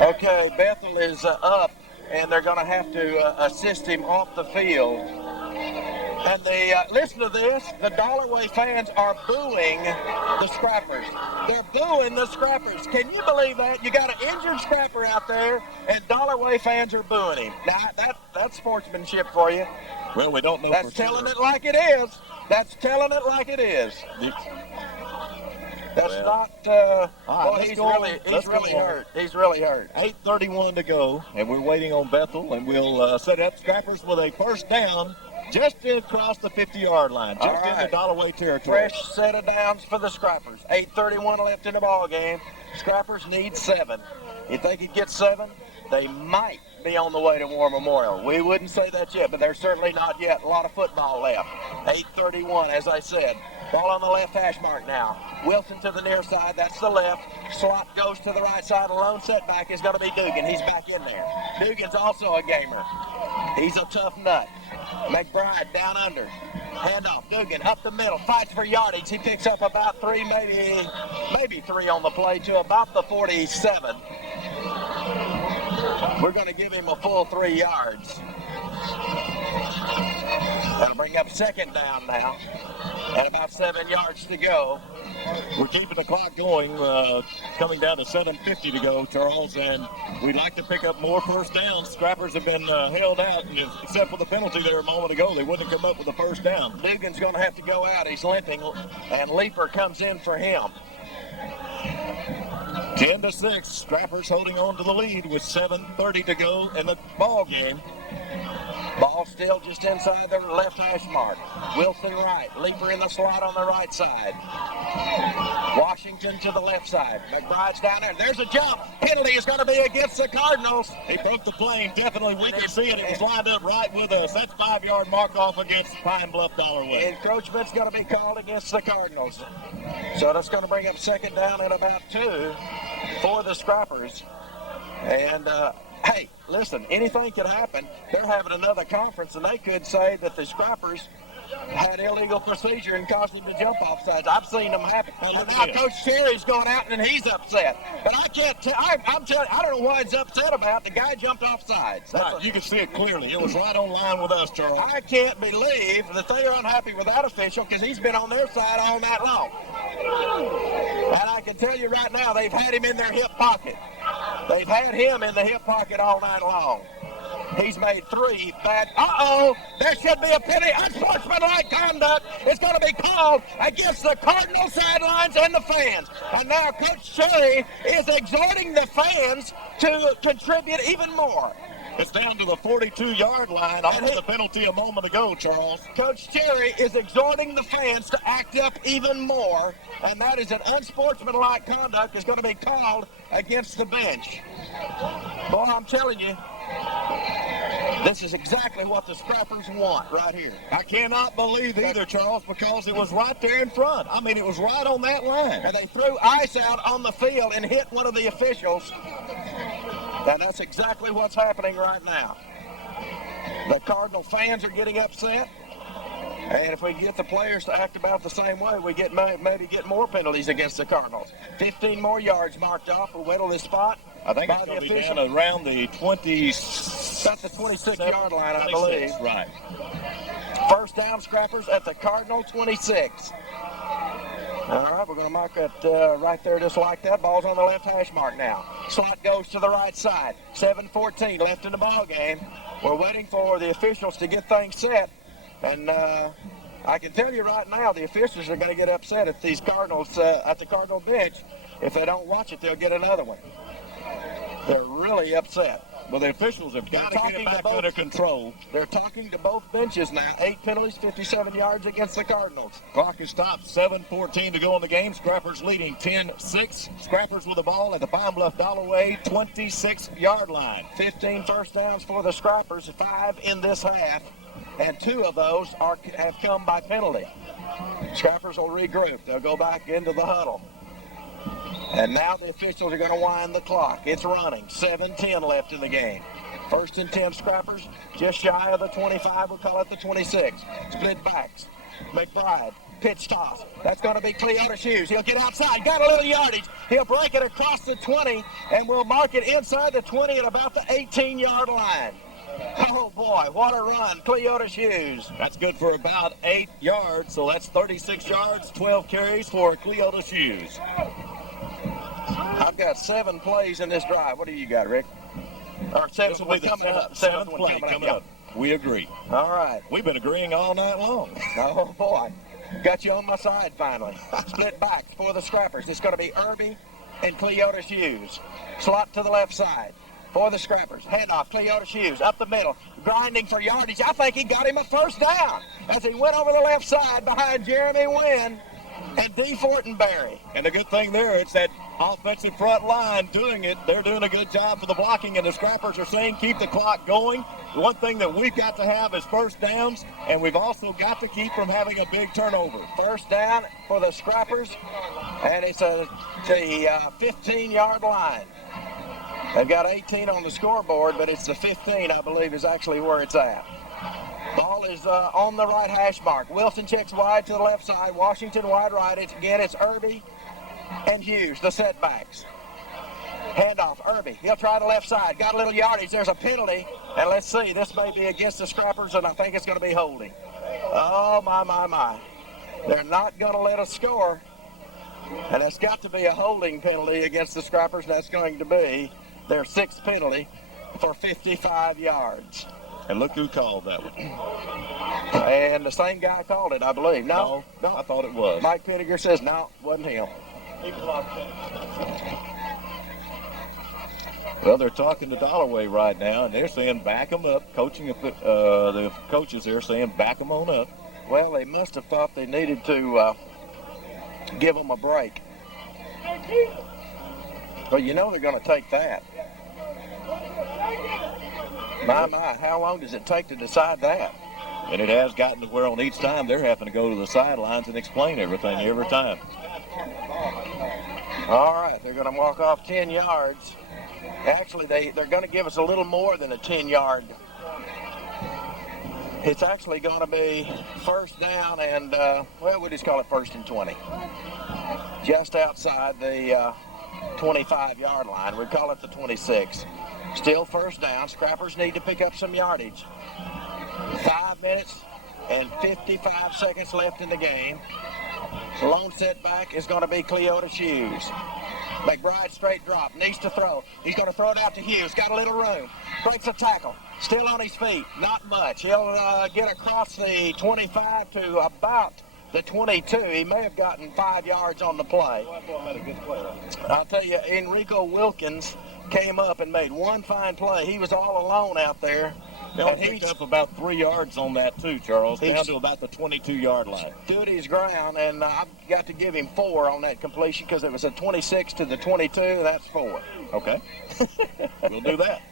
Okay, Bethel is up and they're going to have to assist him off the field. And listen to this, the Dollarway fans are booing the Scrappers. They're booing the Scrappers. Can you believe that? You got an injured Scrapper out there, and Dollarway fans are booing him. Now, that's sportsmanship for you. Well, we don't know That's for sure. telling it like it is. That's telling it like it is. That's not. Boy, he's really hurt. He's really hurt. 8:31 to go, and we're waiting on Bethel, and we'll set up Scrappers with a first down just across the 50-yard line, just into Dollarway territory. Fresh set of downs for the Scrappers. 8:31 left in the ball game. Scrappers need 7. If they could get 7, they might be on the way to War Memorial. We wouldn't say that yet, but they're certainly not yet. A lot of football left. 8:31, as I said. Ball on the left hash mark now. Wilson to the near side. That's the left. Slot goes to the right side. A lone setback is going to be Dugan. He's back in there. Dugan's also a gamer. He's a tough nut. McBride down under. Handoff. Dugan up the middle. Fights for yardage. He picks up about 3, maybe 3 on the play to about the 47. We're going to give him a full 3 yards. That'll bring up second down now. And about 7 yards to go. We're keeping the clock going, coming down to 7:50 to go, Charles, and we'd like to pick up more first downs. Scrappers have been held out, and except for the penalty there a moment ago, they wouldn't have come up with a first down. Dugan's going to have to go out. He's limping, and Leaper comes in for him. 10-6, Scrappers holding on to the lead with 7:30 to go in the ball game. Ball still just inside the left hash mark. Wilson right. Leaper in the slot on the right side. Washington to the left side. McBride's down there. There's a jump. Penalty is going to be against the Cardinals. He broke the plane. Definitely, we can see it. It was lined up right with us. That's 5-yard mark off against Pine Bluff Dollarway. Encroachment's going to be called against the Cardinals. So that's going to bring up second down at about 2 for the Scrappers. And, hey, listen, anything could happen. They're having another conference, and they could say that the Scrappers had illegal procedure and caused him to jump off sides. I've seen them happen. And now Coach Cherry's going out, and he's upset. But I can't tell. I'm telling you, I don't know what he's upset about. The guy jumped off sides. Right, you can see it clearly. It was right on line with us, Charles. I can't believe that they are unhappy with that official because he's been on their side all night long. And I can tell you right now, they've had him in their hip pocket. They've had him in the hip pocket all night long. He's made 3 bad. There should be a penalty. Unsportsmanlike conduct is going to be called against the Cardinal sidelines and the fans. And now Coach Cherry is exhorting the fans to contribute even more. It's down to the 42-yard line off the penalty a moment ago, Charles. Coach Cherry is exhorting the fans to act up even more, and that is an unsportsmanlike conduct is going to be called against the bench. Boy, I'm telling you, this is exactly what the Scrappers want right here. I cannot believe either, Charles, because it was right there in front. I mean, it was right on that line. And they threw ice out on the field and hit one of the officials. And that's exactly what's happening right now. The Cardinal fans are getting upset. And if we get the players to act about the same way, we maybe get more penalties against the Cardinals. 15 more yards marked off. We'll wait on this spot. I think it's going to be down around the 20. About the 26-yard line, I believe. Right. First down, Scrappers at the Cardinal 26. All right, we're going to mark it right there just like that. Ball's on the left hash mark now. Slot goes to the right side. 7:14 left in the ball game. We're waiting for the officials to get things set. And I can tell you right now, the officials are going to get upset at these Cardinals, at the Cardinal bench. If they don't watch it, they'll get another one. They're really upset. Well, the officials have got to get it back under control. They're talking to both benches now. 8 penalties, 57 yards against the Cardinals. Clock is stopped. 7:14 to go in the game. Scrappers leading 10-6. Scrappers with the ball at the Pine Bluff Dollarway 26-yard line. 15 first downs for the Scrappers, 5 in this half, and 2 of those have come by penalty. Scrappers will regroup. They'll go back into the huddle. And now the officials are going to wind the clock. It's running. 7:10 left in the game. First and 10 Scrappers, just shy of the 25. We'll call it the 26. Split backs. McBride Pitch toss. That's going to be Cleota Hughes. He'll get outside. Got a little yardage. He'll break it across the 20, and we'll mark it inside the 20 at about the 18-yard line. Oh, boy, what a run. Cleota Hughes. That's good for about 8 yards, so that's 36 yards, 12 carries for Cleota Hughes. I've got 7 plays in this drive. What do you got, Rick? Or This will be the seventh play coming up. We agree. All right. We've been agreeing all night long. Oh, boy. Got you on my side, finally. Split back for the Scrappers. It's going to be Irby and Cleota Hughes. Slot to the left side for the Scrappers. Handoff, Cleota Hughes up the middle. Grinding for yardage. I think he got him a first down as he went over the left side behind Jeremy Wynn and D. Fortenberry. And the good thing there, it's that offensive front line doing it. They're doing a good job for the blocking, and the Scrappers are saying keep the clock going. The one thing that we've got to have is first downs, and we've also got to keep from having a big turnover. First down for the Scrappers, and it's the 15-yard line. They've got 18 on the scoreboard, but it's the 15, I believe, is actually where it's at. Ball is on the right hash mark. Wilson checks wide to the left side. Washington wide right. It's Irby and Hughes, the setbacks. Handoff, Irby. He'll try the left side. Got a little yardage. There's a penalty. And let's see. This may be against the Scrappers, and I think it's going to be holding. Oh, my. They're not going to let us score. And it's got to be a holding penalty against the Scrappers. And that's going to be their 6th penalty for 55 yards. And look who called that one. And the same guy called it, I believe. No, I thought it was. Mike Pittiger says no, wasn't him. Well, they're talking to Dollarway right now, and they're saying back them up. The coaches there saying back them on up. Well, they must have thought they needed to give them a break. Well, you know they're going to take that. My, how long does it take to decide that? And it has gotten to where on each time they're having to go to the sidelines and explain everything every time. All right, they're going to walk off 10 yards. Actually, they're going to give us a little more than a 10-yard. It's actually going to be first down and, we'll just call it 1st and 20. Just outside the 25-yard line. We call it the 26. Still first down. Scrappers need to pick up some yardage. 5 minutes and 55 seconds left in the game. The lone setback is going to be Cleota Hughes. McBride straight drop, needs to throw. He's going to throw it out to Hughes, got a little room. Breaks a tackle, still on his feet, not much. He'll get across the 25 to about the 22. He may have gotten 5 yards on the play. I'll tell you, Enrico Wilkins came up and made one fine play. He was all alone out there. And he picked up about 3 yards on that too, Charles, down to about the 22-yard line. Stood his ground, and I've got to give him 4 on that completion because it was a 26 to the 22. That's 4. Okay. We'll do that.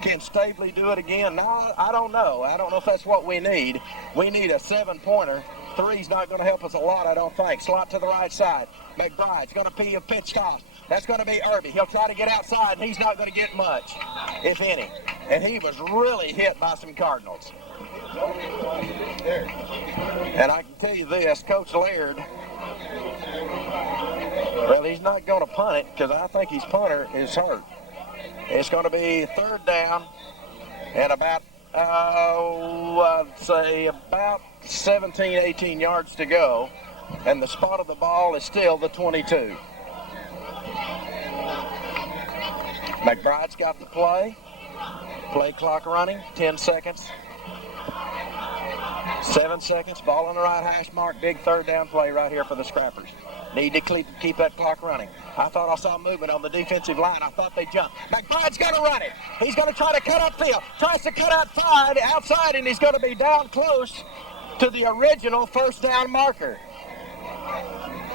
Can Staveley do it again? No, I don't know. I don't know if that's what we need. We need a 7-pointer. 3's not going to help us a lot, I don't think. Slot to the right side. McBride's going to be a pitch toss. That's going to be Irby. He'll try to get outside, and he's not going to get much, if any. And he was really hit by some Cardinals. And I can tell you this, Coach Laird, well, he's not going to punt it because I think his punter is hurt. It's going to be 3rd down and about, I'd say about 17, 18 yards to go. And the spot of the ball is still the 22. McBride's got the play. Play clock running, 10 seconds. 7 seconds, ball on the right hash mark. Big 3rd down play right here for the Scrappers. Need to keep that clock running. I thought I saw movement on the defensive line. I thought they jumped. McBride's going to run it. He's going to try to cut upfield. Tries to cut outside, and he's going to be down close to the original 1st down marker.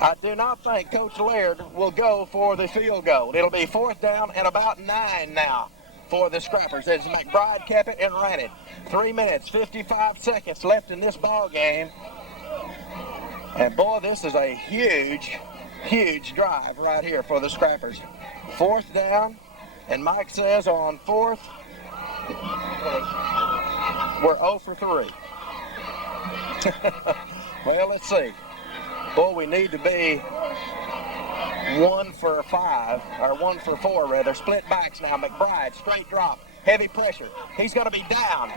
I do not think Coach Laird will go for the field goal. It'll be 4th down and about 9 now for the Scrappers as McBride kept it and ran it. 3 minutes, 55 seconds left in this ball game. And boy, this is a huge, huge drive right here for the Scrappers. 4th down, and Mike says on 4th, we're 0 for 3. Well, let's see. Boy, we need to be 1 for 5, or 1 for 4 rather. Split backs now. McBride, straight drop. Heavy pressure. He's going to be down.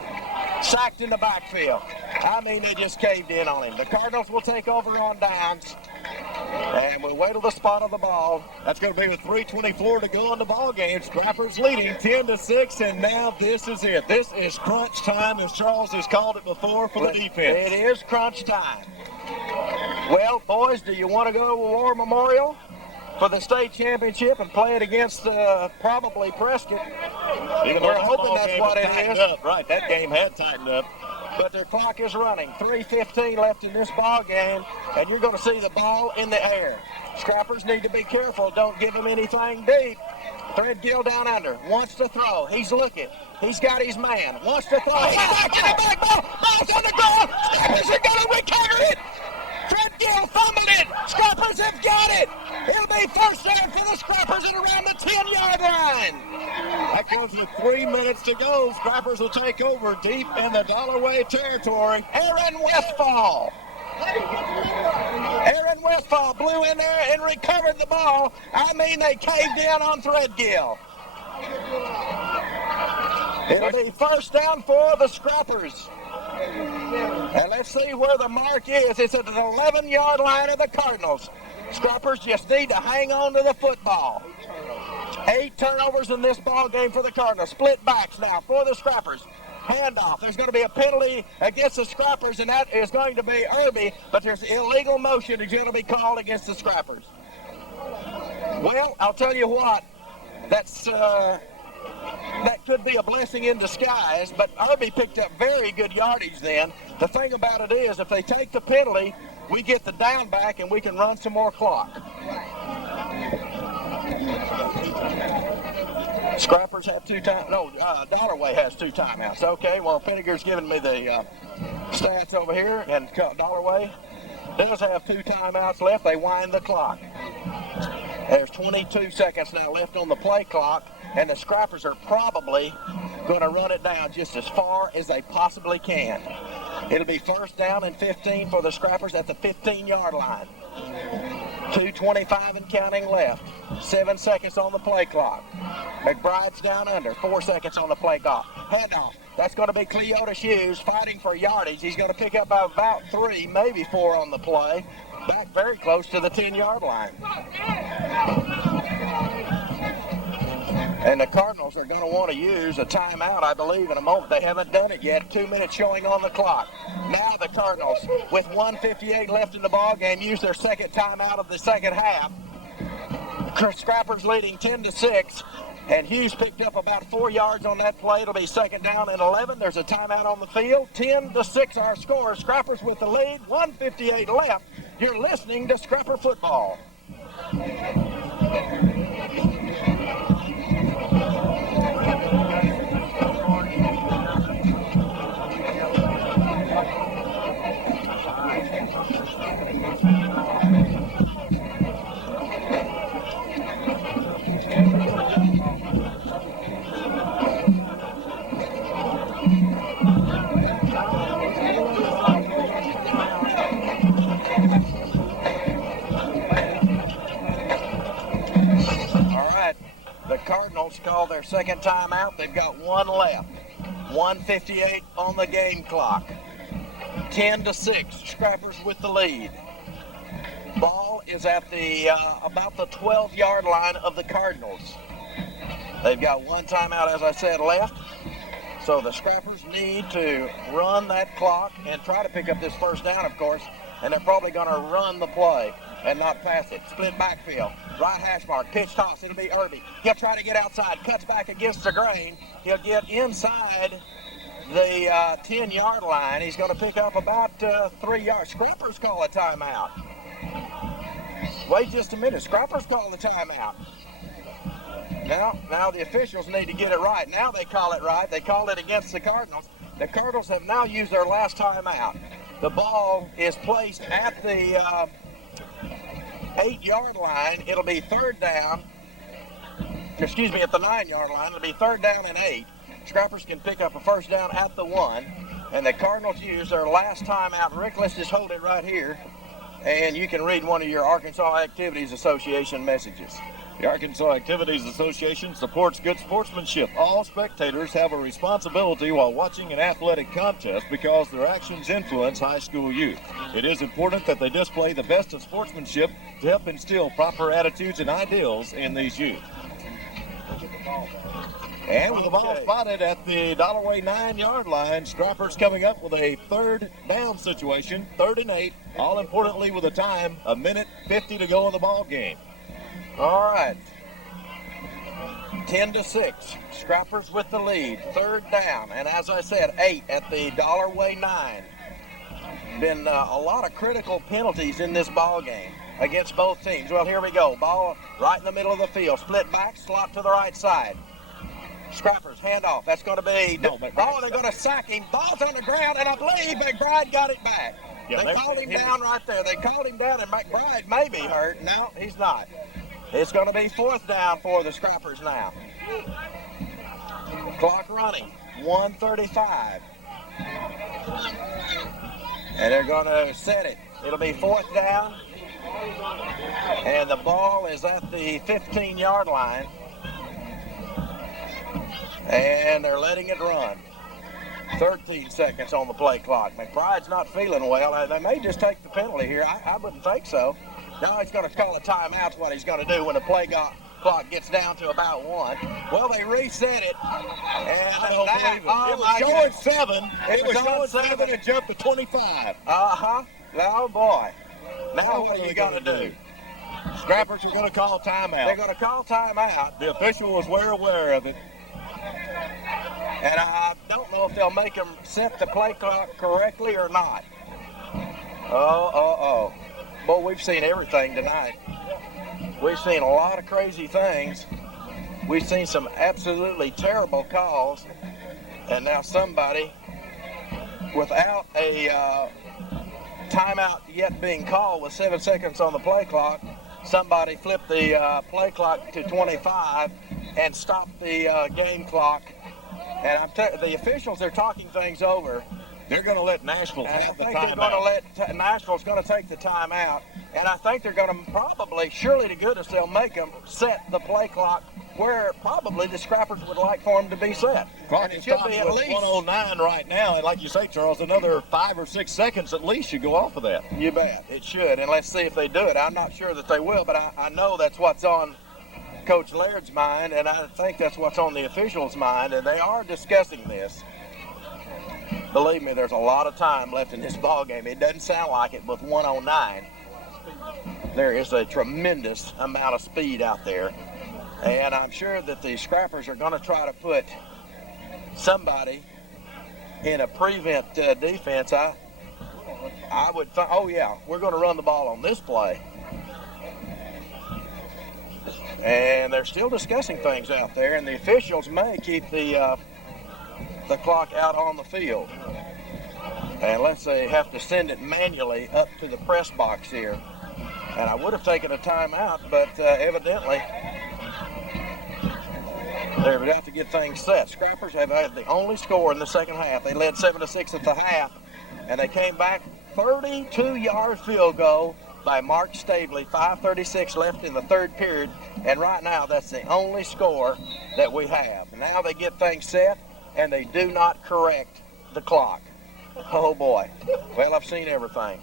Sacked in the backfield. I mean, they just caved in on him. The Cardinals will take over on downs. And we'll wait till the spot of the ball. That's going to be with 3:24 to go in the ball game. Scrappers leading 10-6, and now this is it. This is crunch time, as Charles has called it before, for the defense. It is crunch time. Well, boys, do you want to go to War Memorial for the state championship and play it against probably Prescott? Even We're though hoping that's what it is. Up. Right, that game had tightened up. But their clock is running. 3:15 left in this ball game, and you're going to see the ball in the air. Scrappers need to be careful. Don't give them anything deep. Threadgill down under. Wants to throw. He's looking. He's got his man. Wants to throw. He's back in the back. Ball's on the ground. Scrappers are going to recover it. Threadgill fumbled it. Scrappers have got it. It'll be first down for the Scrappers at around the 10-yard line. That comes with 3 minutes to go. Scrappers will take over deep in the Dollarway territory. Aaron Westfall. Aaron Westfall blew in there and recovered the ball. I mean, they caved in on Threadgill. It'll be first down for the Scrappers. And let's see where the mark is. It's at the 11-yard line of the Cardinals. Scrappers just need to hang on to the football. 8 turnovers in this ball game for the Cardinals. Split backs now for the Scrappers. Handoff. There's going to be a penalty against the Scrappers, and that is going to be Irby, but there's illegal motion that's going to be called against the Scrappers. Well, I'll tell you what, that could be a blessing in disguise, but Irby picked up very good yardage then. The thing about it is, if they take the penalty, we get the down back and we can run some more clock. Scrappers have 2 timeouts. No, Dollarway has 2 timeouts. Okay, well, Penninger's giving me the stats over here, and Dollarway does have 2 timeouts left. They wind the clock. There's 22 seconds now left on the play clock, and the Scrappers are probably going to run it down just as far as they possibly can. It'll be first down and 15 for the Scrappers at the 15-yard line. 2:25 and counting left. 7 seconds on the play clock. McBride's down under. 4 seconds on the play clock. Handoff. That's going to be Cleota Hughes fighting for yardage. He's going to pick up about 3, maybe 4 on the play. Back very close to the 10-yard line. And the Cardinals are going to want to use a timeout, I believe, in a moment. They haven't done it yet. 2 minutes showing on the clock. Now the Cardinals, with 1:58 left in the ball game, use their second timeout of the second half. Scrappers leading 10-6, and Hughes picked up about 4 yards on that play. It'll be second down and 11. There's a timeout on the field. 10-6 our score. Scrappers with the lead. 1:58 left. You're listening to Scrapper Football. Cardinals call their second timeout. They've got 1 left. 1:58 on the game clock. 10-6. Scrappers with the lead. Ball is at the about the 12-yard line of the Cardinals. They've got 1 timeout, as I said, left. So the Scrappers need to run that clock and try to pick up this first down, of course. And they're probably going to run the play and not pass it. Split backfield. Right hash mark. Pitch toss. It'll be Irby. He'll try to get outside. Cuts back against the grain. He'll get inside the 10-yard line. He's going to pick up about 3 yards. Scrappers call a timeout. Wait just a minute. Scrappers call the timeout. Now the officials need to get it right. Now they call it right. They called it against the Cardinals. The Cardinals have now used their last timeout. The ball is placed at the 8-yard line. It'll be third down. Excuse me, at the 9-yard line. It'll be third down and 8. Scrappers can pick up a first down at the 1. And the Cardinals use their last timeout. Rick, let's just hold it right here. And you can read one of your Arkansas Activities Association messages. The Arkansas Activities Association supports good sportsmanship. All spectators have a responsibility while watching an athletic contest because their actions influence high school youth. It is important that they display the best of sportsmanship to help instill proper attitudes and ideals in these youth. And with the ball spotted at the Dollarway 9-yard line, Scrappers coming up with a third down situation, 3rd and 8. All importantly with a time, 1:50 to go in the ball game. All right. 10-6. Scrappers with the lead. 3rd down. And as I said, 8 at the Dollarway 9. Been a lot of critical penalties in this ball game against both teams. Well, here we go. Ball right in the middle of the field. Split back, slot to the right side. Scrappers, handoff. That's going to be... they're going to sack him. Ball's on the ground, and I believe McBride got it back. Yeah, they called him down right there. They called him down, and McBride may be hurt. No, he's not. It's going to be 4th down for the Scrappers now. Clock running, 1:35. And they're going to set it. It'll be 4th down. And the ball is at the 15-yard line. And they're letting it run. 13 seconds on the play clock. McBride's not feeling well. They may just take the penalty here. I wouldn't think so. Now he's going to call a timeout. What he's going to do when the play clock gets down to about 1. Well, they reset it. And I don't believe it. It was showing 7. It was showing 7 and jumped to 25. Uh-huh. Oh, boy. Now what are you going to do? Scrappers are going to call timeout. They're going to call timeout. The official was well aware of it. And I don't know if they'll make them set the play clock correctly or not. Boy, we've seen everything tonight. We've seen a lot of crazy things. We've seen some absolutely terrible calls. And now somebody, without a timeout yet being called with 7 seconds on the play clock, somebody flipped the play clock to 25 and stopped the game clock. And the officials are talking things over. They're going to let Nashville have the timeout. I think they're going to let Nashville's going to take the timeout. And I think they're going to probably, surely to goodness, they'll make them set the play clock where probably the Scrappers would like for them to be set. Clock is stopped at least 109 right now. And like you say, Charles, another 5 or 6 seconds at least should go off of that. You bet. It should. And let's see if they do it. I'm not sure that they will, but I know that's what's on Coach Laird's mind, and I think that's what's on the officials' mind, and they are discussing this. Believe me, there's a lot of time left in this ball game. It doesn't sound like it with 109. There is a tremendous amount of speed out there, and I'm sure that the Scrappers are going to try to put somebody in a prevent defense. I would think, oh yeah, we're going to run the ball on this play. And they're still discussing things out there, and the officials may keep the clock out on the field. Unless they have to send it manually up to the press box here. And I would have taken a timeout, but evidently they're about to get things set. Scrappers have had the only score in the second half. They led 7-6 at the half, and they came back 32-yard field goal by Mark Stavely, 5:36 left in the third period, and right now that's the only score that we have. Now they get things set, and they do not correct the clock. Oh boy. Well, I've seen everything.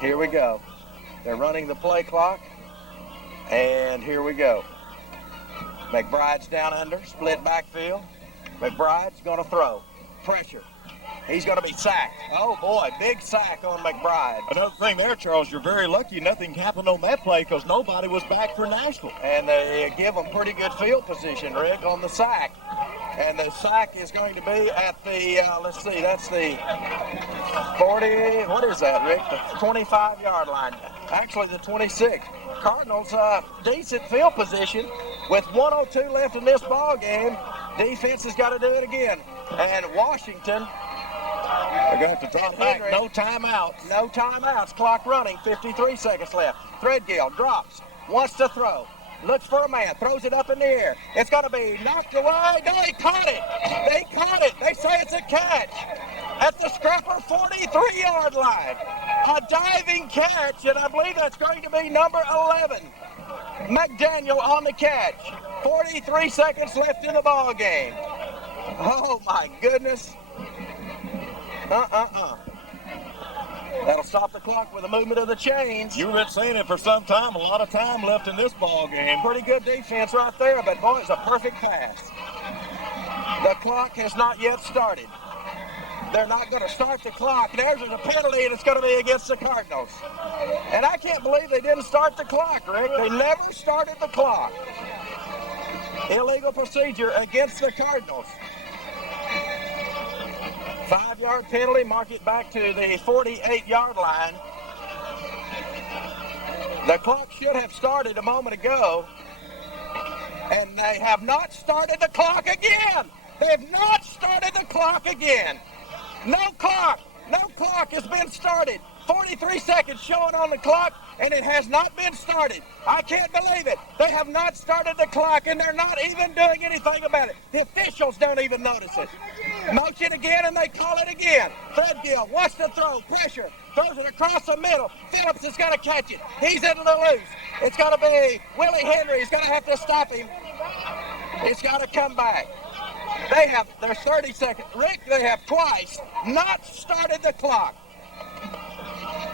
Here we go. They're running the play clock, and here we go. McBride's down under, split backfield. McBride's going to throw. Pressure. He's going to be sacked. Oh, boy, big sack on McBride. Another thing there, Charles, you're very lucky nothing happened on that play because nobody was back for Nashville. And they give them pretty good field position, Rick, on the sack. And the sack is going to be at the, let's see, that's the 40, what is that, Rick? The 25-yard line. Actually, the 26. Cardinals, decent field position. With 1:02 left in this ball game, defense has got to do it again. And Washington, they're going to have to drop back. No timeouts. No timeouts. Clock running. 53 seconds left. Threadgill drops. Wants to throw. Looks for a man. Throws it up in the air. It's going to be knocked away. No, he caught it. They caught it. They say it's a catch. at the Scrapper 43-yard line. A diving catch, and I believe that's going to be number 11. McDaniel on the catch. 43 seconds left in the ball game. Oh, my goodness. That'll stop the clock with a movement of the chains. You've been saying it for some time. A lot of time left in this ball game. Pretty good defense right there, but boy, it's a perfect pass. The clock has not yet started. They're not going to start the clock. There's a penalty, and it's going to be against the Cardinals. And I can't believe they didn't start the clock, Rick. They never started the clock. Illegal procedure against the Cardinals. 5-yard penalty, mark it back to the 48-yard line. The clock should have started a moment ago, and they have not started the clock again. They have not started the clock again. No clock has been started. 43 seconds showing on the clock, and it has not been started. I can't believe it. They have not started the clock, and they're not even doing anything about it. The officials don't even notice it. Motion again, and they call it again. Fred Gill wants to throw, pressure, throws it across the middle. Phillips is going to catch it. He's into the loose. It's going to be Willie Henry. He's going to have to stop him. It's got to come back. There's 30 seconds. Rick, they have twice not started the clock.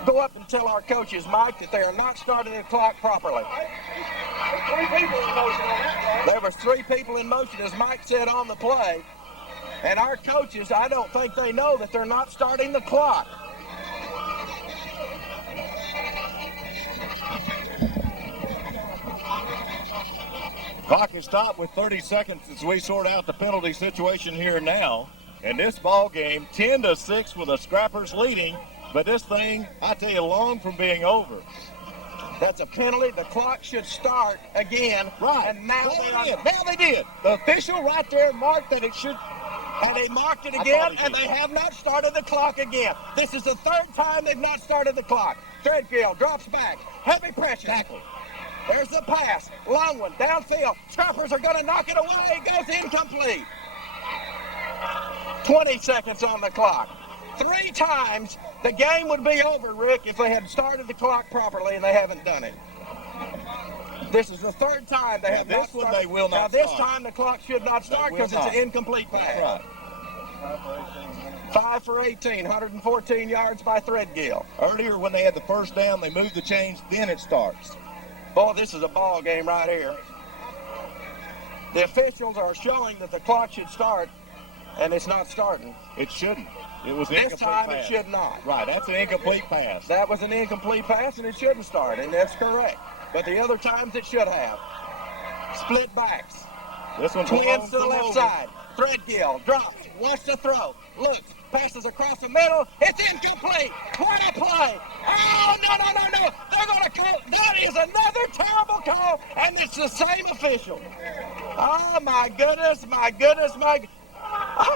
Go up and tell our coaches, Mike, that they are not starting the clock properly. There was 3 people in motion, as Mike said, on the play. And our coaches, I don't think they know that they're not starting the clock. Clock is stopped with 30 seconds as we sort out the penalty situation here now. And this ball game, 10-6 with the Scrappers leading. But this thing, I tell you, long from being over. That's a penalty. The clock should start again. Right. And now they did. The official right there marked that it should. And they marked it again, and they have not started the clock again. This is the 3rd time they've not started the clock. Threadgill drops back. Heavy pressure. Tackle. There's the pass. Long one, downfield. Scrappers are going to knock it away. It goes incomplete. 20 seconds on the clock. 3 times the game would be over, Rick, if they had started the clock properly, and they haven't done it. This is the 3rd time they have not started. This one they will not Now, this start. time the clock should not start because it's an incomplete pass. Right. 5 for 18, 114 yards by Threadgill. Earlier when they had the first down, they moved the chains, then it starts. Boy, this is a ball game right here. The officials are showing that the clock should start, and it's not starting. It shouldn't. It was an This incomplete time pass. it should not. Right, that's an incomplete pass. That was an incomplete pass, and it shouldn't start, and that's correct. But the other times it should have. Split backs. This one's Twins to the left side. Threadgill drops, wants to throw, looks, passes across the middle. It's incomplete. What a play. Oh, no. They're going to call. That is another terrible call, and it's the same official. Oh, my goodness. I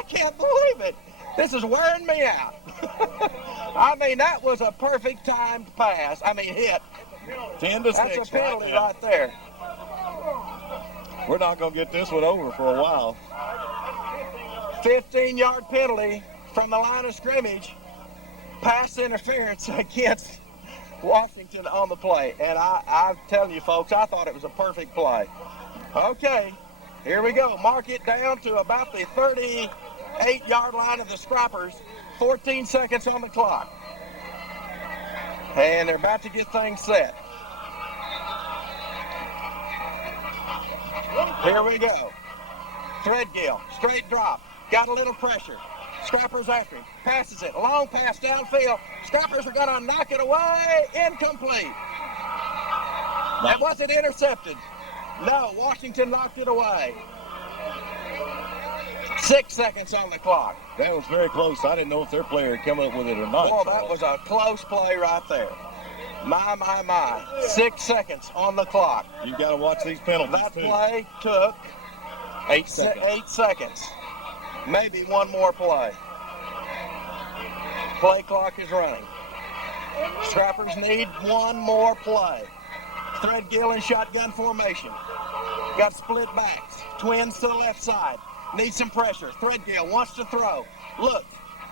can't believe it. This is wearing me out. I mean, that was a perfect timed pass. Hit. 10-6. That's a penalty right there. We're not going to get this one over for a while. 15-yard penalty from the line of scrimmage. Pass interference against Washington on the play. And I'm telling you, folks, I thought it was a perfect play. Okay, here we go. Mark it down to about the 38-yard line of the Scrappers. 14 seconds on the clock. And they're about to get things set. Here we go. Threadgill, straight drop. Got a little pressure. Scrappers after him. Passes it. Long pass downfield. Scrappers are going to knock it away. Incomplete. And was it intercepted? No, Washington knocked it away. 6 seconds on the clock. That was very close. I didn't know if their player had come up with it or not. Boy, that was a close play right there. My. 6 seconds on the clock. You've got to watch these penalties, That too. play took 8 seconds. 8 seconds. Maybe one more play. Play clock is running. Scrappers need one more play. Threadgill in shotgun formation. Got split backs. Twins to the left side. Needs some pressure. Threadgill wants to throw. Look.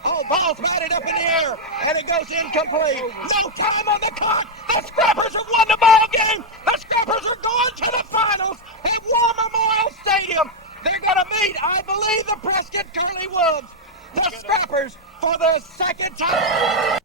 Oh, ball's batted up in the air, and it goes incomplete. No time on the clock. The Scrappers have won the ball game. The Scrappers are going to the finals at War Memorial Stadium. They're going to meet, I believe, the Prescott Curly Wolves. The Scrappers, for the second time.